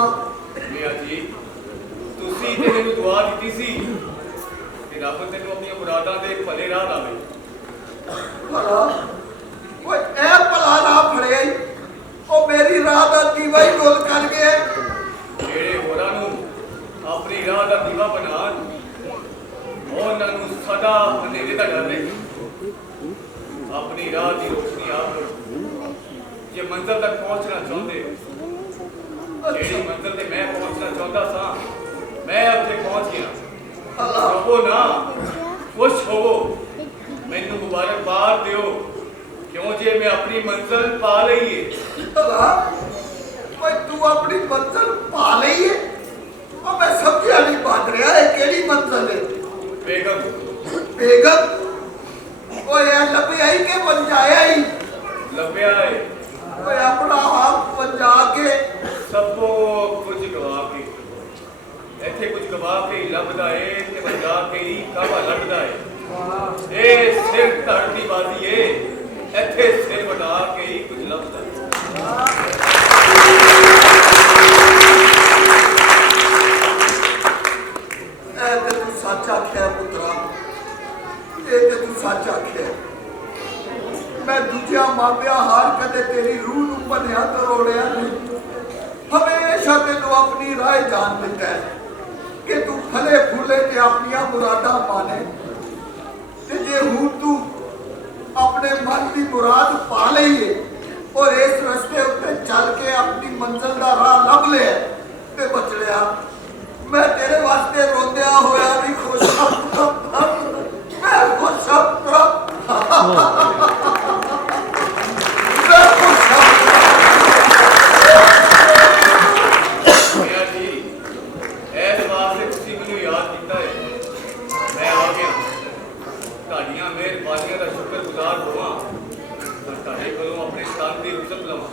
मियां जी ਤੁਸੀਂ ਤੇ ਮੈਨੂੰ ਦੁਆ ਦਿੱਤੀ ਸੀ ਕਿ ਰੱਬ ਤੈਨੂੰ ਆਪਣੀਆਂ ਮੁਰਾਦਾਂ ਦੇ ਭਲੇ ਰਾਹ ਲਾਵੇ भला ओए ए भला ना फड़े ओ मेरी राह दा दीवा ही डोल कर गए ਜਿਹੜੇ ਹੋਰਾਂ ਨੂੰ ਆਪਣੀ ਰਾਹ ਦਾ ਦੀਵਾ ਬਣਾਉਣ ਉਹਨਾਂ ਨੂੰ ਸਦਾ ਹਨੇਰੇ ਦਾ ਡਰ ਰਹੇ ਆਪਣੀ ਰਾਹ ਦੀ ਰੋਸ਼ਨੀ ਆਪ ਕਰੋ ਜੇ ਮੰਜ਼ਿਲ ਤੱਕ ਪਹੁੰਚਣਾ ਚਾਹੁੰਦੇ ਹੋ ਜਿਹੜੀ ਮੰਜ਼ਿਲ ਤੇ ਮੈਂ ਪਹੁੰਚਣਾ ਚਾਹੁੰਦਾ ਸਾਂ ਮੈਂ ਉੱਥੇ ਪਹੁੰਚ ਗਿਆ ਰੋਵੋ ਨਾ ਖੁਸ਼ ਹੋਵੋ ਮੈਨੂੰ ਮੁਬਾਰਕਬਾਦ ਦਿਓ ਕਿਉਂ ਜੇ ਮੈਂ ਆਪਣੀ ਮੰਜ਼ਿਲ ਪਾ ਲਈ ਏ भला ओए तू अपनी मंजिल पा लई है ओ मैं समझिया नहीं बात रहा है केड़ी मंजिल है ਬੇਗਮ बेगम ओए ये लबे आई के पंजाया ही ਲੱਭਿਆ ਏ ओए अपना हाथ पंजा के ਸਭੋ ਕੁਝ ਗਵਾ ਕੇ ਇੱਥੇ ਕੁਝ ਗਵਾ ਕੇ ਹੀ ਲੱਭਦਾ ਏ ਤੇ ਵਜਾ ਕੇ ਹੀ ਕਾਵਾ ਲੱਭਦਾ ਏ ਇਹ ਸਿਰ ਧੜਦੀ ਬਾਜ਼ੀ ਏ ਇੱਥੇ ਸਿਰ ਵਟਾ ਕੇ ਹੀ ਕੁਝ ਲੱਭਦਾ ਏ ए ते तू सच आख्या पुत्रा ए ते तू सच आख्या मैं दूजिया मापिया हार कदे तेरी रूह नू बनिया तरोड़िया नहीं हमेशा तेनू अपनी राह जान दिता है कि तू फले फूले ते अपनिया मुरादा माने ते जे हूं तू अपने मन की मुराद पा लई है और इस रस्ते उत्ते चल के अपनी मंजिल दा राह लभ लिया ते बचड़िया मैं तेरे वास्ते रोंदिया होया भी खुश मैं खुश मियां जी इस वास्ते ਤੁਸੀਂ ਮੈਨੂੰ ਯਾਦ ਕੀਤਾ ਹੈ ਮੈਂ ਆ ਗਿਆ ਤੁਹਾਡੀਆਂ ਮਿਹਰਬਾਨੀਆਂ ਦਾ ਸ਼ੁਕਰਗੁਜ਼ਾਰ ਹੋਵਾਂ ਤਾਂ ਤੁਹਾਡੇ ਕੋਲੋਂ ਆਪਣੇ ਸਤਾਨ ਦੀ ਰੁਜ਼ਕ ਲਵਾਂ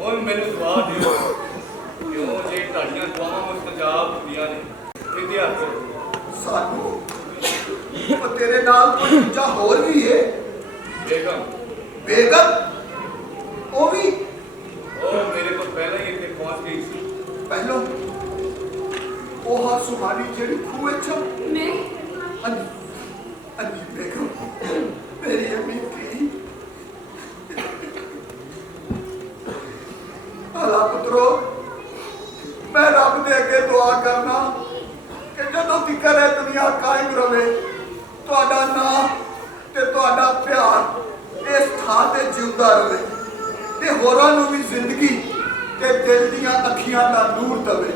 ਹੁਣ ਮੈਨੂੰ ਦੁਆ ਦਿਓ ਕਿਉਂ ਜੇ ਤੁਹਾਡੀਆਂ ਦੁਆਵਾਂ ਮੁਸਤਜਾਬ ਹੁੰਦੀਆਂ ਨੇ ਵਿਦਿਆ ਕਰੋ सानू वो तेरे नाल कोई दूजा होर भी है ਬੇਗਮ बेगम वो भी ਉਹ ਮੇਰੇ ਕੋਲ ਪਹਿਲਾਂ ਹੀ ਇੱਥੇ ਪਹੁੰਚ ਗਈ ਸੀ पहलो वो हा सुमानी जेड़ी खूह च मैं अन्नी अन्नी बेगम मेरी अम्मी की भला पुत्रो मैं रब दे अगे दुआ करना कि जदों तिकर है दुनिया कायम रवे तुहाडा नाम ते तुहाडा प्यार इस थां ते जिंदा रवे ते होरां नूं भी जिंदगी ते दिल दीयां अखियां दा नूर दवे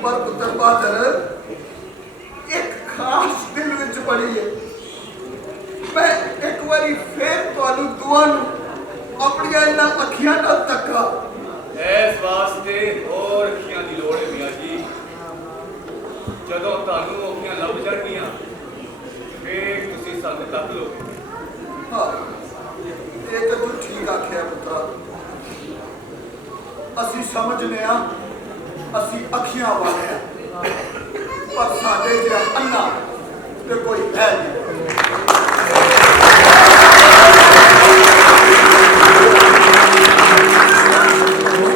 पर पुत्र बहादुर एक खास दिल विच बड़ी है मैं एक बारी फिर तुहानू दुआ नूं अपनियां इन्हां अखियां नाल तक्का ਇਸ ਵਾਸਤੇ ਹੋਰ ਅੱਖੀਆਂ ਦੀ ਲੋੜ ਹੈ ਮਿਆਂ ਜੀ ਜਦੋਂ ਤੁਹਾਨੂੰ ਅੱਖੀਆਂ ਲੱਭ ਜਾਣਗੀਆਂ ਫਿਰ ਤੁਸੀਂ ਸਾਨੂੰ ਤੱਕ ਲੋਗੇ हाँ ये तो तू ठीक आख्या पुत्रा असी समझने असी अखियां वाले पर साडे जिहा अन्ना ते कोई है नहीं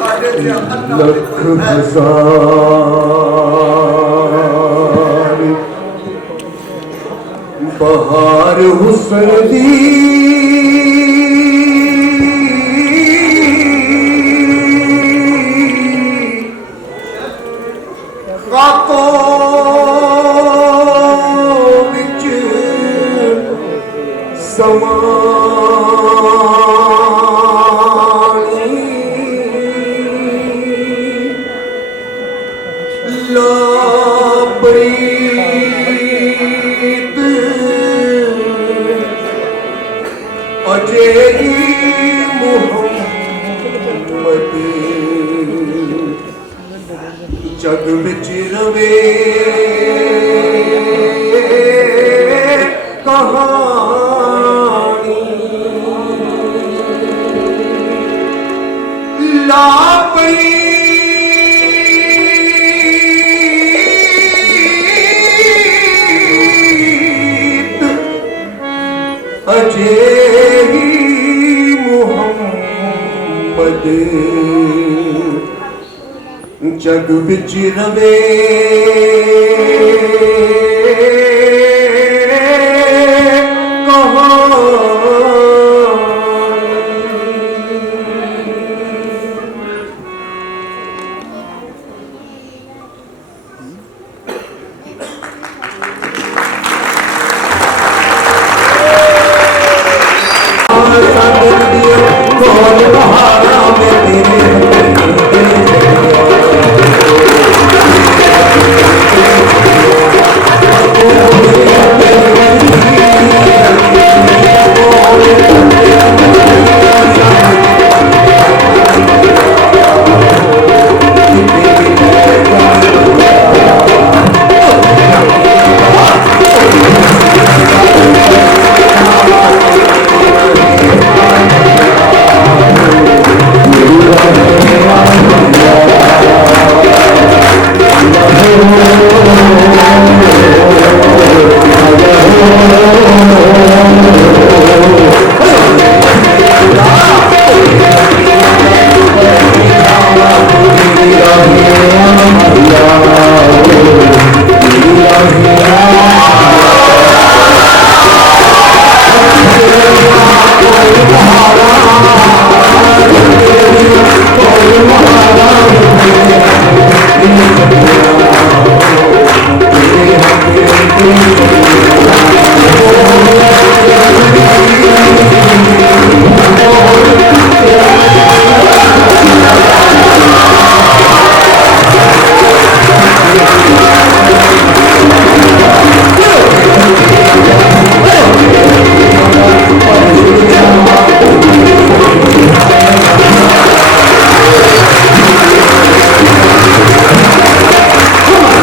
साडे जिहा अन्ना ते कोई है बहार हुस्न दी रातों विच समानी लाबरीत अजेरी मुहम्मद जग विच रवे कहानी लाबरीत जे ही मुहम्मद जग बिच रवे Oh